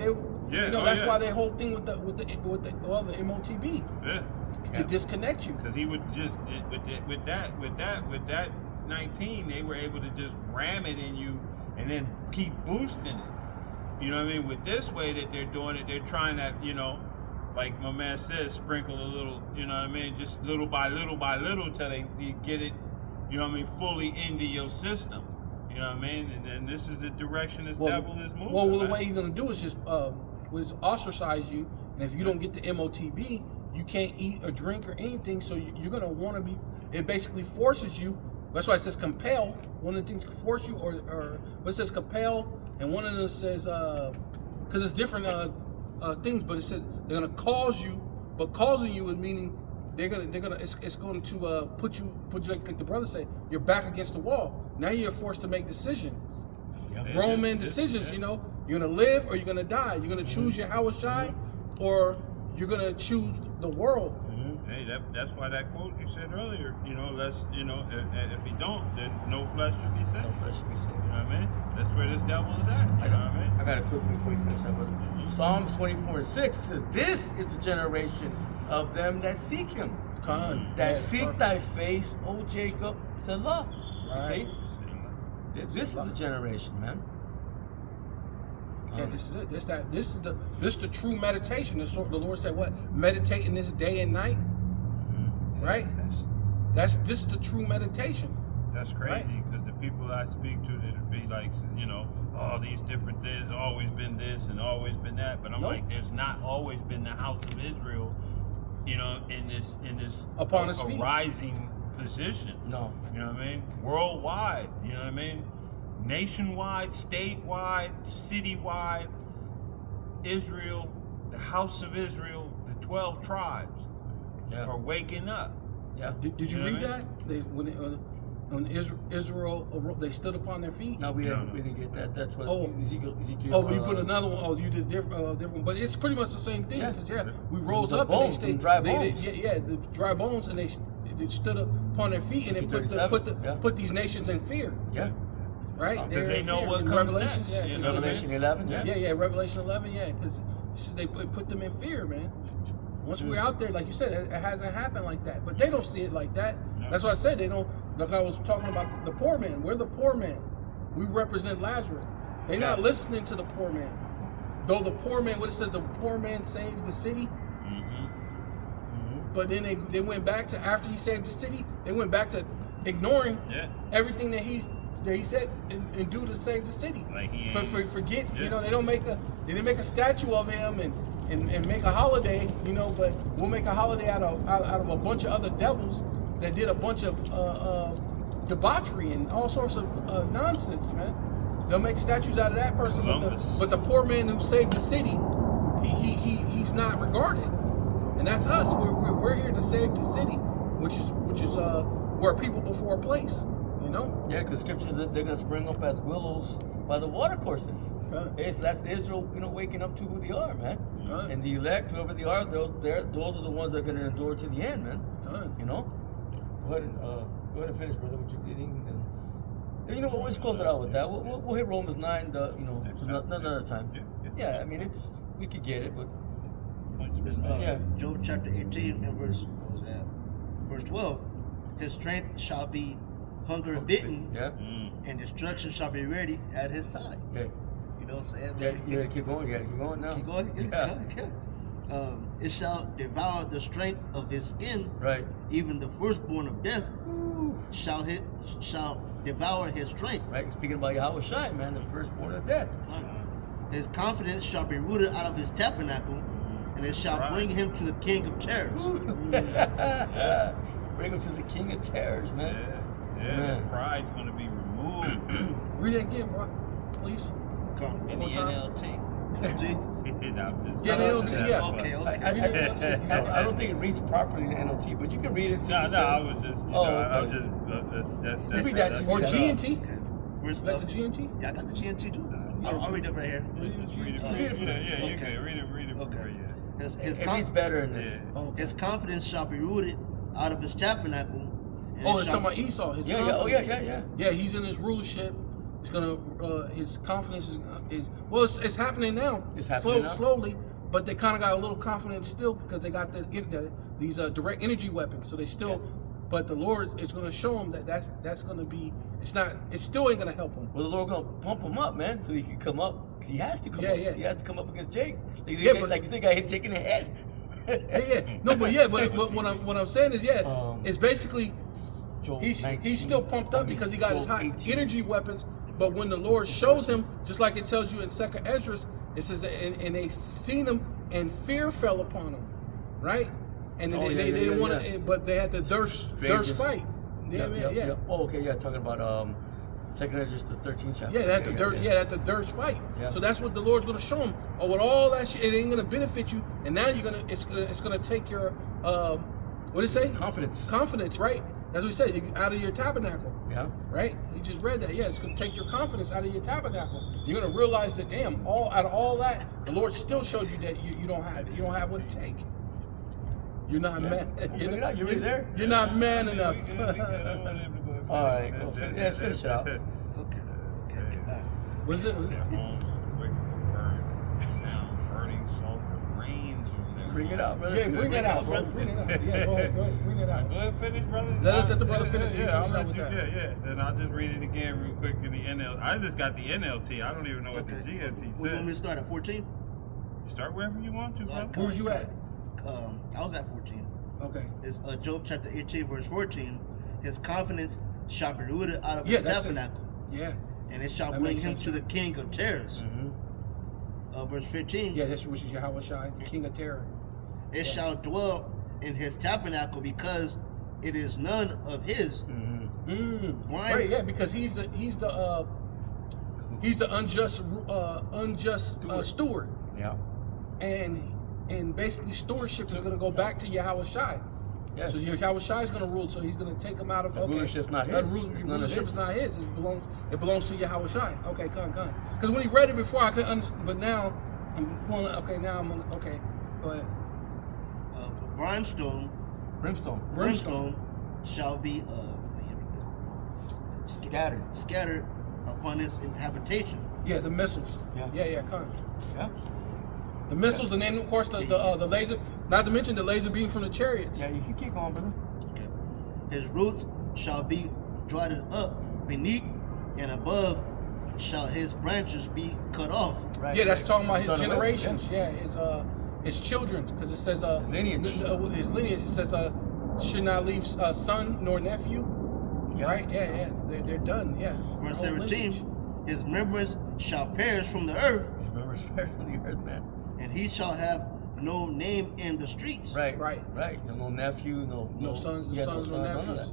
Yeah, That's yeah. why their whole thing with the MOTB Yeah. to disconnect you. Because he would just with that 19, they were able to just ram it in you and then keep boosting it. You know what I mean? With this way that they're doing it, they're trying to, you know, like my man says, sprinkle a little, you know what I mean? Just little by little till they get it, you know what I mean, fully into your system. You know what I mean? And then this is the direction this devil is moving. Well, the way he's gonna do is just ostracize you, and if you don't get the MOTB, you can't eat or drink or anything. So you're gonna want to be. It basically forces you. That's why it says compel. One of the things force you, or it says compel, and one of them says because it's different things, but it says they're gonna cause you. But causing you is meaning they're gonna it's going to put you like the brother said, you're back against the wall. Now you're forced to make decisions. Grown men decisions, you know, you're gonna live or you're gonna die. You're gonna choose your Hawashai, or you're gonna choose the world. Hey, that's why that quote you said earlier, you know, if he don't, then no flesh should be saved. No flesh should be saved. You know what I mean? That's where this devil is at. You know what I mean? I got to quickly before you finish that, brother. Psalms 24:6 says, "This is the generation of them that seek Him, that seek Thy face, O Jacob, Selah." You see? This is the generation, man. Yeah, this is it. This is the true meditation. The Lord said, "What? Meditate in this day and night." Right? This is the true meditation. That's crazy because the people I speak to, it'd be like, you know, all these different things, always been this and always been that. But I'm like, there's not always been the house of Israel, you know, in this upon its feet, rising position. No. You know what I mean? Worldwide. You know what I mean? Nationwide, statewide, citywide, Israel, the house of Israel, the 12 tribes are waking up. Yeah. Did you read that? When Israel, they stood upon their feet. No, we didn't get that. That's what Ezekiel. Oh, we put another one. Oh, you did different, but it's pretty much the same thing. Because we rose up bones, and they stayed dry bones. The dry bones, and they stood upon their feet, and they put these nations in fear. Yeah. Right? Because they know what comes Revelation, next. Revelation 11. Yeah, Revelation 11. Yeah, because they put them in fear, man. Once we're out there, like you said, it hasn't happened like that. But they don't see it like that. That's why I said they don't. Like I was talking about the poor man. We're the poor man. We represent Lazarus. They're not listening to the poor man. Though the poor man, what it says, the poor man saved the city. But then they went back to, after he saved the city, they went back to ignoring everything that he said and do to save the city. Like forget, you know, they didn't make a statue of him and make a holiday, you know, but we'll make a holiday out of a bunch of other devils that did a bunch of debauchery and all sorts of nonsense, man. They'll make statues out of that person, but the poor man who saved the city, he's not regarded, and that's us. We're here to save the city, which is where people before a place, you know. Yeah, because scriptures they're gonna spring up as willows by the water courses. That's Israel, you know, waking up to who they are, man. And the elect, whoever they are, those are the ones that are gonna endure to the end, man. You know. Go ahead and finish, brother. What you're reading, and you know what? We'll just close it out with that. We'll hit Romans 9. Another time. Yeah, I mean we could get it, but Job chapter 18 and verse 12. His strength shall be hunger bitten, and destruction shall be ready at his side. Yeah. You know what I'm saying? Yeah, you gotta keep going. You gotta keep going now. Keep going. It shall devour the strength of his skin. Right. Even the firstborn of death shall devour his strength. Right. Speaking about Yahweh Shai, man, the firstborn of death. His confidence shall be rooted out of his tabernacle, and it shall bring him to the king of terrors. Bring him to the king of terrors, man. Yeah. Pride's gonna be removed. Read it again, bro, please. Come in the NLT. Yeah, the NLT. Yeah. Okay. I don't think it reads properly in the NLT, but you can read it. No, I was just. I was just. Just read that. Or GNT. Okay. Where's like the GNT? Yeah, I got the GNT too. I'll read it right here. Read it. Yeah, you can read it. Okay. It reads better in this. His confidence shall be rooted out of his tabernacle. Oh, it's talking about Esau. Yeah. Yeah, he's in his rulership. It's gonna. His confidence is well. It's happening now. It's happening now. Slowly, but they kind of got a little confidence still because they got these direct energy weapons. So they still but the Lord is going to show him that that's going to be. It still ain't going to help him. Well, the Lord gonna pump him up, man, so he can come up. Cause he has to come up. Yeah. He has to come up against Jake. Like, Yeah, like you said, got hit Jake in the head. Yeah. No, but what I'm saying is, it's basically Joel he's 19, still pumped up because he got his Joel high 18. energy weapons. But when the Lord shows him, just like it tells you in 2nd Ezra, it says that and they seen him and fear fell upon him, right? And Oh, they didn't want to, but they had the durst fight. Yep. Oh, okay, yeah, talking about 2nd Ezra, the 13th chapter. Yeah, that's the durst fight. Yeah. So that's what the Lord's going to show him. Oh, with all that shit, it ain't going to benefit you, and now it's gonna take your what did it say? Confidence, right? That's what he said. Out of your tabernacle. Yeah. Right? You just read that. Yeah, it's going to take your confidence out of your tabernacle. You're going to realize that, damn, out of all that, the Lord still showed you that you don't have it. You don't have what it takes. You're not man. You're right there. You're not man enough. All right. Well, let's finish it out. Okay. Was it? Their homes were burned down, burning sulfur rains on them. Bring it out, brother. Yeah, bring it out, bro. Bring it out. Yeah, go ahead. Bring it out. Go ahead, finish, brother. Let the brother finish. Yeah, I'll let you. Yeah. Then I'll just read it again real quick in the NLT. I just got the NLT. I don't even know what the GLT You want me said. to start at 14? Start wherever you want to, brother. Where was you at? I was at 14. Okay. It's Job chapter 18, verse 14. His confidence shall be rooted out of his tabernacle, Yeah. and it shall That bring makes him sense, to the king of terrors. Verse 15. Yeah, that's which is Yahweh Shai, the King of Terror. It shall dwell in his tabernacle because it is none of his. Why? Right, yeah, because he's the unjust steward. Yeah. And basically stewardship is going to go back to Yahweh Shai. Yes. So Yahweh Shai is going to rule. So he's going to take him out of. The rulership's not his. It's none of Rulership's his. not his. It belongs to Yahweh Shai. Okay, come. Because when he read it before, I couldn't understand. But now I'm going. Okay, now I'm gonna. Okay, go ahead. Brimstone. Shall be scattered upon his habitation. Yeah, the missiles. Yeah, come. Yeah. The missiles, and then of course the laser. Not to mention the laser beam from the chariots. Yeah, you can keep going, brother. Okay. His roots shall be dried up beneath, and above shall his branches be cut off. Right. Yeah, that's talking about his Done away with, generations. Yeah, his children, because it says lineage. His lineage. It says should not leave son nor nephew. Yeah. Right? Yeah. They're done. Yeah. Verse Whole 17. lineage. His members shall perish from the earth, Remember, spare from the earth, man. and he shall have no name in the streets. Right. Right. No nephew, No sons, yeah, no none of nephews. that.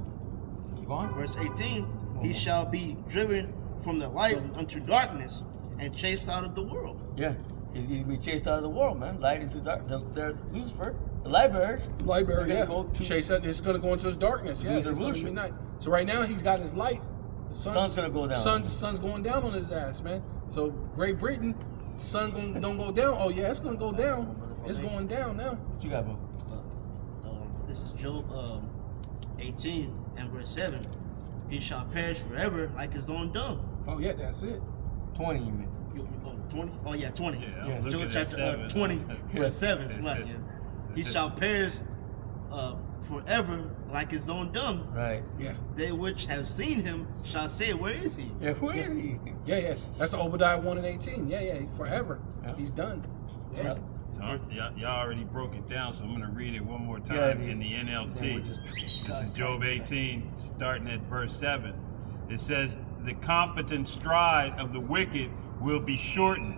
Keep going. Verse 18. He shall be driven from the light unto darkness, and chased out of the world. Yeah. He's be chased out of the world, man. Light into dark. They're Lucifer, the light bearers. Library, They're yeah. gonna go to- Chase that. It's going to go into his darkness. Yeah. Lose their It's gonna be rulership. night. So right now he's got his light. The Sun's gonna go down. Sun's going down on his ass, man. So Great Britain, sun don't go down. Oh yeah, it's going to go down. It's going down now. What you got, bro? This is Job 18 and verse 7. He shall perish forever like his own dung. Oh yeah, that's it. 20, you mean? 20? Oh yeah, 20. Yeah, I'm Job looking at chapter 7. 20 verse 7. Slack, yeah. He shall perish forever like his own dung. Right. Yeah. They which have seen him shall say, where is he? Yeah, who is he? Yeah. That's Obadiah 1 and 18. Yeah. Forever. Yeah. He's done. Yeah. Y'all already broke it down, so I'm going to read it one more time in the NLT. This is Job 18, starting at verse 7. It says, the confident stride of the wicked will be shortened.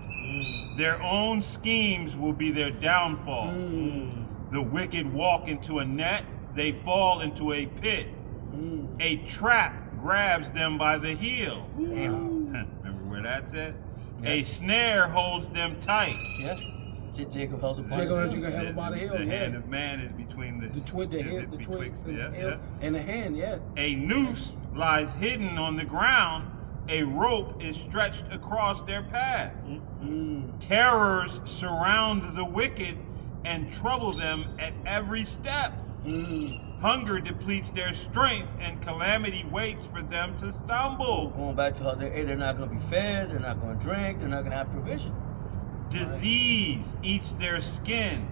Their own schemes will be their downfall. The wicked walk into a net, they fall into a pit. A trap grabs them by the heel. Remember where that's at? Yeah. A snare holds them tight. Yeah. Jacob held upon Jacob his held upon the hill. The yeah. hand of man is between the Twigs, the hill, and the hand. Yeah. A noose lies hidden on the ground. A rope is stretched across their path. Terrors surround the wicked and trouble them at every step. Hunger depletes their strength, and calamity waits for them to stumble. Going back to how they're not going to be fed, they're not going to drink, they're not going to have provision. Disease eats their skin.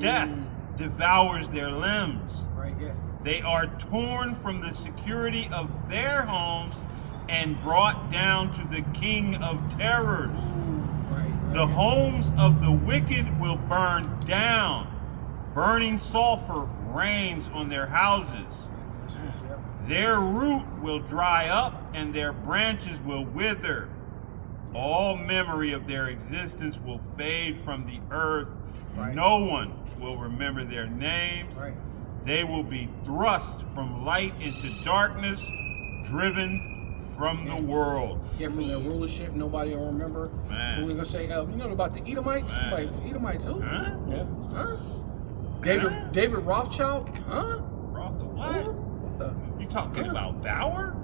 Death devours their limbs. Right. Yeah. They are torn from the security of their homes and brought down to the king of terrors. Right. The homes of the wicked will burn down. Burning sulfur rains on their houses. Their root will dry up and their branches will wither. All memory of their existence will fade from the earth. Right. No one will remember their names. Right. They will be thrust from light into darkness, driven from the world. Yeah, from their rulership, nobody will remember. Man. We're gonna say, you know about the Edomites? Man. Like, Edomites who? Huh? Yeah. Huh? Huh? David Rothschild? Huh? Roth the what? The, You talking about Bauer?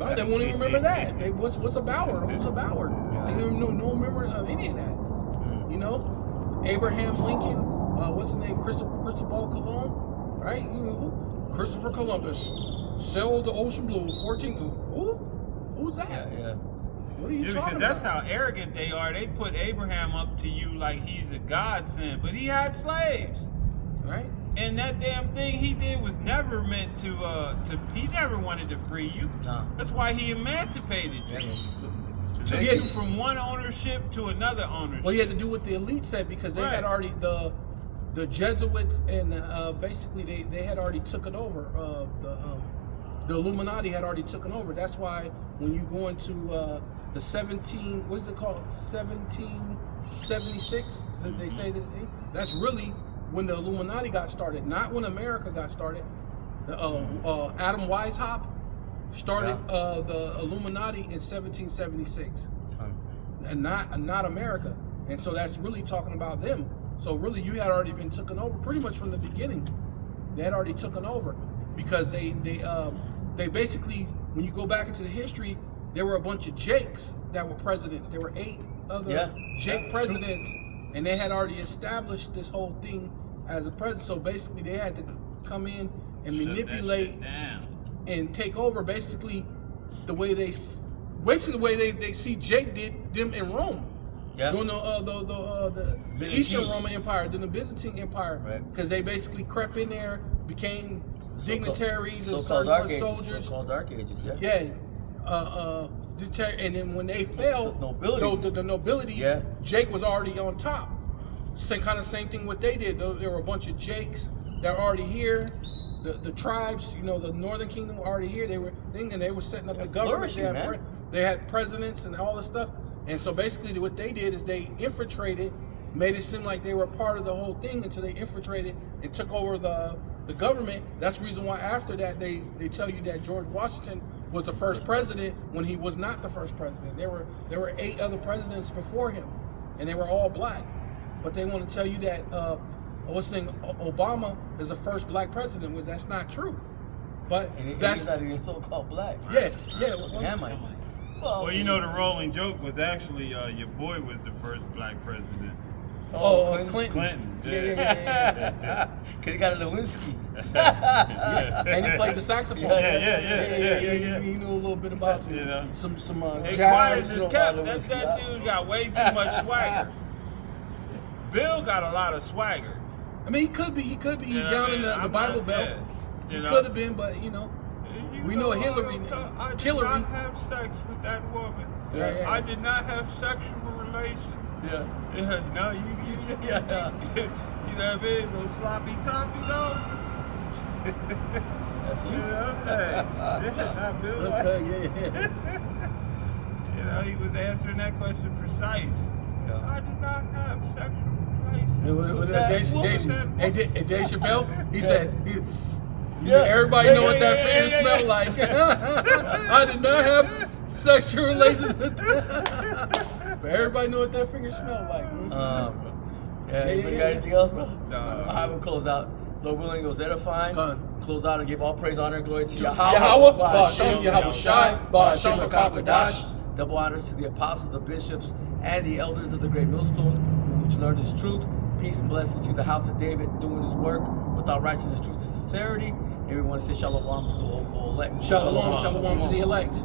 no, they won't even remember that. Hey, what's a Bauer? Who's a Bauer? They don't even know no memory of any of that. You know, Abraham Lincoln. What's his name? Christopher Colon, right? You know who? Christopher Columbus sailed the ocean blue. 14. Who's that? Yeah. What are you Yeah, talking because that's about? how arrogant they are. They put Abraham up to you like he's a godsend, but he had slaves. Right? And that damn thing he did was never meant to he never wanted to free you. No. That's why he emancipated you. Yeah. Take Yeah. you from one ownership to another ownership. Well, you had to do what the elite said because they had Right. already the Jesuits and basically they had already taken over. The Illuminati had already taken over. That's why when you go into the 17, what is it called? 1776. So they say that's really when the Illuminati got started, not when America got started. Adam Weishaupt started the Illuminati in 1776, and not America. And so that's really talking about them. So really, you had already been taken over pretty much from the beginning. They had already taken over because they basically, when you go back into the history, there were a bunch of Jakes that were presidents. There were 8 other Jake presidents, and they had already established this whole thing as a president. So basically, they had to come in and Shut manipulate that shit down. and take over. Basically, the way they see Jake did them in Rome. Yeah. During the Eastern Roman Empire, then the Byzantine Empire, Right. because they basically crept in there, became dignitaries and So-called certain Dark Ages. soldiers. So-called Dark Ages, yeah. Yeah. And then when they fell, The nobility. the nobility, Yeah. Jake was already on top. Same thing what they did. There were a bunch of Jakes that were already here. The tribes, the Northern Kingdom were already here. They were setting up the government. flourishing, man. They had presidents and all this stuff. And so basically what they did is they infiltrated, made it seem like they were part of the whole thing until they infiltrated and took over the government. That's the reason why after that they tell you that George Washington was the first president when he was not the first president. There were 8 other presidents before him, and they were all black. But they want to tell you that Obama is the first black president, which that's not true. But And that's he's not even so-called black. yeah. Hamite. Well, you know, the rolling joke was actually your boy was the first black president. Clinton. Clinton. Yeah. Because he got a Lewinsky. And he played the saxophone. Yeah. He knew a little bit about You know. some Hey, jazz. quiet as know, kept. Marlon That was dude not- got way too much swagger. Bill got a lot of swagger. I mean, he could be. He's You know down what I in mean? the I'm Bible not- Belt. yeah, He you know. could have been, but we know Hillary. I did Hillary. not have sex with that woman. Yeah. I did not have sexual relations. Yeah. Yeah, no, you Yeah. you know what I mean? Little sloppy toppy though. That's You you. know, hey, yeah, not Bill. Okay, You know, he was answering that question precise. Yeah. I did not have sexual Dave relations. Dave Chappelle, he Yeah. said, Yeah. everybody Yeah, know what that yeah, finger yeah, smelled yeah. like. I did not have sexual relations with but everybody know what that finger smelled like. You got anything else, bro? No. All right, we'll close out. Lord willing, it was edifying. Come on. Close out and give all praise, honor, and glory to Yahweh, Yahweh, Ba'ashem, Yahweh Shai, Ba'ashem, Rakakadash. Double honors to the apostles, the bishops, and the elders of the great millstone, which learned this truth. Peace and blessings to the house of David, doing his work without righteousness, truth, and sincerity. And we want to say shalom to the whole elect. Shalom to the elect.